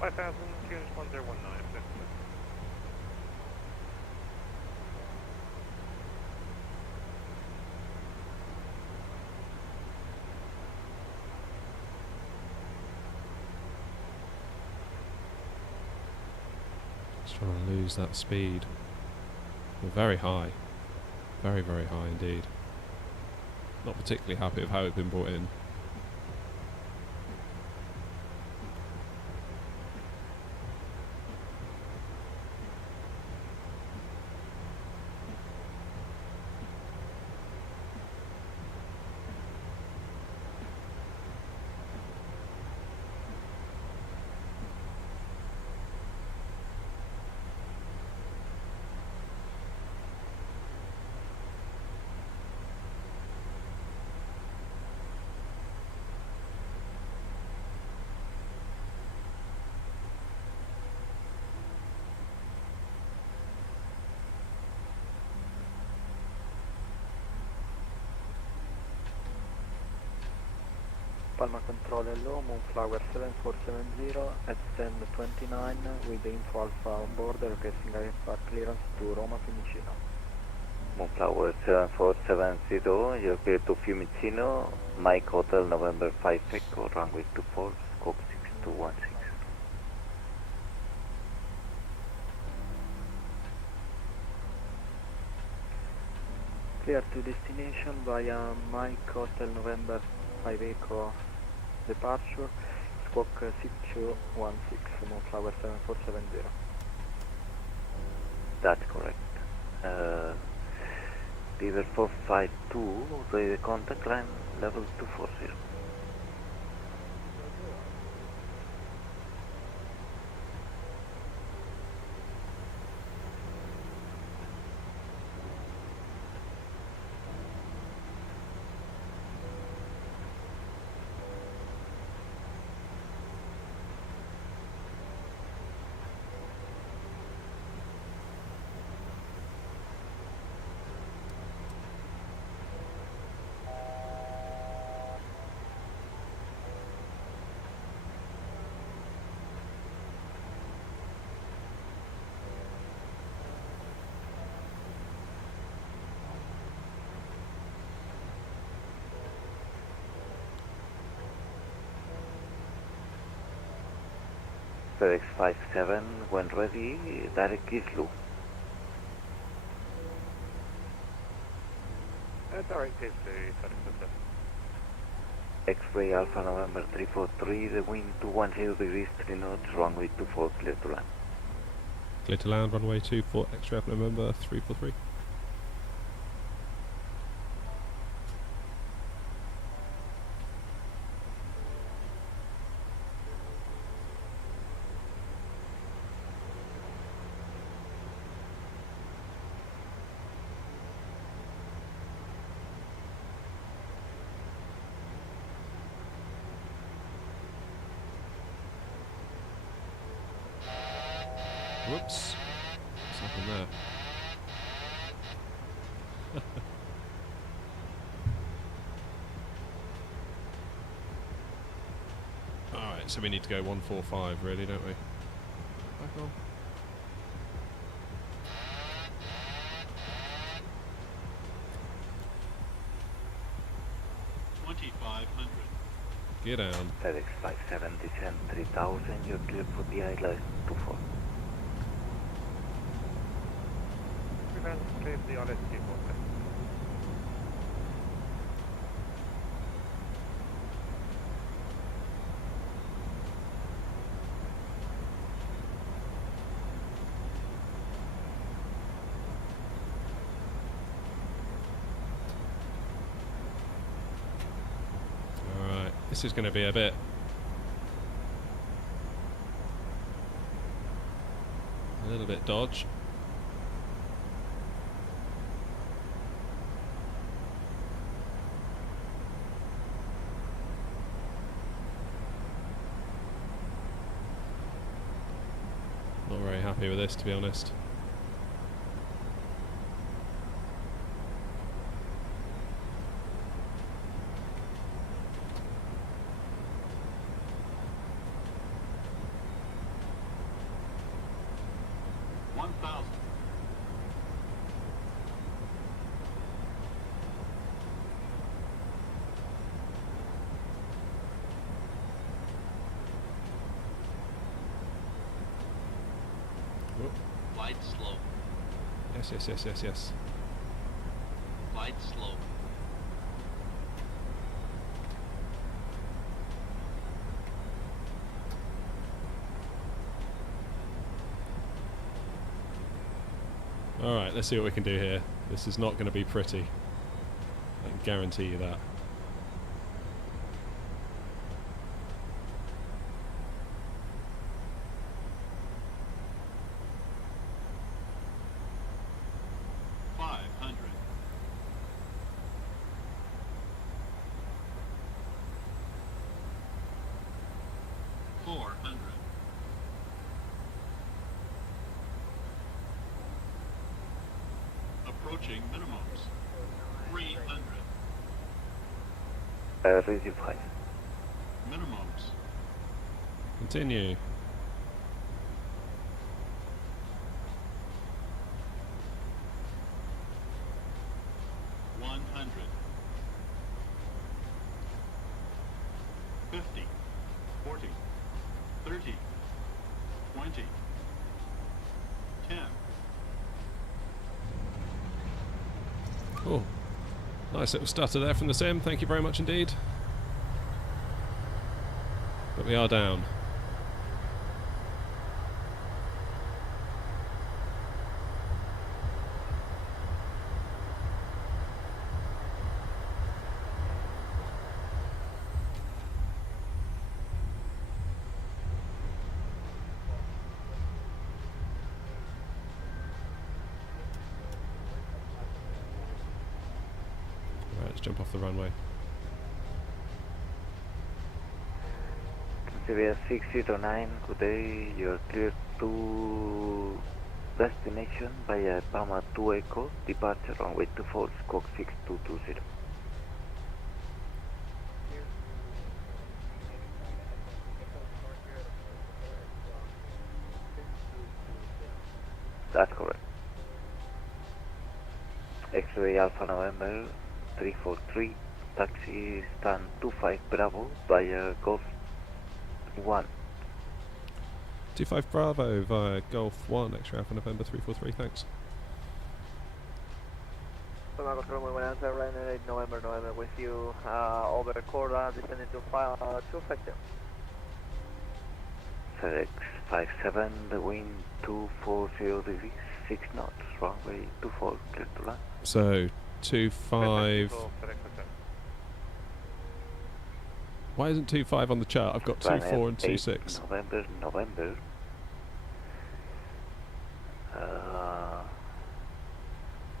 5,000, QNH 1019, FedEx. Just trying to lose that speed. We're very high. Very, very high indeed. Not particularly happy with how we've been brought in. Palma control hello, Moonflower 7470 at stand 29 with the info alpha on board, requesting airport clearance to Roma Fiumicino. Moonflower 7470, you're clear to Fiumicino, Mike Hotel November 5 Echo, runway 24, scope 6216. Clear to destination via Mike Hotel November 5 Echo departure, squawk 6216, Moonflower 7470. That's correct. River 452, ready contact line level 240. FedEx 57, when ready, direct Gislu. Direct is to FedEx Window. X-ray Alpha November 343, the wind 210 degrees, 3 knots, runway 24, clear to land. Clear to land, runway 24, X-ray Alpha November 343. Whoops. What's happened there? Alright, so we need to go 145 really, don't we? Back on. Get down. FedEx 57 descend 3000, you're clear for the ILS 24. Clear for the ILS 24. This is going to be a bit... a little bit dodge. Not very happy with this, to be honest. Glide slow. Yes. Glide slow. Alright, let's see what we can do here. This is not going to be pretty. I can guarantee you that. Approaching minimums. 300. Radio 5. Minimums. Continue. Oh, nice little stutter there from the sim. Thank you very much indeed. But we are down. Let's jump off the runway. Severe 609, good day. You're clear to destination via Pama 2 Echo, departure runway 24, squawk 6220. That's correct. X-ray Alpha November 343, taxi stand 25 Bravo via Golf 1. 25 Bravo via Golf 1, X-ray Alpha November 343, thanks. Muy buenas, Ryanair 8 November with you, over Corda, descending to 250. FedEx 57, the wind 240 degrees, 6 knots, runway 24, clear to land. So, 25... Why isn't 25 on the chart? I've got 24 and 26. November.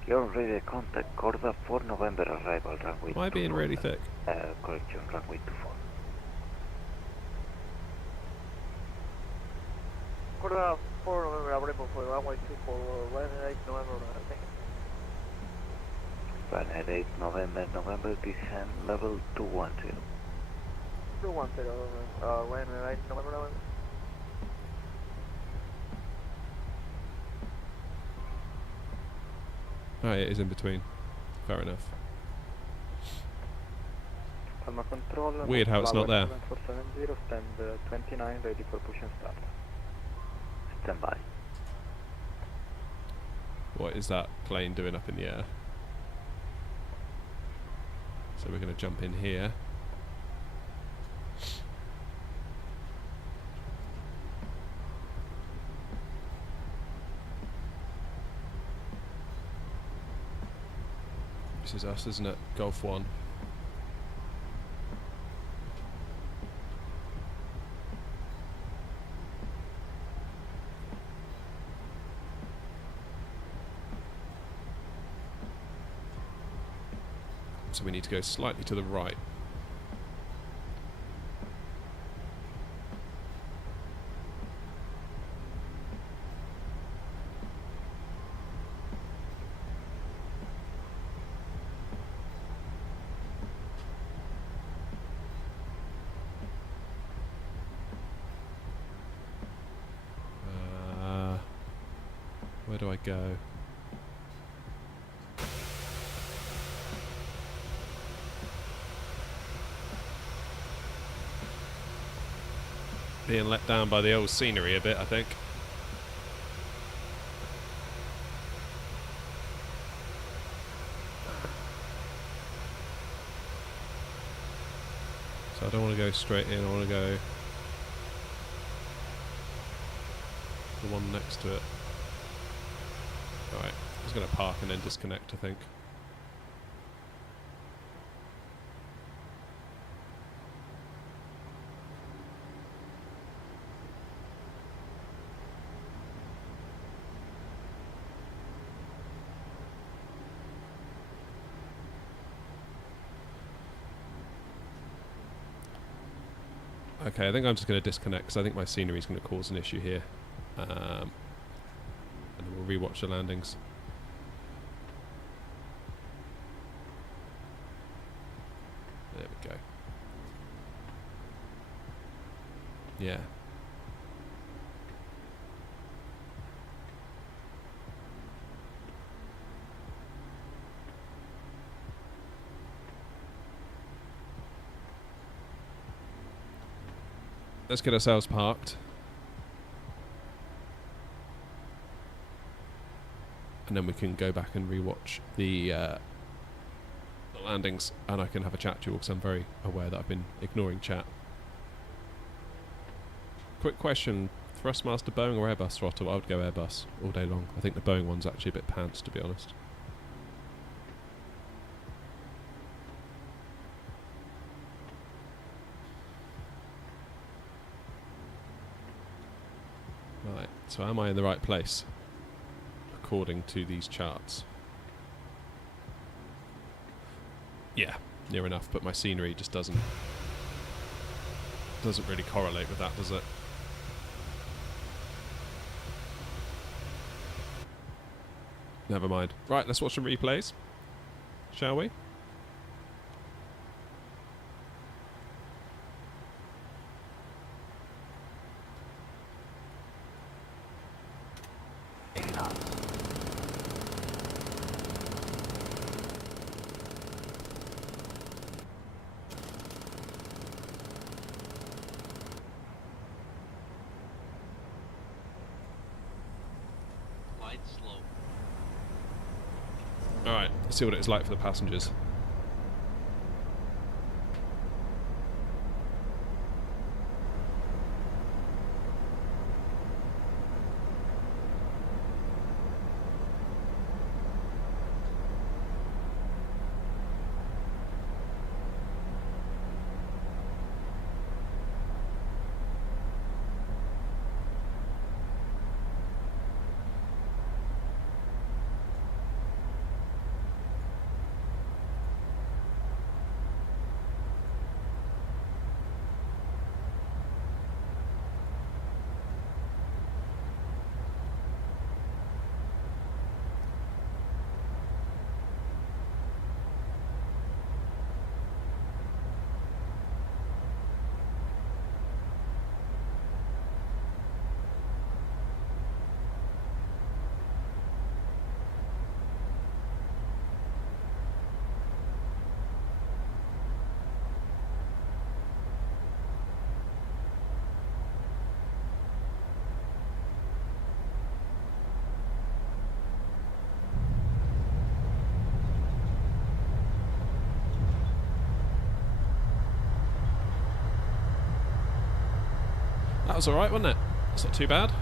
You're on radio contact, Corda 4 November arrival, runway. Am I being really thick? Correction, runway 24. Corda 4 November, for runway 24, runway 8 November, thank you. Runway 8 November, descend level 210. 210, runway 8 November. Oh, it is in between. Fair enough. Palma control. Weird how it's not there. 470, stand 29, ready for push and start. Stand by. What is that plane doing up in the air? So we're going to jump in here. This is us, isn't it? Golf 1. So we need to go slightly to the right. Where do I go? Being let down by the old scenery a bit, I think. So I don't want to go straight in, I want to go the one next to it. Alright, I was going to park and then disconnect, I think. Okay, I think I'm just going to disconnect because I think my scenery is going to cause an issue here. And then we'll rewatch the landings. There we go. Yeah. Let's get ourselves parked. And then we can go back and rewatch the landings, and I can have a chat to you because I'm very aware that I've been ignoring chat. Quick question, Thrustmaster Boeing or Airbus throttle? I would go Airbus all day long. I think the Boeing one's actually a bit pants, to be honest. Right, so am I in the right place according to these charts? Yeah, near enough, but my scenery just doesn't really correlate with that, does it? Never mind. Right, let's watch some replays, shall we? Alright, let's see what it's like for the passengers. was alright, wasn't it? It's not too bad.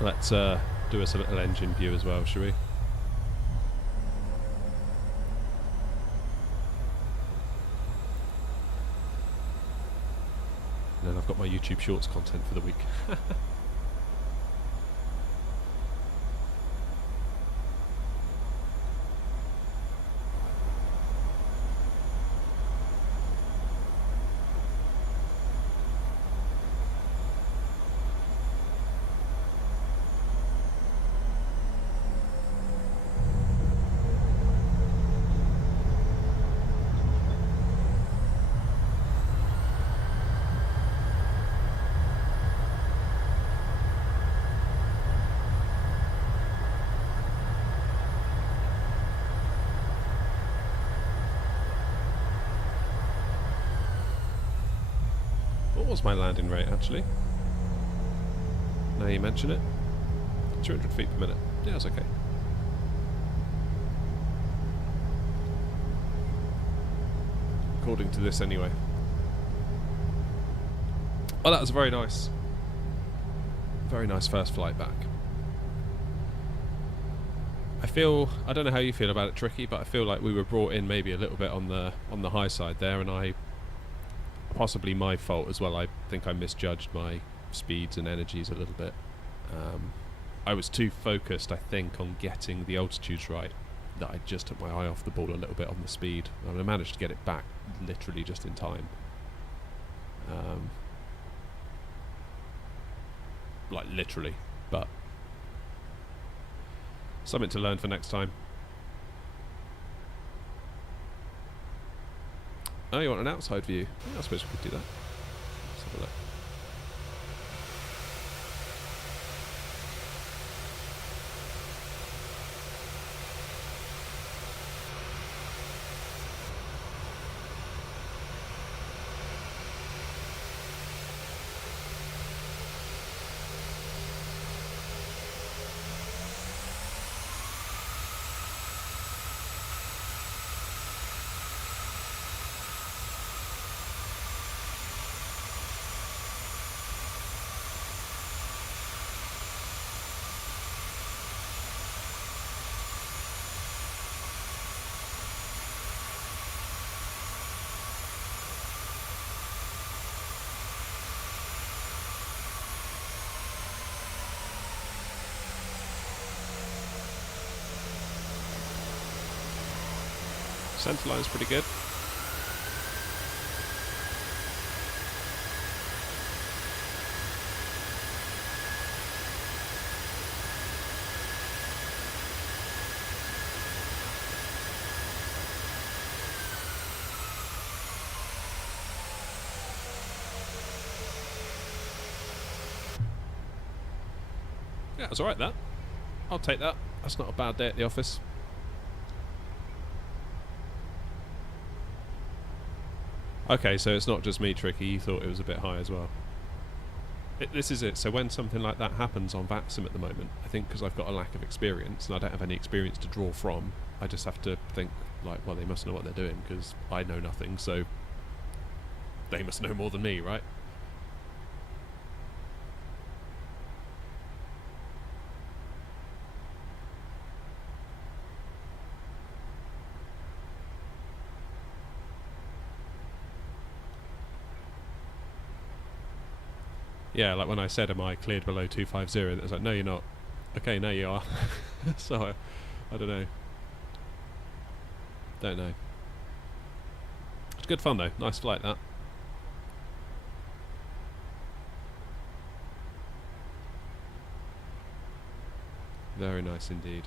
Let's do us a little engine view as well, shall we? And then I've got my YouTube Shorts content for the week. What was my landing rate actually? Now you mention it. 200 feet per minute. Yeah, it's okay. According to this anyway. Oh, that was very nice. Very nice first flight back. I don't know how you feel about it, Tricky, but I feel like we were brought in maybe a little bit on the high side there, and possibly my fault as well. I think I misjudged my speeds and energies a little bit. I was too focused, I think, on getting the altitudes right that I just took my eye off the ball a little bit on the speed. I mean, I managed to get it back literally just in time. Like literally, but something to learn for next time. Oh, you want an outside view? Yeah, I suppose we could do that. Let's have a look. Centre line's pretty good. Yeah, it was alright that. I'll take that. That's not a bad day at the office. Okay, so it's not just me, Tricky. You thought it was a bit high as well. This is it. So when something like that happens on VATSIM at the moment, I think because I've got a lack of experience and I don't have any experience to draw from, I just have to think, like, well, they must know what they're doing because I know nothing, so they must know more than me, right? Yeah, like when I said, am I cleared below 250? It was like, no, you're not. Okay, no, you are. So, I don't know. Don't know. It's good fun, though. Nice flight, that. Very nice indeed.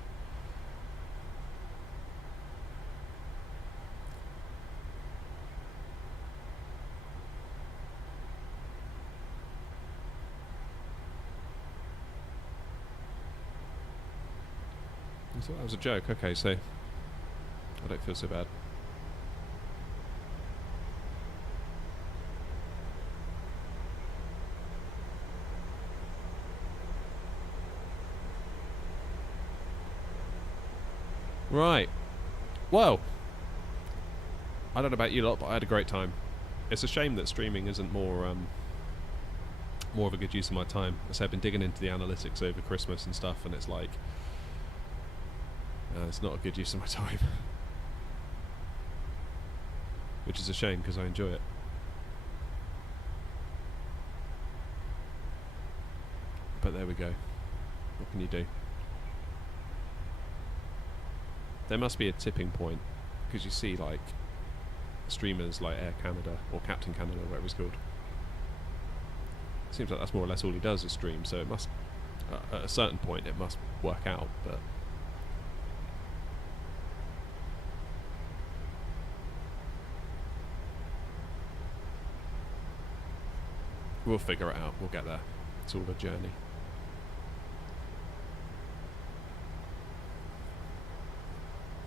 I thought that was a joke. Okay, so I don't feel so bad. Right. Well, I don't know about you lot, but I had a great time. It's a shame that streaming isn't more of a good use of my time. As I've been digging into the analytics over Christmas and stuff, and it's like, it's not a good use of my time. Which is a shame, because I enjoy it. But there we go. What can you do? There must be a tipping point, because you see, like, streamers like Air Canada, or Captain Canada, whatever it's called. Seems like that's more or less all he does is stream, so it must, at a certain point, it must work out, but... we'll figure it out, we'll get there. It's all a journey.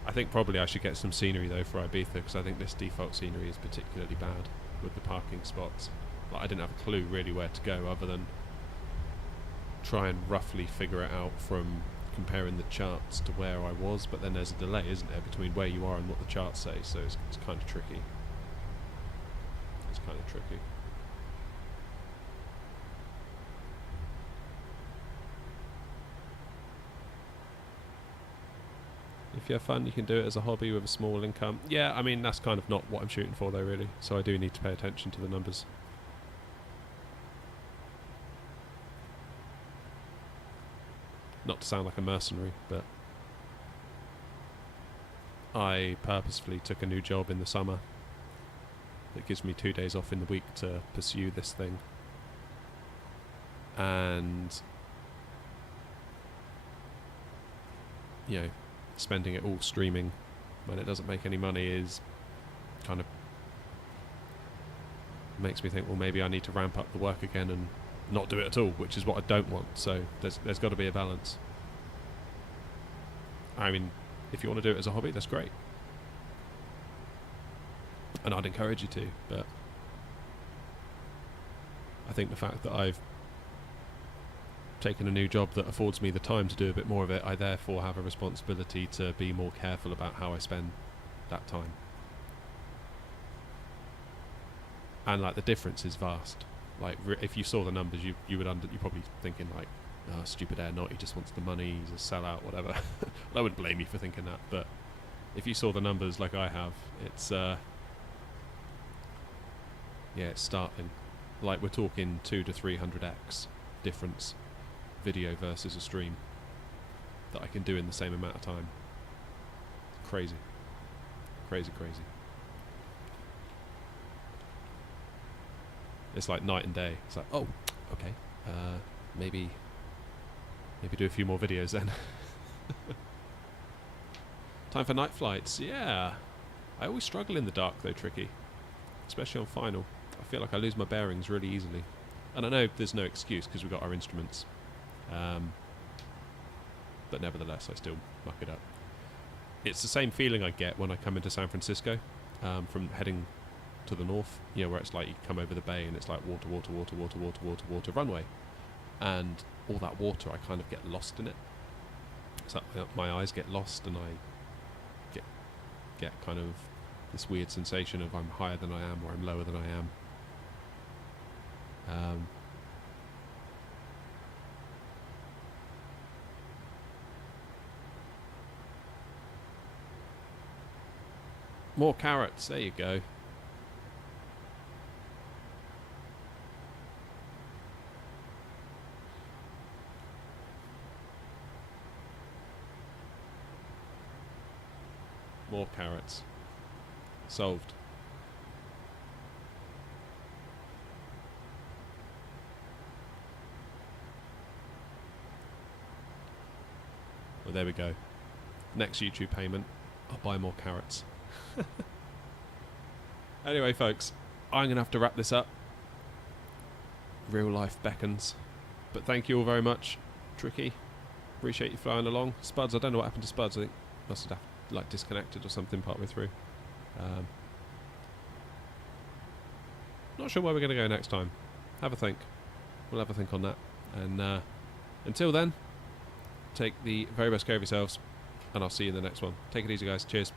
I think probably I should get some scenery though for Ibiza, because I think this default scenery is particularly bad with the parking spots. Like, I didn't have a clue really where to go other than try and roughly figure it out from comparing the charts to where I was, but then there's a delay, isn't there, between where you are and what the charts say, so it's kind of tricky. It's kind of tricky. If you have fun, you can do it as a hobby with a small income. Yeah, I mean, that's kind of not what I'm shooting for though, really. So I do need to pay attention to the numbers. Not to sound like a mercenary, but I purposefully took a new job in the summer that gives me 2 days off in the week to pursue this thing. And, you know, spending it all streaming when it doesn't make any money is kind of makes me think, well, maybe I need to ramp up the work again and not do it at all, which is what I don't want. So there's got to be a balance. I mean, if you want to do it as a hobby, that's great, and I'd encourage you to, but I think the fact that I've taken a new job that affords me the time to do a bit more of it, I therefore have a responsibility to be more careful about how I spend that time. And like, the difference is vast. Like, if you saw the numbers, you're probably thinking like, oh, stupid aeronaut, he just wants the money, he's a sellout, whatever. I wouldn't blame you for thinking that, but if you saw the numbers like I have, it's yeah, it's starting. Like, we're talking 200 to 300x difference, video versus a stream, that I can do in the same amount of time. Crazy. Crazy, crazy. It's like night and day. It's like, oh, okay, maybe do a few more videos then. Time for night flights. Yeah, I always struggle in the dark though, Tricky, especially on final. I feel like I lose my bearings really easily, and I know there's no excuse because we've got our instruments, but nevertheless I still muck it up. It's the same feeling I get when I come into San Francisco from heading to the north, you know, where it's like you come over the bay and it's like water, water, water, water, water, water, water, runway, and all that water, I kind of get lost in it. It's like my eyes get lost, and I get kind of this weird sensation of I'm higher than I am or I'm lower than I am. More carrots, there you go. More carrots. Solved. Well, there we go. Next YouTube payment, I'll buy more carrots. Anyway, folks, I'm going to have to wrap this up. Real life beckons. But thank you all very much. Tricky. Appreciate you flying along. Spuds, I don't know what happened to Spuds. I think must have like disconnected or something partway through. Not sure where we're going to go next time. Have a think. We'll have a think on that. And until then, take the very best care of yourselves, and I'll see you in the next one. Take it easy, guys. Cheers.